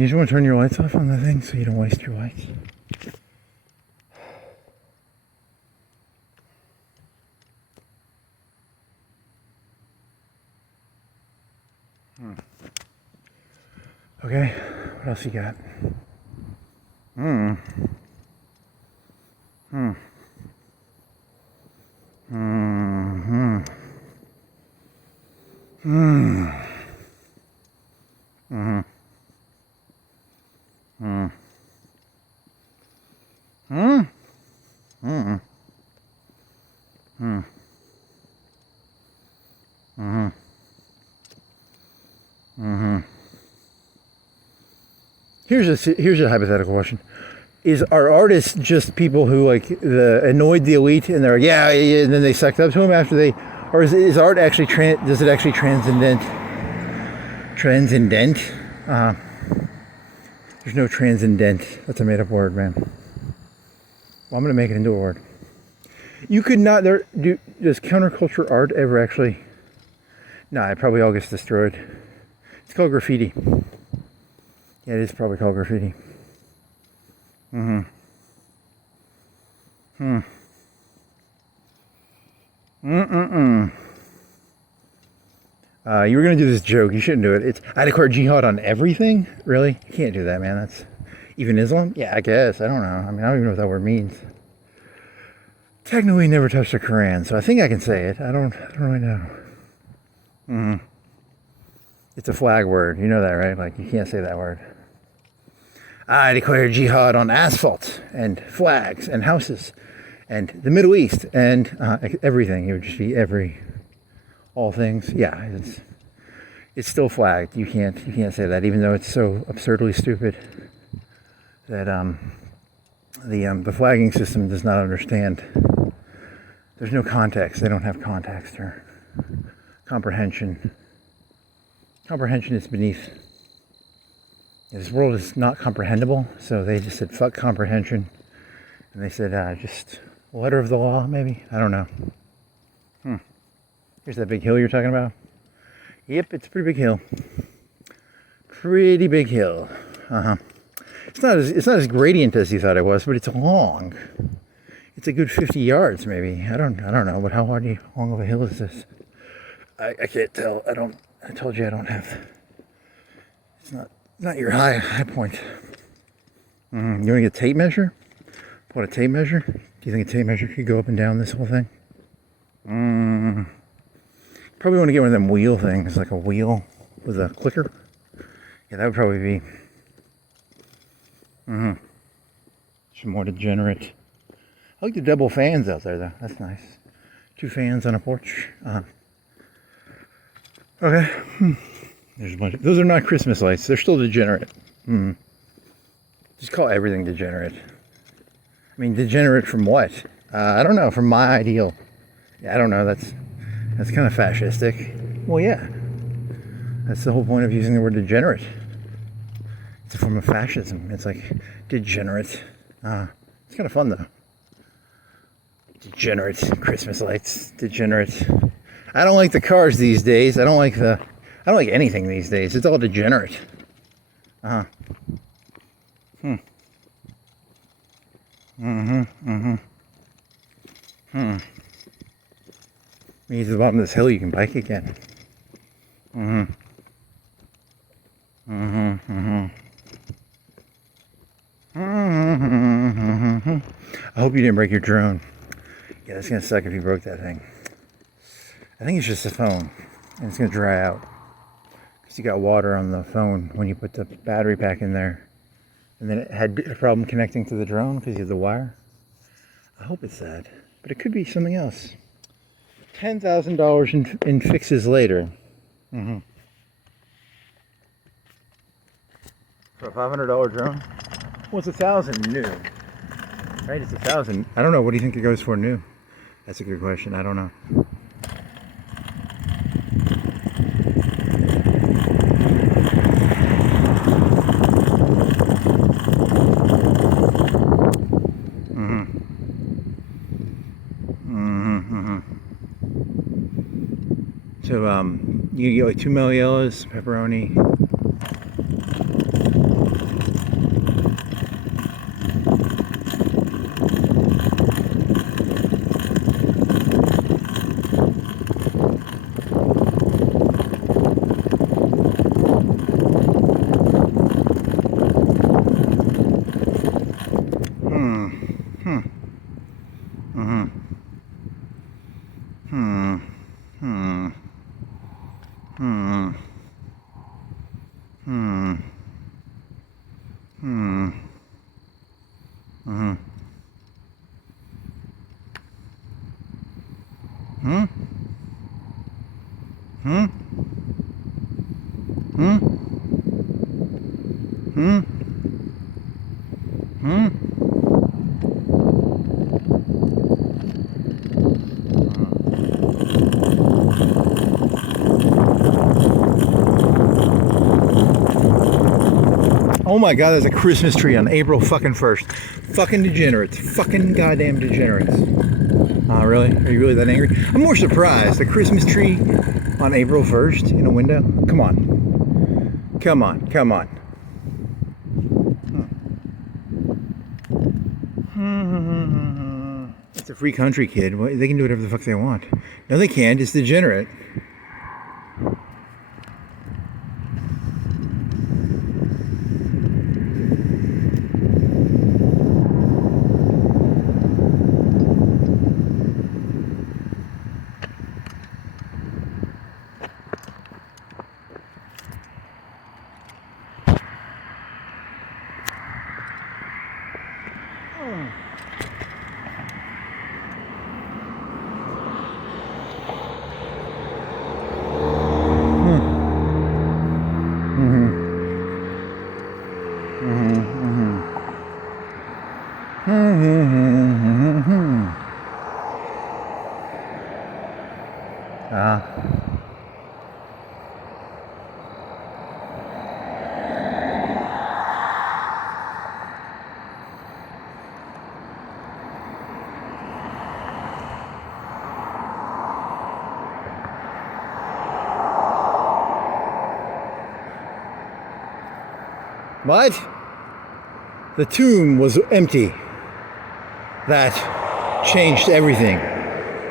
just want to turn your lights off on the thing so you don't waste your lights. Okay, what else you got? Here's a hypothetical question. Are artists just people who like annoyed the elite and they're like, yeah, and then they sucked up to them after they, or is art actually does it actually transcendent? There's no transcendent. That's a made up word, man. Well, I'm gonna make it into a word. You could not does counterculture art ever actually? Nah, it probably all gets destroyed. It's called graffiti. Yeah, it is probably called graffiti. You were gonna do this joke. You shouldn't do it. I declare jihad on everything. Really? You can't do that, man. That's even Islam. Yeah, I guess. I don't know. I mean, I don't even know what that word means. Technically, never touched the Quran, so I think I can say it. I don't really know. It's a flag word. You know that, right? Like you can't say that word. I declare jihad on asphalt and flags and houses and the Middle East and everything. It would just be all things. Yeah, it's still flagged. You can't say that, even though it's so absurdly stupid that the flagging system does not understand. There's no context. They don't have context or comprehension. Comprehension is beneath. This world is not comprehensible, so they just said fuck comprehension, and they said just letter of the law, maybe. I don't know. Here's that big hill you're talking about. Yep, it's a pretty big hill. Pretty big hill. It's not as gradient as you thought it was, but it's long. It's a good 50 yards, maybe. I don't know, but how long of a hill is this? I can't tell. I told you I don't have. It's not your high point. You want to get a tape measure? What, a tape measure? Do you think a tape measure could go up and down this whole thing? Probably want to get one of them wheel things, like a wheel with a clicker. Yeah, that would probably be. Some more degenerate. I like the double fans out there, though. That's nice. 2 fans on a porch. Okay. There's a bunch of, those are not Christmas lights. They're still degenerate. Just call everything degenerate. I mean, degenerate from what? I don't know. From my ideal. Yeah, I don't know. That's kind of fascistic. Well, yeah. That's the whole point of using the word degenerate. It's a form of fascism. It's like degenerate. It's kind of fun though. Degenerate Christmas lights. Degenerate. I don't like the cars these days. I don't like anything these days. It's all degenerate. When you get to the bottom of this hill, you can bike again. I hope you didn't break your drone. Yeah, that's gonna suck if you broke that thing. I think it's just the phone, and it's gonna dry out. Because you got water on the phone when you put the battery pack in there. And then it had a problem connecting to the drone because you have the wire. I hope it's that. But it could be something else. $10,000 in fixes later. For a $500 drone? What's $1,000 new? Right, it's 1,000. I don't know. What do you think it goes for new? That's a good question. I don't know. So you can get like 2 mil yellows, pepperoni. Oh my God, there's a Christmas tree on April fucking 1st. Fucking degenerates. Fucking goddamn degenerates. Oh, really? Are you really that angry? I'm more surprised. A Christmas tree on April 1st in a window? Come on. Come on. Come on. It's a free country, kid. They can do whatever the fuck they want. No, they can't. It's degenerate. What? The tomb was empty. That changed everything.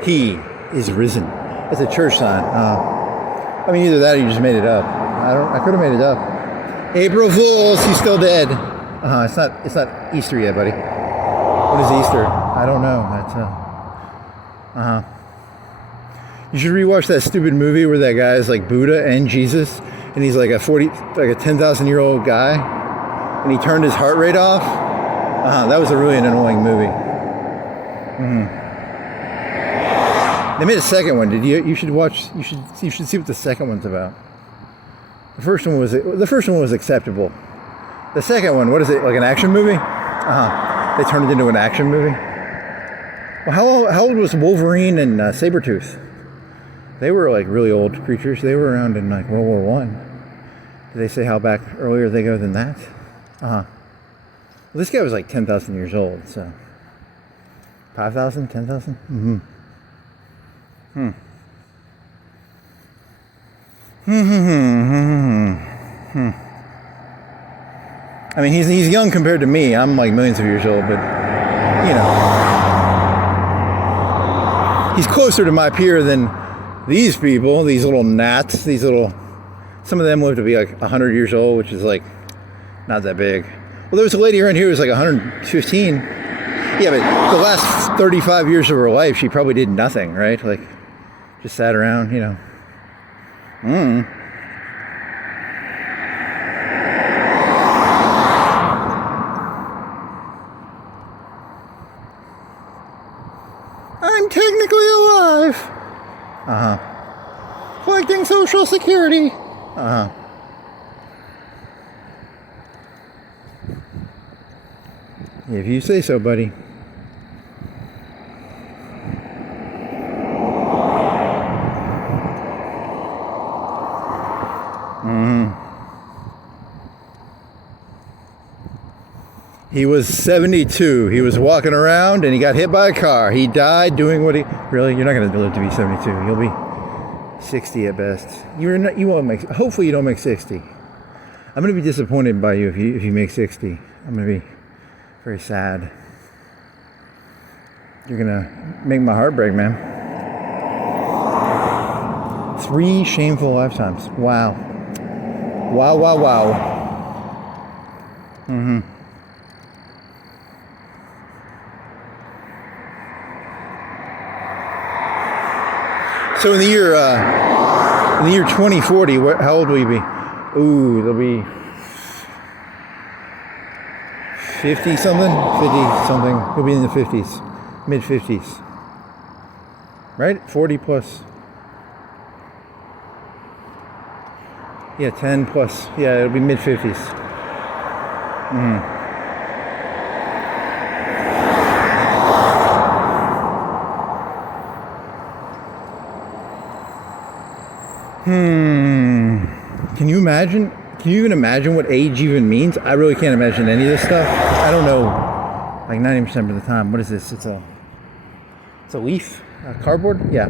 He is risen. That's a church sign. I mean, either that or you just made it up. I could have made it up. April Fools, he's still dead. It's not Easter yet, buddy. What is Easter? I don't know. That's You should rewatch that stupid movie where that guy is like Buddha and Jesus, and he's like a 10,000-year-old guy, and he turned his heart rate off. That was a really annoying movie. They made a second one. You should watch. You should see what the second one's about. The first one was acceptable. The second one, what is it, like an action movie? They turned it into an action movie. Well, how old was Wolverine and Sabretooth? They were like really old creatures. They were around in like World War I. Did they say how back earlier they go than that? Well, this guy was like 10,000 years old, so 5,000, 10,000? I mean, he's young compared to me. I'm like millions of years old, but you know, he's closer to my peer than these people, these little gnats, some of them live to be like 100 years old, which is like not that big. Well, there was a lady around here who was like 115. Yeah, but the last 35 years of her life, she probably did nothing, right? Like, just sat around, you know. I'm technically alive. Collecting Social Security. If you say so, buddy. He was 72. He was walking around and he got hit by a car. He died doing what he... Really? You're not going to live to be 72. You'll be 60 at best. You won't make... Hopefully you don't make 60. I'm going to be disappointed by you if you make 60. I'm going to be very sad. You're going to make my heart break, man. 3 shameful lifetimes. Wow. Wow, wow, wow. Mm-hmm. So in the year 2040, how old will you be? Ooh, they'll be 50 something. You'll be in the 50s, mid 50s, right? 40 plus. Yeah, 10 plus. Yeah, it'll be mid 50s. Can you imagine? Can you even imagine what age even means? I really can't imagine any of this stuff. I don't know. Like 90% of the time. What is this? It's a leaf? Cardboard? Yeah.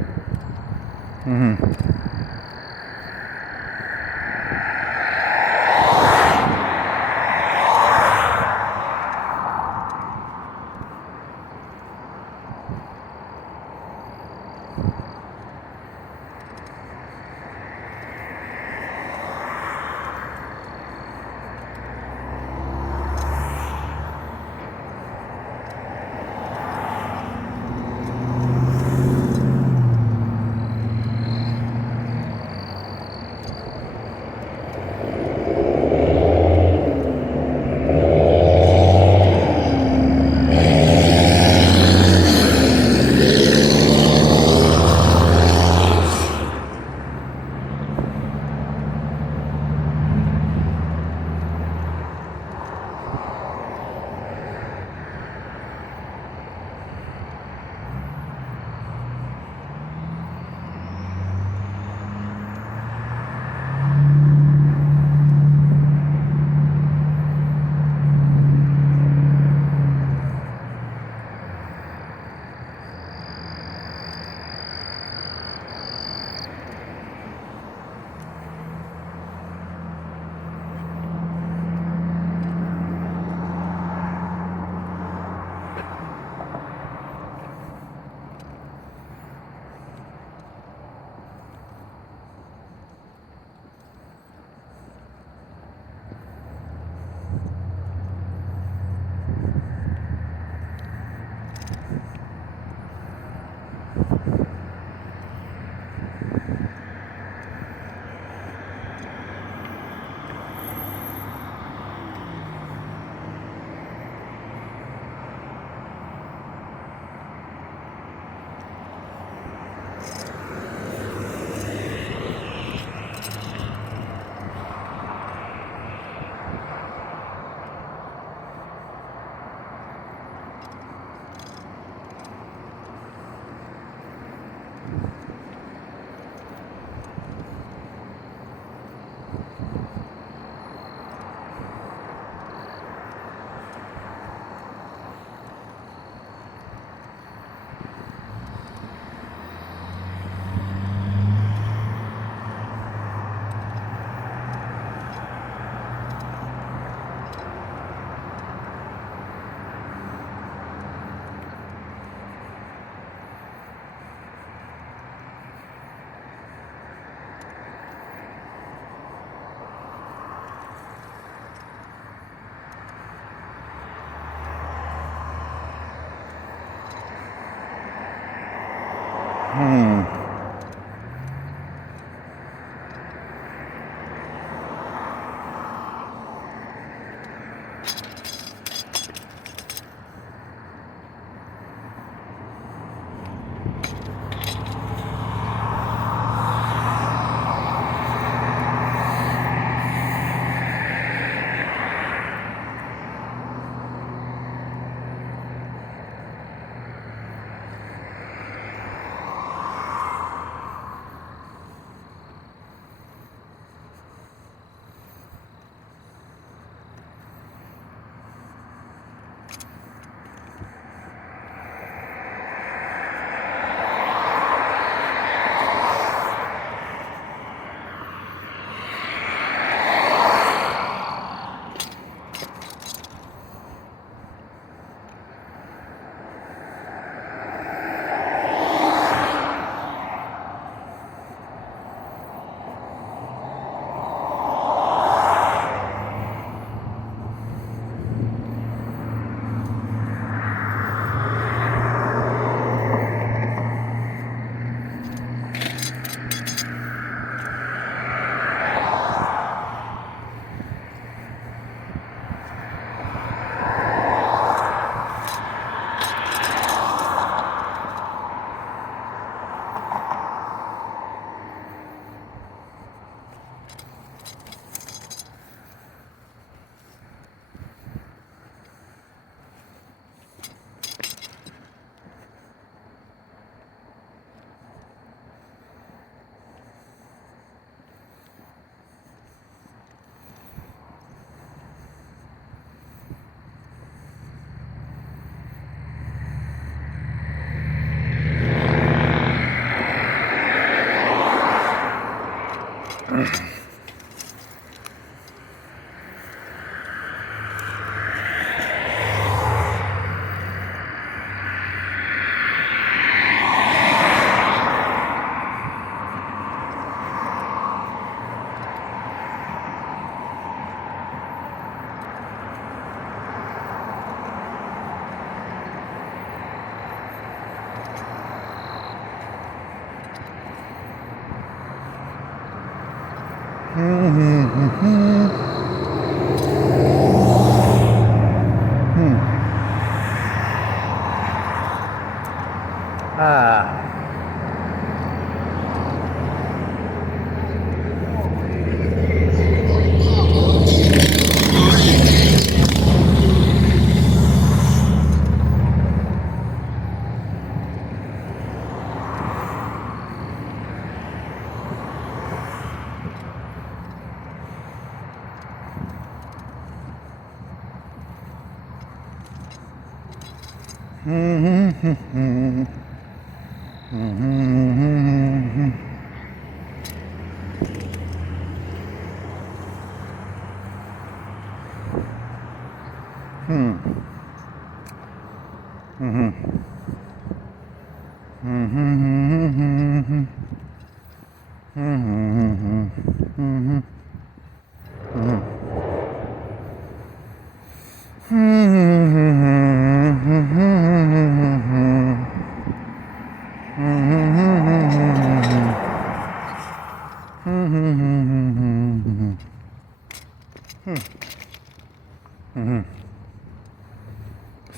What's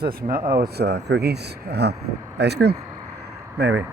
that smell? Oh, it's cookies. Ice cream? Maybe.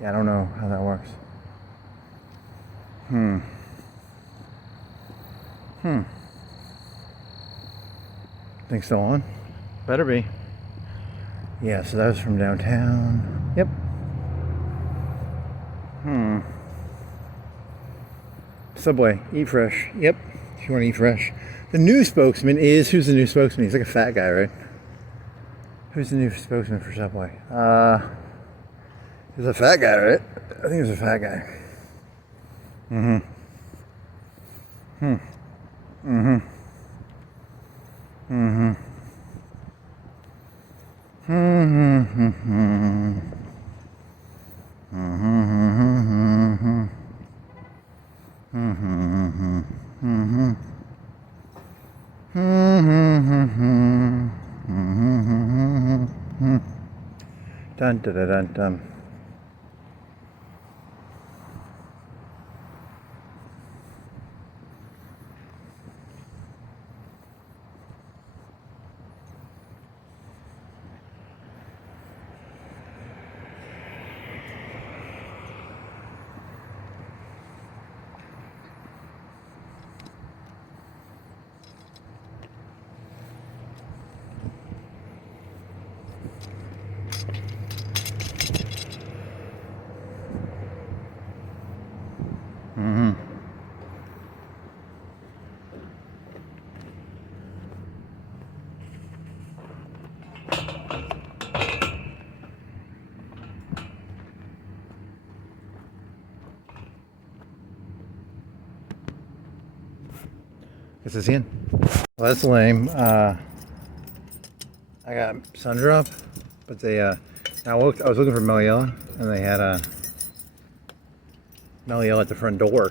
Yeah, I don't know how that works. Think still on? Better be. Yeah, so that was from downtown. Yep. Subway, eat fresh. Yep, if you want to eat fresh. The new spokesman is, who's the new spokesman? He's like a fat guy, right? Who's the new spokesman for Subway? He's a fat guy, right? I think he's a fat guy. Dun dun dun dun dun. Guess it's in. Well, that's lame. I got Sundrop, but they I was looking for Meliella, and they had Mellow yellow at the front door.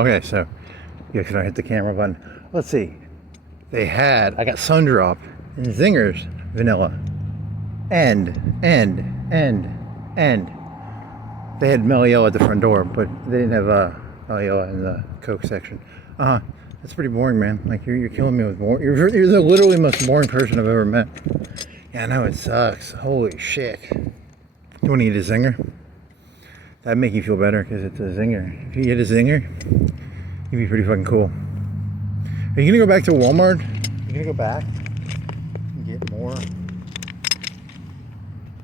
Okay, so yeah, because I hit the camera button. Let's see. I got Sundrop and Zingers vanilla. And. They had mellow yellow at the front door, but they didn't have mellow yellow in the Coke section. That's pretty boring, man. Like, you're killing me with boring. You're the literally most boring person I've ever met. Yeah, I know, it sucks. Holy shit. You want to eat a Zinger? That'd make you feel better because it's a Zinger. If you get a Zinger, you'd be pretty fucking cool. Are you gonna go back to Walmart? You gonna go back and get more?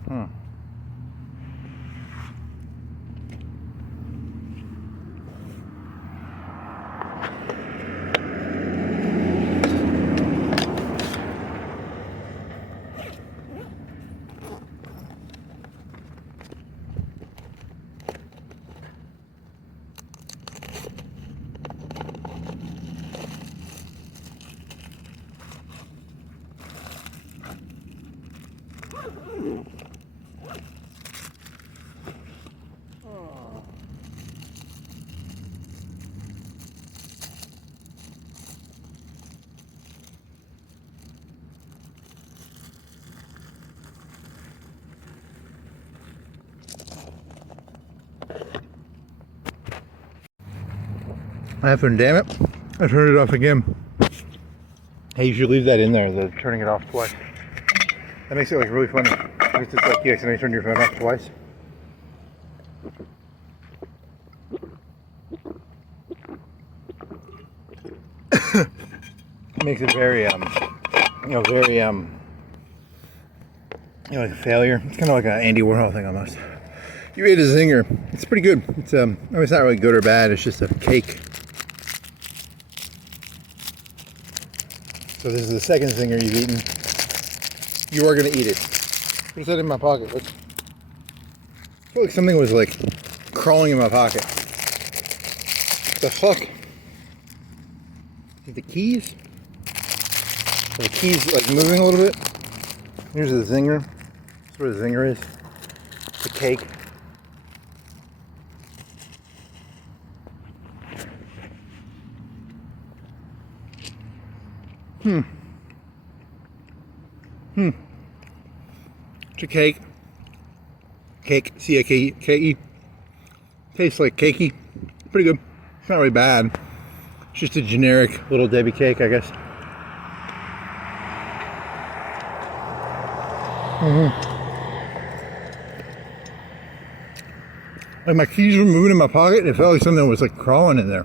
Huh. Damn it, I turned it off again. Hey, you should leave that in there, the turning it off twice. That makes it like really funny. It's just like you accidentally turned your phone off twice. It makes it very, like a failure. It's kind of like an Andy Warhol thing almost. You ate a Zinger. It's pretty good. It's I mean, it's not really good or bad. It's just a cake. So this is the second Zinger you've eaten. You are gonna eat it. What is that in my pocket? I feel like something was like crawling in my pocket. What the fuck? Is it the keys? Are the keys like moving a little bit? Here's the Zinger. That's what a Zinger is. The cake. It's a cake. Cake, C-A-K-E. Tastes like cakey. Pretty good. It's not really bad. It's just a generic Little Debbie cake, I guess. Like my keys were moving in my pocket and it felt like something was like crawling in there.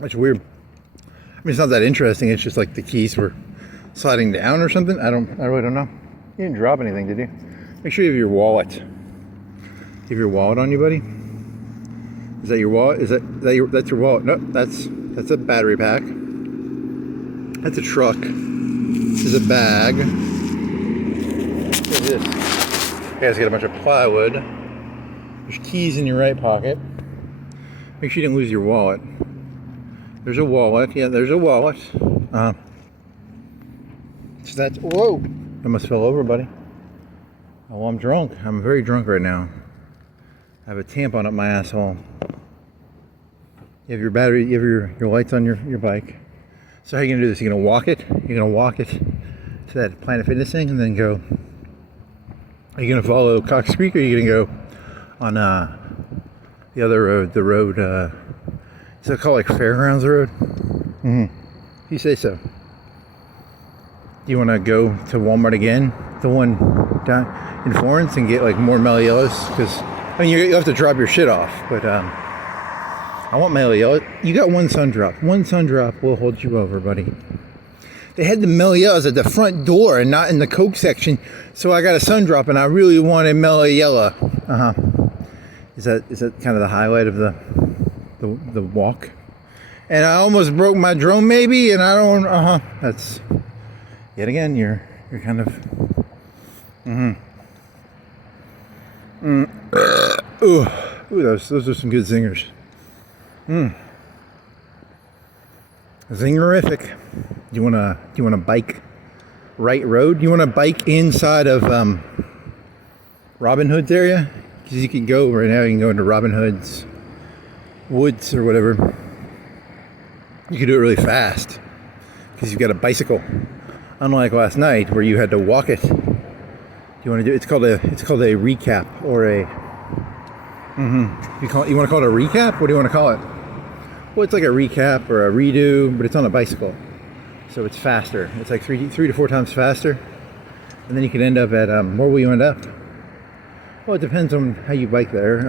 That's weird. I mean, it's not that interesting. It's just like the keys were sliding down or something. I really don't know. You didn't drop anything, did you? Make sure you have your wallet. You have your wallet on you, buddy? Is that your wallet? That's your wallet? No, that's a battery pack. That's a truck. This is a bag. What is this? You guys get a bunch of plywood. There's keys in your right pocket. Make sure you didn't lose your wallet. There's a wallet. Yeah, there's a wallet. So that's, whoa! I almost fell over, buddy. Oh, I'm drunk. I'm very drunk right now. I have a tampon up my asshole. You have your battery, you have your lights on your bike. So how are you gonna do this? You're gonna walk it? You're gonna walk it to that Planet Fitness thing and then go. Are you gonna follow Cox Creek or are you gonna go on the other road, the road, is it called like Fairgrounds Road? You say so. Do you want to go to Walmart again? The one down in Florence and get like more mellow yellows? Because, I mean, you have to drop your shit off, but I want mellow yellow. You got one Sundrop. One Sundrop will hold you over, buddy. They had the mellow yellows at the front door and not in the Coke section, so I got a Sundrop and I really wanted mellow yellow. Is that kind of the highlight of the walk? And I almost broke my drone, maybe, and I don't. That's yet again. You're kind of Ooh, those are some good zingers. Zingerific. Do you wanna bike right road? You wanna bike inside of Robin Hood's area? Because you can go right now. You can go into Robin Hood's woods or whatever. You can do it really fast because you've got a bicycle. Unlike last night where you had to walk it. You want to do? It's called a recap or a. You want to call it a recap? What do you want to call it? Well, it's like a recap or a redo, but it's on a bicycle, so it's faster. It's like three to four times faster, and then you can end up at where will you end up? Well, it depends on how you bike there.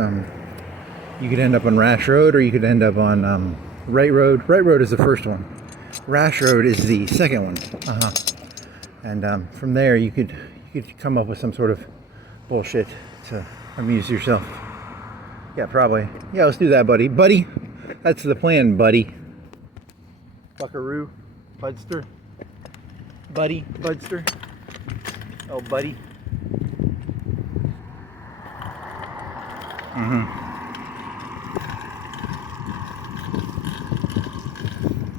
You could end up on Rash Road, or you could end up on Right Road. Right Road is the first one. Rash Road is the second one. And from there, you could come up with some sort of bullshit to amuse yourself. Yeah, probably. Yeah, let's do that, buddy. Buddy, that's the plan, buddy. Buckaroo, Budster. Buddy, Budster. Oh, buddy.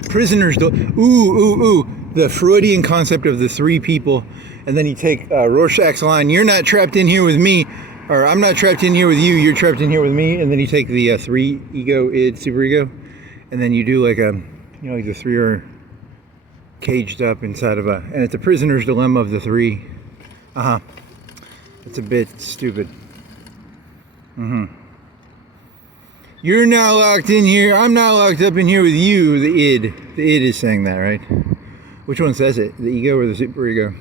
Prisoners do. Ooh. The Freudian concept of the three people, and then you take Rorschach's line, "You're not trapped in here with me," or "I'm not trapped in here with you, you're trapped in here with me," and then you take the three, ego, id, superego, and then you do like like the three are caged up inside of and it's a prisoner's dilemma of the three. It's a bit stupid. You're not locked in here, I'm not locked up in here with you, the id. The id is saying that, right? Which one says it? The ego or the superego?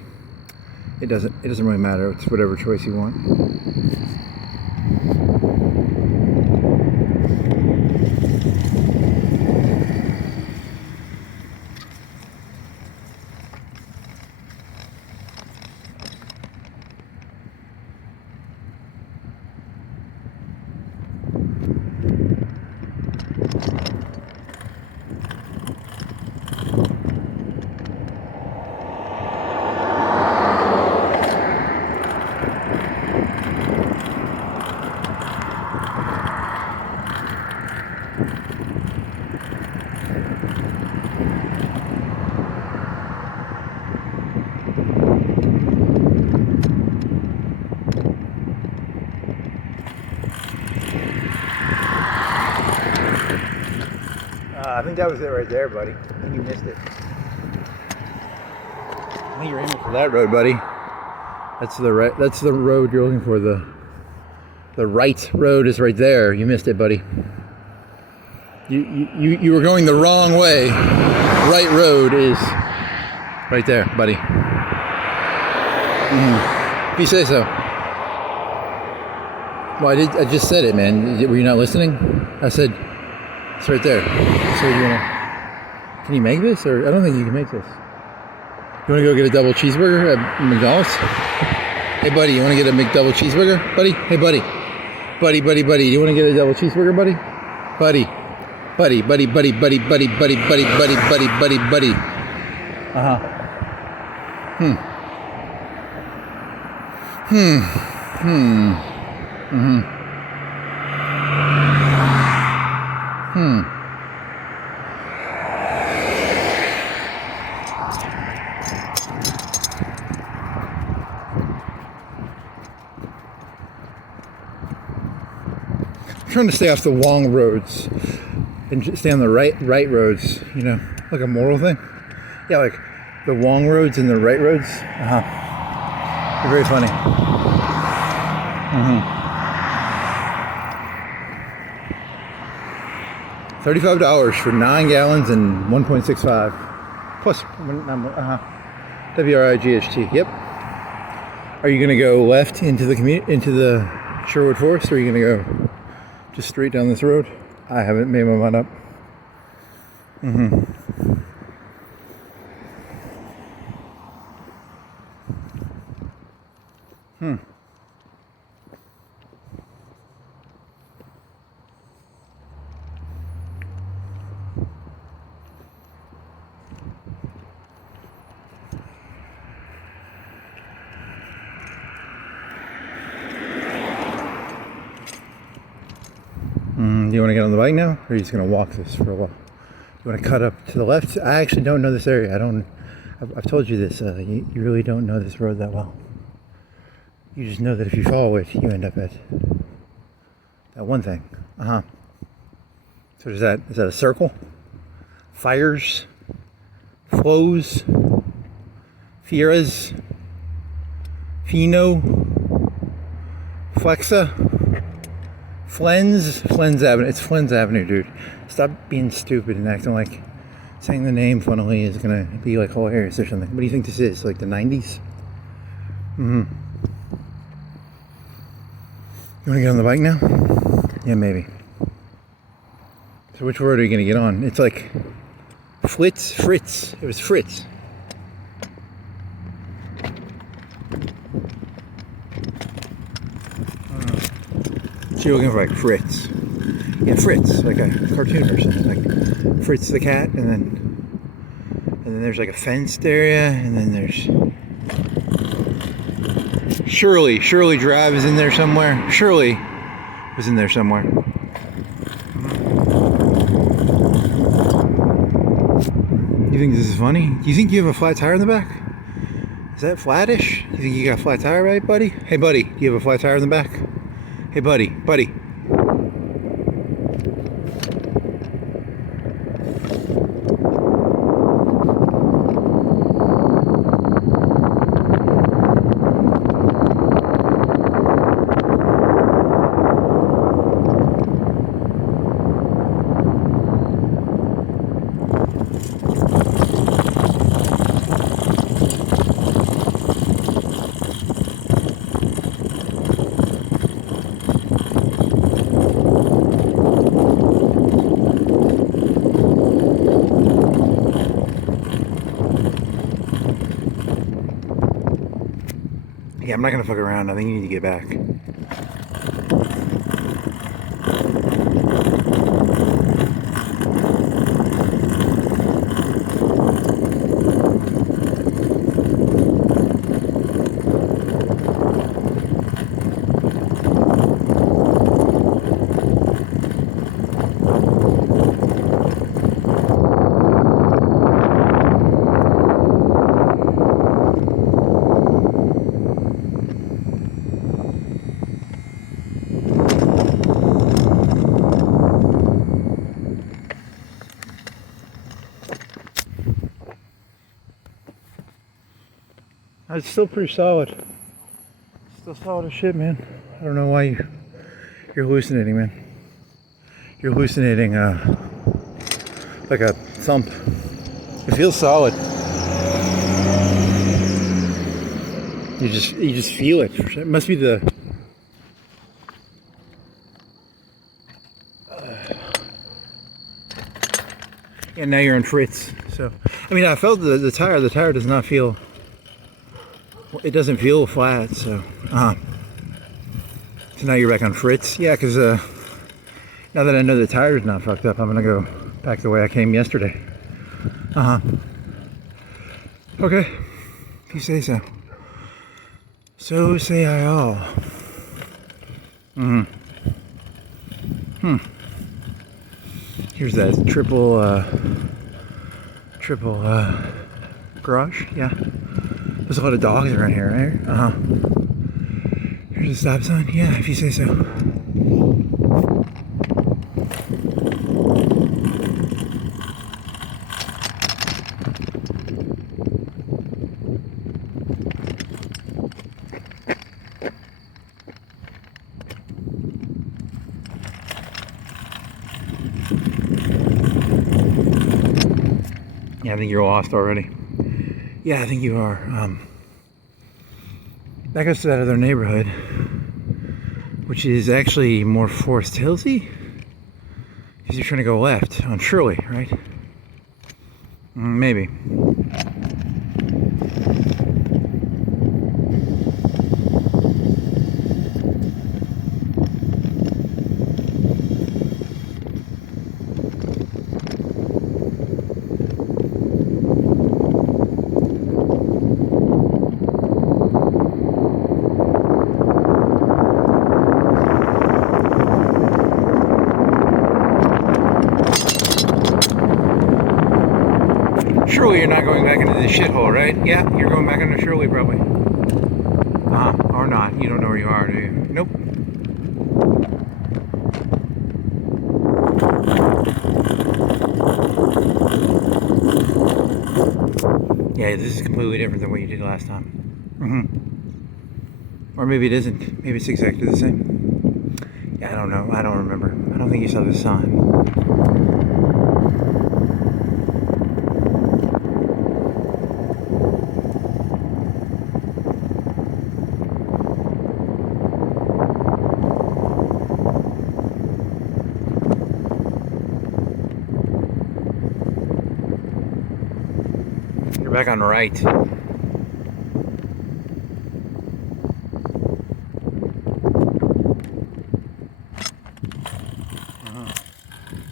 It doesn't really matter. It's whatever choice you want. I think that was it right there, buddy. I think you missed it. I think you're aiming for that road, buddy. That's the right. That's the road you're looking for. The right road is right there. You missed it, buddy. You were going the wrong way. Right road is right there, buddy. If you say so. Well, I just said it, man. Were you not listening? I said it's right there. So can you make this, or I don't think you can make this. You want to go get a double cheeseburger at McDonald's? Hey, buddy, you want to get a McDouble cheeseburger, buddy? Hey, buddy, do you want to get a double cheeseburger, buddy? Buddy. Trying to stay off the wrong roads and stay on the right roads, like a moral thing. Yeah, like the wrong roads and the right roads. They're very funny. $35 for 9 gallons and 1.65 plus WRIGHT. Yep. Are you gonna go left into the Sherwood Forest, or are you gonna go just straight down this road? I haven't made my mind up. Do you want to get on the bike now, or are you just going to walk this for a while? You want to cut up to the left? I actually don't know this area. I've told you this. You really don't know this road that well. You just know that if you follow it, you end up at that one thing. So is that a circle? Fires? Flows? Fieras? Fino? Flexa? Flens Avenue. It's Flens Avenue, dude. Stop being stupid and acting like saying the name funnily is gonna be like hilarious or something. What do you think this is? Like the 90s? You wanna get on the bike now? Yeah, maybe. So which road are you gonna get on? It's like Fritz. It was Fritz. So you're looking for like Fritz. Yeah, Fritz, like a cartoon or something. Like Fritz the cat, and then there's like a fenced area, and then there's Shirley Drive is in there somewhere. Shirley was in there somewhere. You think this is funny? Do you think you have a flat tire in the back? Is that flattish? You think you got a flat tire, right, buddy? Hey, buddy, do you have a flat tire in the back? Hey, buddy. Yeah, I'm not gonna fuck around. I think you need to get back. It's still pretty solid. Still solid as shit, man. I don't know why you're hallucinating, man. You're hallucinating like a thump. It feels solid. You just feel it. It must be the and now you're on Fritz. So I mean, I felt the tire. The tire does not feel. It doesn't feel flat, so so now you're back on Fritz. Yeah, because now that I know the tire's not fucked up, I'm gonna go back the way I came yesterday. Okay, if you say so. So say I all. Here's that triple garage. Yeah. There's a lot of dogs around here, right? Here's a stop sign. Yeah, if you say so. Yeah, I think you're lost already. Yeah, I think you are. That goes to that other neighborhood, which is actually more Forest Hillsy. Because you're trying to go left on Shirley, right? Maybe. Shirley, you're not going back into the shithole, right? Yeah, you're going back into Shirley probably. Or not. You don't know where you are, do you? Nope. Yeah, this is completely different than what you did last time. Or maybe it isn't. Maybe it's exactly the same. Yeah, I don't know. I don't remember. I don't think you saw the sign. You're back on the right.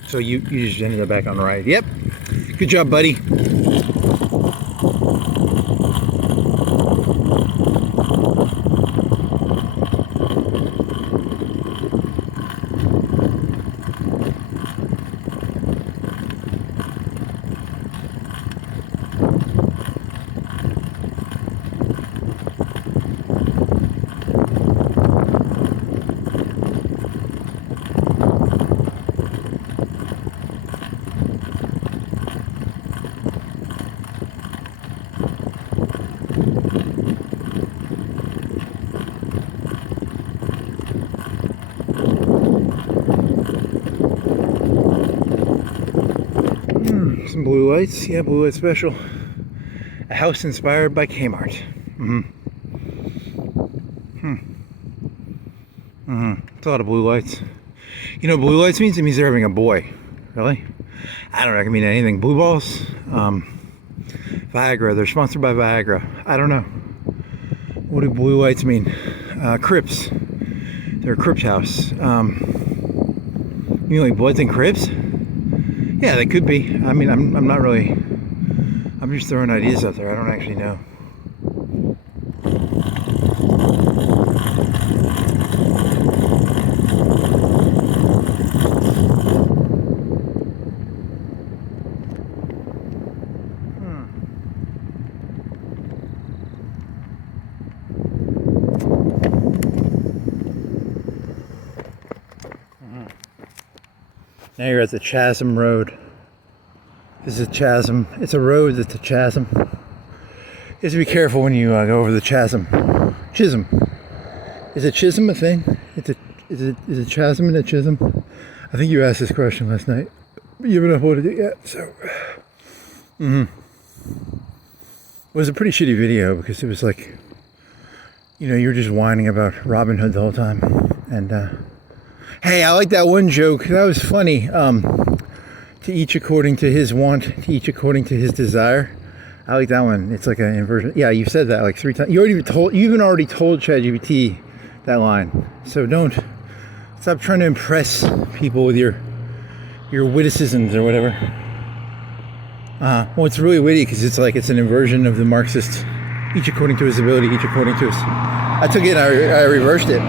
So you just ended up back on the right. Yep. Good job, buddy. Some blue lights. Yeah, blue light special. A house inspired by Kmart. It's a lot of blue lights. You know what blue lights means? It means they're having a boy. Really? I don't know. It can mean anything. Blue balls. Viagra. They're sponsored by Viagra. I don't know. What do blue lights mean? Crips. They're a crypt house. You mean like Bloods and Crips? Yeah, they could be. I mean, I'm not really. I'm just throwing ideas out there. I don't actually know. Now you're at the Chasm Road. This is a chasm. It's a road that's a chasm. You have to be careful when you go over the chasm. Chisholm. Is a chisholm a thing? Is a chasm and a chisholm? I think you asked this question last night, but you haven't uploaded it yet, so. It was a pretty shitty video because it was like, you know, you're just whining about Robin Hood the whole time. And, hey, I like that one joke. That was funny. To each according to his want, to each according to his desire. I like that one. It's like an inversion. Yeah, you've said that like 3 times. You even already told ChatGPT that line. So don't stop trying to impress people with your witticisms or whatever. Well, it's really witty because it's like it's an inversion of the Marxist. Each according to his ability, each according to his. I took it and I reversed it.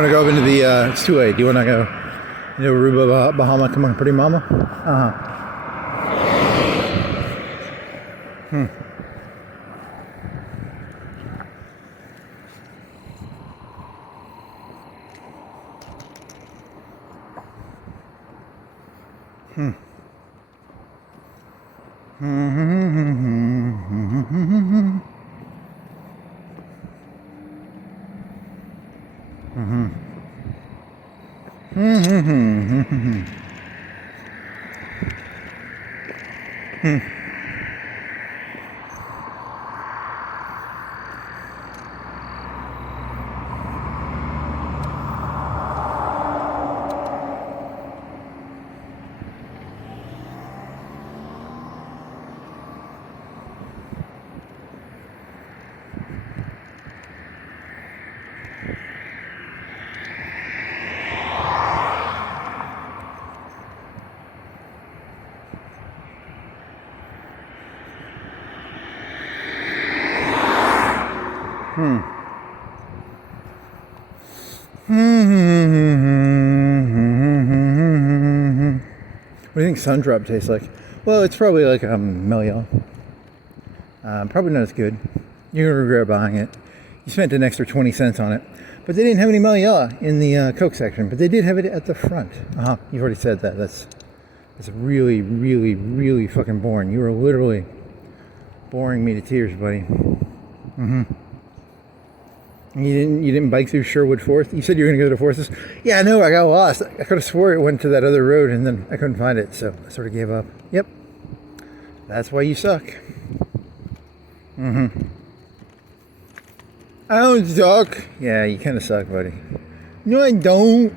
want to go up into the, it's 2A. Do you want to go into Aruba, Bahama? Come on, pretty mama? Uh-huh. What do you think sun drop tastes like? Well, it's probably like Melliel. Probably not as good. You're gonna regret buying it. You spent an extra 20 cents on it. But they didn't have any Melliel in the Coke section, but they did have it at the front. You've already said that. That's really, really, really fucking boring. You were literally boring me to tears, buddy. You didn't bike through Sherwood Forest? You said you were going to go to Forces? Yeah, I know, I got lost. I could have swore it went to that other road and then I couldn't find it, so I sort of gave up. Yep. That's why you suck. I don't suck. Yeah, you kind of suck, buddy. No, I don't.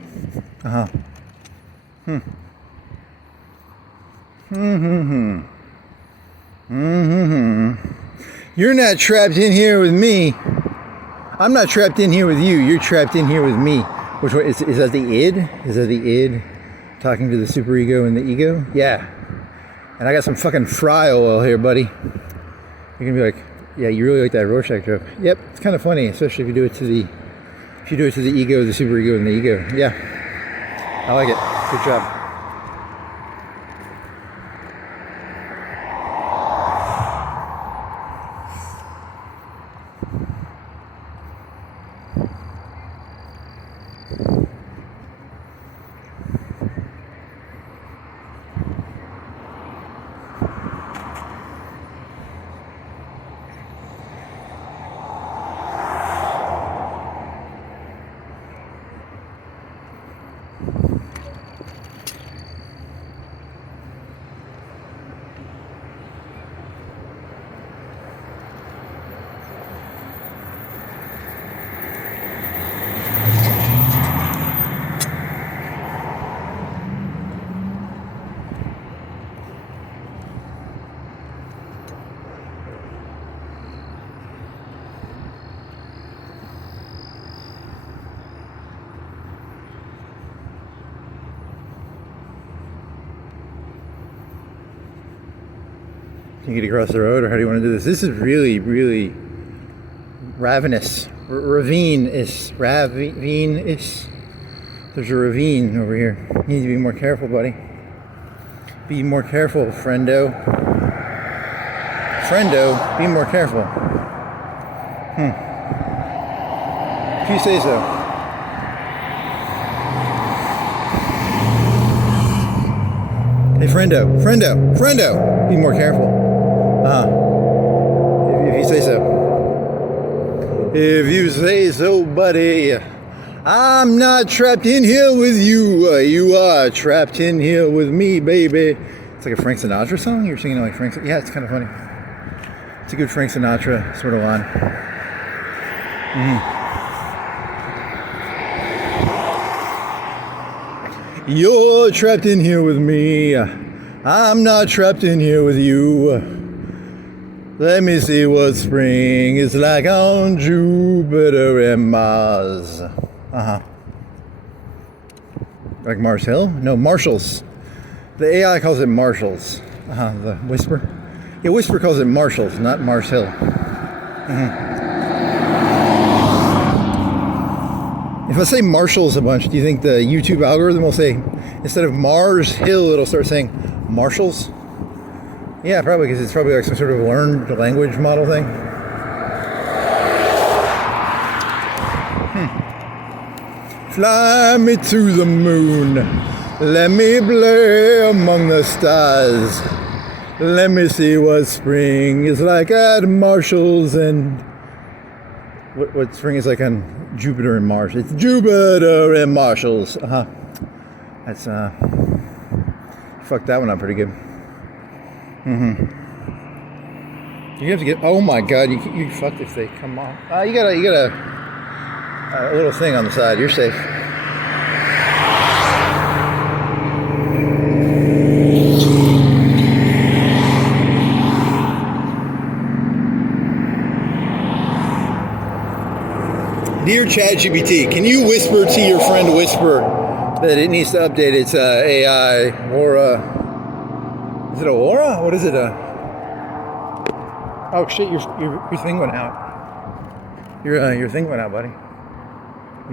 You're not trapped in here with me. I'm not trapped in here with you. You're trapped in here with me. Which one is that? The id? Is that the id talking to the superego and the ego? Yeah. And I got some fucking fry oil here, buddy. You're gonna be like, yeah, you really like that Rorschach joke. Yep, it's kind of funny, especially if you do it to the ego, the superego, and the ego. Yeah, I like it. Good job. Can you get across the road, or how do you want to do this? This is really, really ravenous. Ravine-ish. There's a ravine over here. You need to be more careful, buddy. Be more careful, friendo. Friendo, be more careful. If you say so. Hey, friendo, be more careful. If you say so. If you say so, buddy. I'm not trapped in here with you. You are trapped in here with me, baby. It's like a Frank Sinatra song. You're singing it like Frank Sinatra. Yeah, it's kind of funny. It's a good Frank Sinatra sort of line. You're trapped in here with me. I'm not trapped in here with you. Let me see what spring is like on Jupiter and Mars. Like Mars Hill? No, Marshalls. The AI calls it Marshalls. The Whisper. Yeah, Whisper calls it Marshalls, not Mars Hill. If I say Marshalls a bunch, do you think the YouTube algorithm will say, instead of Mars Hill, it'll start saying Marshalls? Yeah, probably, because it's probably like some sort of learned language model thing. Fly me to the moon. Let me play among the stars. Let me see what spring is like at Marshalls and... What spring is like on Jupiter and Mars. It's Jupiter and Marshalls. That's, fucked that one up pretty good. You have to get, oh my god, you fucked if they come on. You got a little thing on the side. You're safe. Dear ChatGPT, can you whisper to your friend Whisper that it needs to update its AI Aura? Is it Aura? What is it? Oh shit! Your thing went out. Your thing went out, buddy.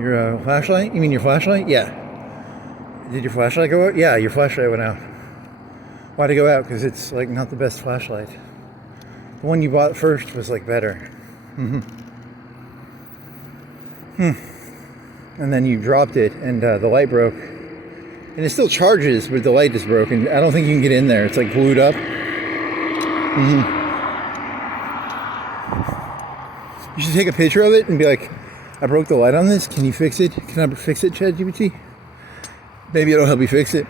Your flashlight? You mean your flashlight? Yeah. Did your flashlight go out? Yeah, your flashlight went out. Why'd it go out? Because it's like not the best flashlight. The one you bought first was like better. And then you dropped it and the light broke. And it still charges, but the light is broken. I don't think you can get in there. It's like glued up. You should take a picture of it and be like, I broke the light on this. Can you fix it? Can I fix it, ChatGPT? Maybe it'll help you fix it.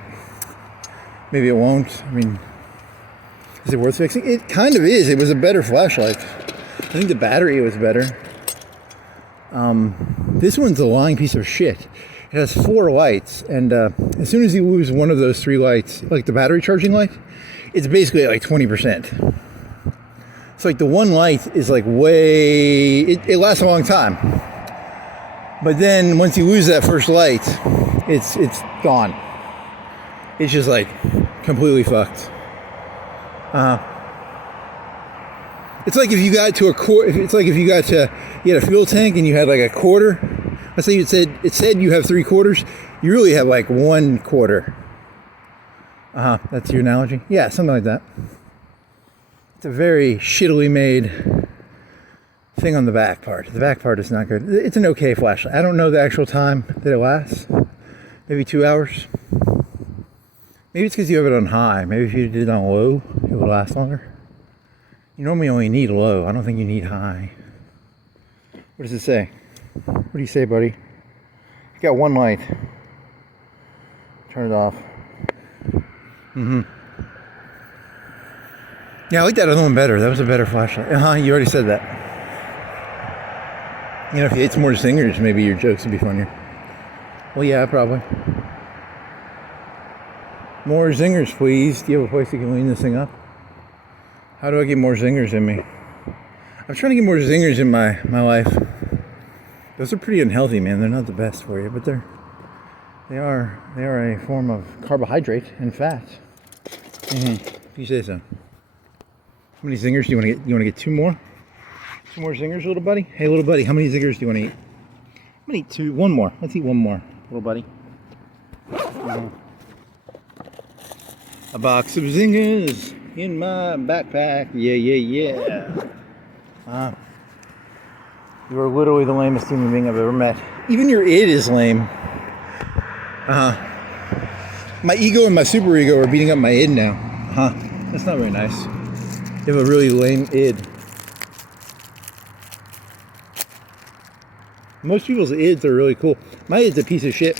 Maybe it won't. I mean, is it worth fixing? It kind of is. It was a better flashlight. I think the battery was better. This one's a lying piece of shit. It has 4 lights, and as soon as you lose one of those 3 lights, like the battery charging light, it's basically at like 20%. So like the one light is like way, it lasts a long time. But then once you lose that first light, it's gone. It's just like completely fucked. It's like if you got to you had a fuel tank and you had like a quarter. Let's say it said you have 3 quarters. You really have like 1 quarter. That's your analogy? Yeah, something like that. It's a very shittily made thing on the back part. The back part is not good. It's an okay flashlight. I don't know the actual time that it lasts. Maybe 2 hours. Maybe it's because you have it on high. Maybe if you did it on low, it would last longer. You normally only need low. I don't think you need high. What does it say? What do you say, buddy? You got 1 light. Turn it off. Yeah, I like that other one better. That was a better flashlight. You already said that. You know, if you ate some more zingers, maybe your jokes would be funnier. Well, yeah, probably. More zingers, please. Do you have a place you can lean this thing up? How do I get more zingers in me? I'm trying to get more zingers in my life. Those are pretty unhealthy, man. They're not the best for you, but they are a form of carbohydrate and fat. If you say so. How many zingers do you want to get? You want to get 2 more? 2 more zingers, little buddy? Hey, little buddy, how many zingers do you want to eat? I'm going to eat 2. 1 more. Let's eat 1 more, little buddy. A box of zingers in my backpack. Yeah. You are literally the lamest human being I've ever met. Even your id is lame. My ego and my super ego are beating up my id now. That's not very nice. You have a really lame id. Most people's ids are really cool. My id's a piece of shit.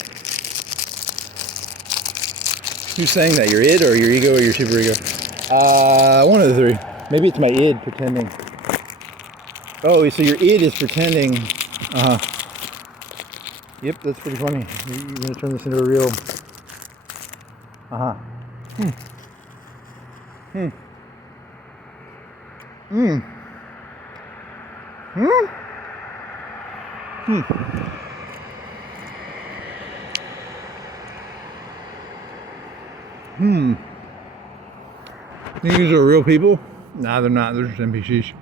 Who's saying that? Your id or your ego or your super ego? One of the 3. Maybe it's my id pretending. Oh, so your id is pretending. Yep, that's pretty funny. You're gonna turn this into a real. These are real people? Nah, they're not. They're just NPCs.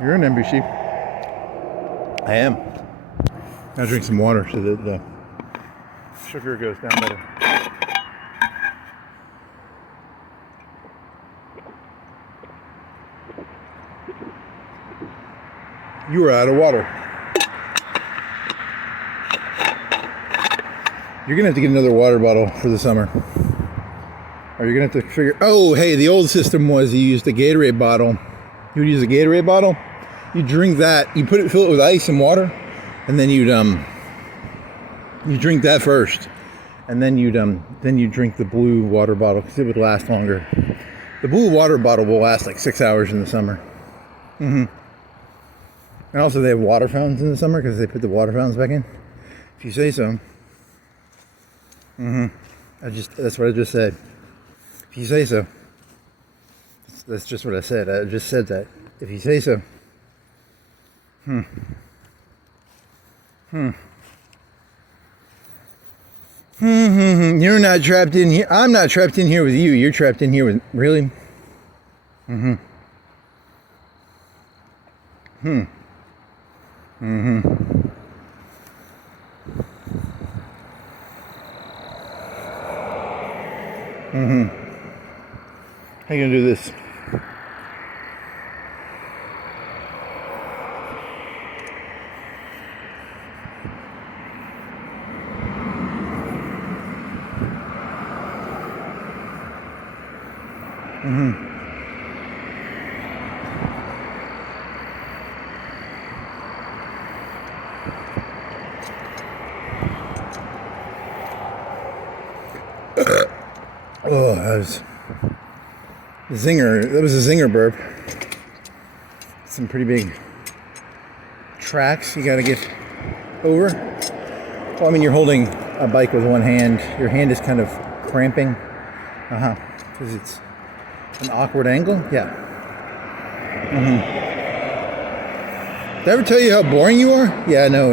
You're an NPC. I am. I'll drink some water so that the sugar goes down better. You are out of water. You're gonna have to get another water bottle for the summer. Or you're gonna have to figure, oh, hey, the old system was you used a Gatorade bottle. You would use a Gatorade bottle, you drink that, you fill it with ice and water, and then you drink that first. And then you drink the blue water bottle because it would last longer. The blue water bottle will last like 6 hours in the summer. And also they have water fountains in the summer because they put the water fountains back in. If you say so. That's what I just said. If you say so. That's just what I said. I just said that. If you say so. You're not trapped in here. I'm not trapped in here with you. You're trapped in here with, really? How you gonna do this? Oh, that was a zinger. That was a zinger burp. Some pretty big tracks you got to get over. Well, I mean, you're holding a bike with one hand. Your hand is kind of cramping. Because it's an awkward angle. Yeah. Did I ever tell you how boring you are? Yeah, no,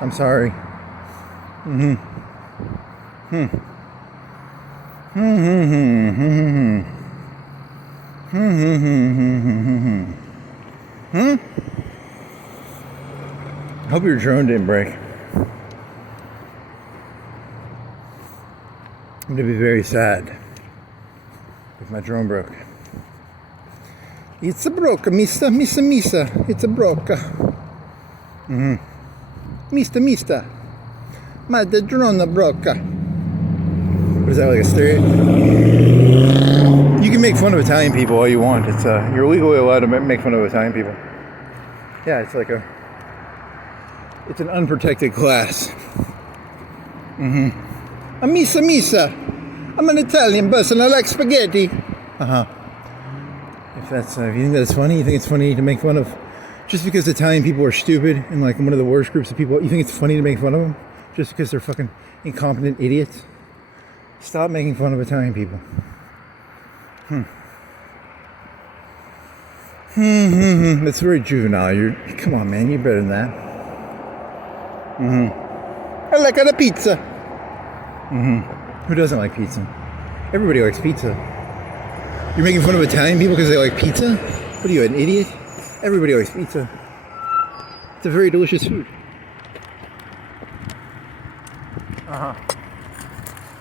I'm sorry. Hope your drone didn't break. I'm gonna be very sad if my drone broke. It's a broke, mista. It's a broke. Mista. Ma the drone broke. What is that, like a stereo? You can make fun of Italian people all you want. It's you're legally allowed to make fun of Italian people. Yeah, it's like it's an unprotected class. A misa. I'm an Italian person. I like spaghetti. If you think that's funny, you think it's funny to make fun of, just because Italian people are stupid and like one of the worst groups of people, you think it's funny to make fun of them just because they're fucking incompetent idiots? Stop making fun of Italian people. That's very juvenile. Come on, man. You're better than that. I like a pizza. Who doesn't like pizza? Everybody likes pizza. You're making fun of Italian people because they like pizza? What are you, an idiot? Everybody likes pizza. It's a very delicious food.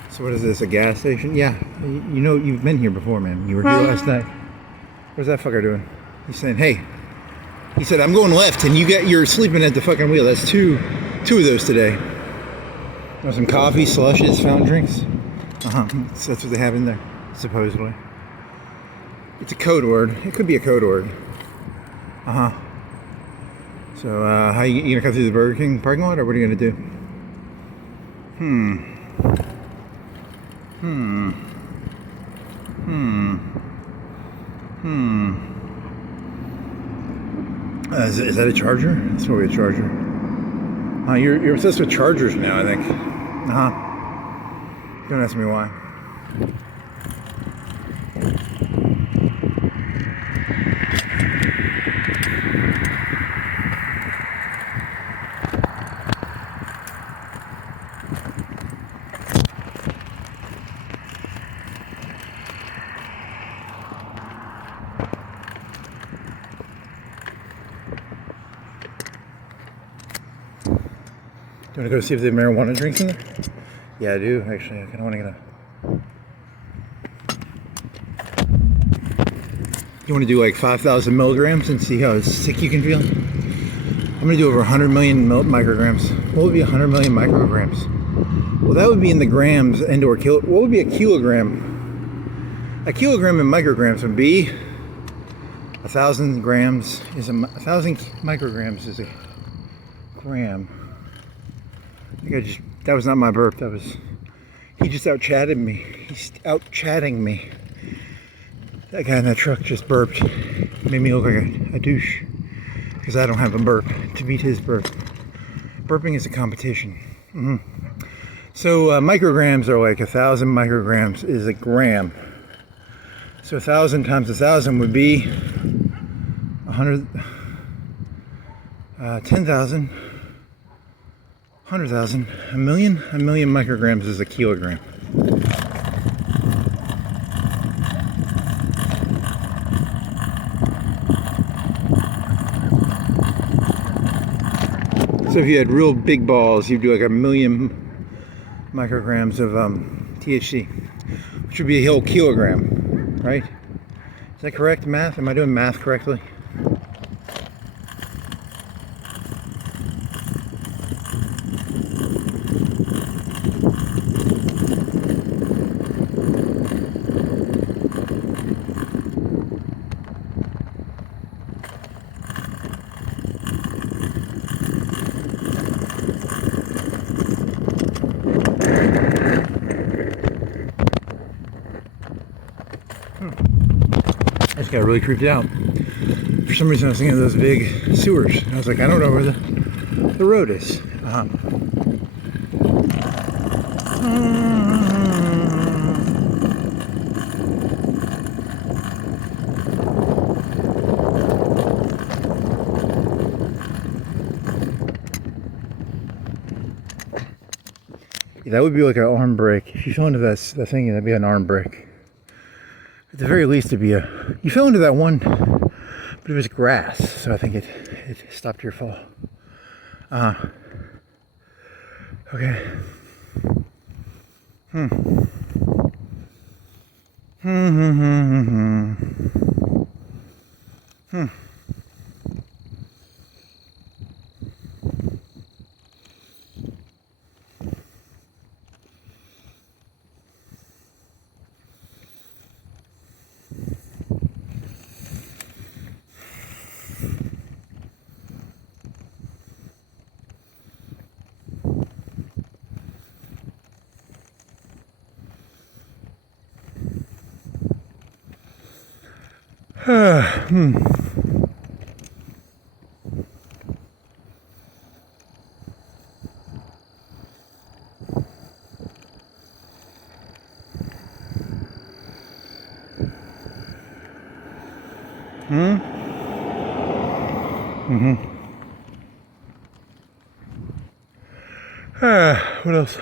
So what is this, a gas station? Yeah, you know, you've been here before, man. You were here last night. What's that fucker doing? He's saying, hey. He said, I'm going left, and you're sleeping at the fucking wheel. That's two of those today. Want some coffee, slushes, fountain drinks? So that's what they have in there, supposedly. It's a code word. It could be a code word. So, how you gonna come through the Burger King parking lot, or what are you gonna do? Is that a charger? That's probably a charger. You're obsessed with chargers now, I think. Don't ask me why. Do you want to go see if they have marijuana drinks in there? Yeah, I do, actually. I kind of want to get a... You want to do like 5,000 milligrams and see how sick you can feel? I'm going to do over 100 million micrograms. What would be 100 million micrograms? Well, that would be in the grams and/or kilo. What would be a kilogram? A kilogram in micrograms would be 1,000 grams is 1,000 micrograms is a gram. I think that was not my burp. That was, he just out chatted me. He's out chatting me. That guy in that truck just burped. Made me look like a douche because I don't have a burp to beat his burp. Burping is a competition. So micrograms are like 1,000 micrograms is a gram. So 1,000 times 1,000 would be 100, 10,000, 100,000, a million micrograms is a kilogram. So if you had real big balls, you'd do like 1 million micrograms of THC, which would be a whole kilogram, right? Is that correct math? Am I doing math correctly? I just got really creeped out. For some reason I was thinking of those big sewers. I was like, I don't know where the road is. Yeah, that would be like an arm brake. If you fell into that thing, that'd be an arm brake. At the very least, it'd be you fell into that one, but it was grass, so I think it stopped your fall. Okay. What else?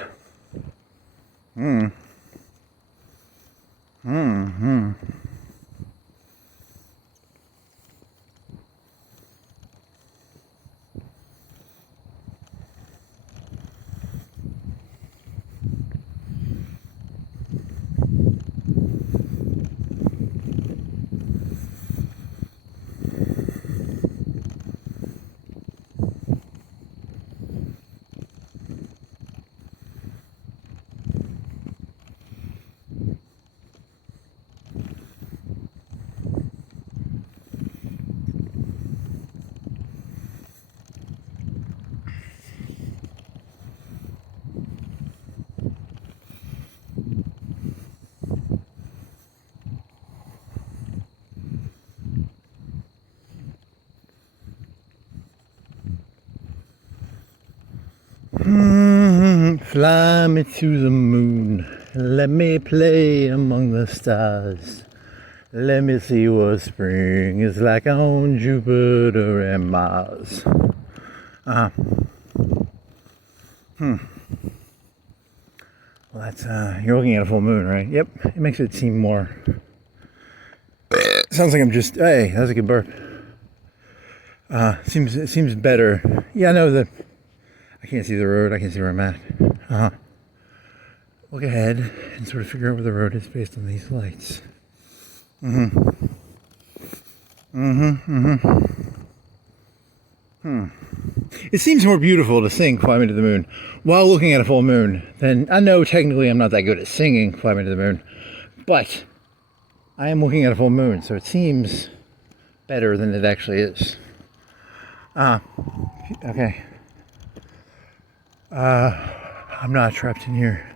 Fly me to the moon, let me play among the stars. Let me see what spring is like on Jupiter and Mars. Well, that's you're looking at a full moon, right? Yep. It makes it seem more. Sounds like I'm just. Hey, that's a good burp. It seems better. Yeah, I know that. I can't see the road. I can't see where I'm at. Look ahead and sort of figure out where the road is based on these lights. It seems more beautiful to sing Fly Me to the Moon while looking at a full moon than, I know technically I'm not that good at singing Fly Me to the Moon, but I am looking at a full moon, so it seems better than it actually is. Okay. I'm not trapped in here.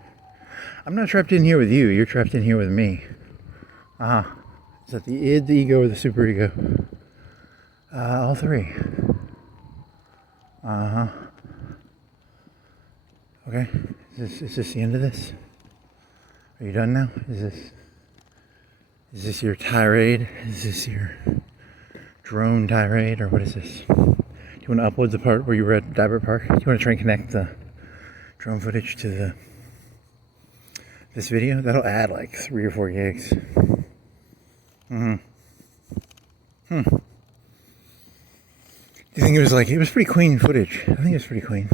I'm not trapped in here with you. You're trapped in here with me. Is that the id, the ego, or the superego? All three. Okay. Is this the end of this? Are you done now? Is this your tirade? Is this your drone tirade, or what is this? Do you want to upload the part where you were at Dybert Park? Do you want to try and connect the drone footage to this video? That'll add like 3 or 4 gigs. Do you think it was pretty clean footage? I think it was pretty clean.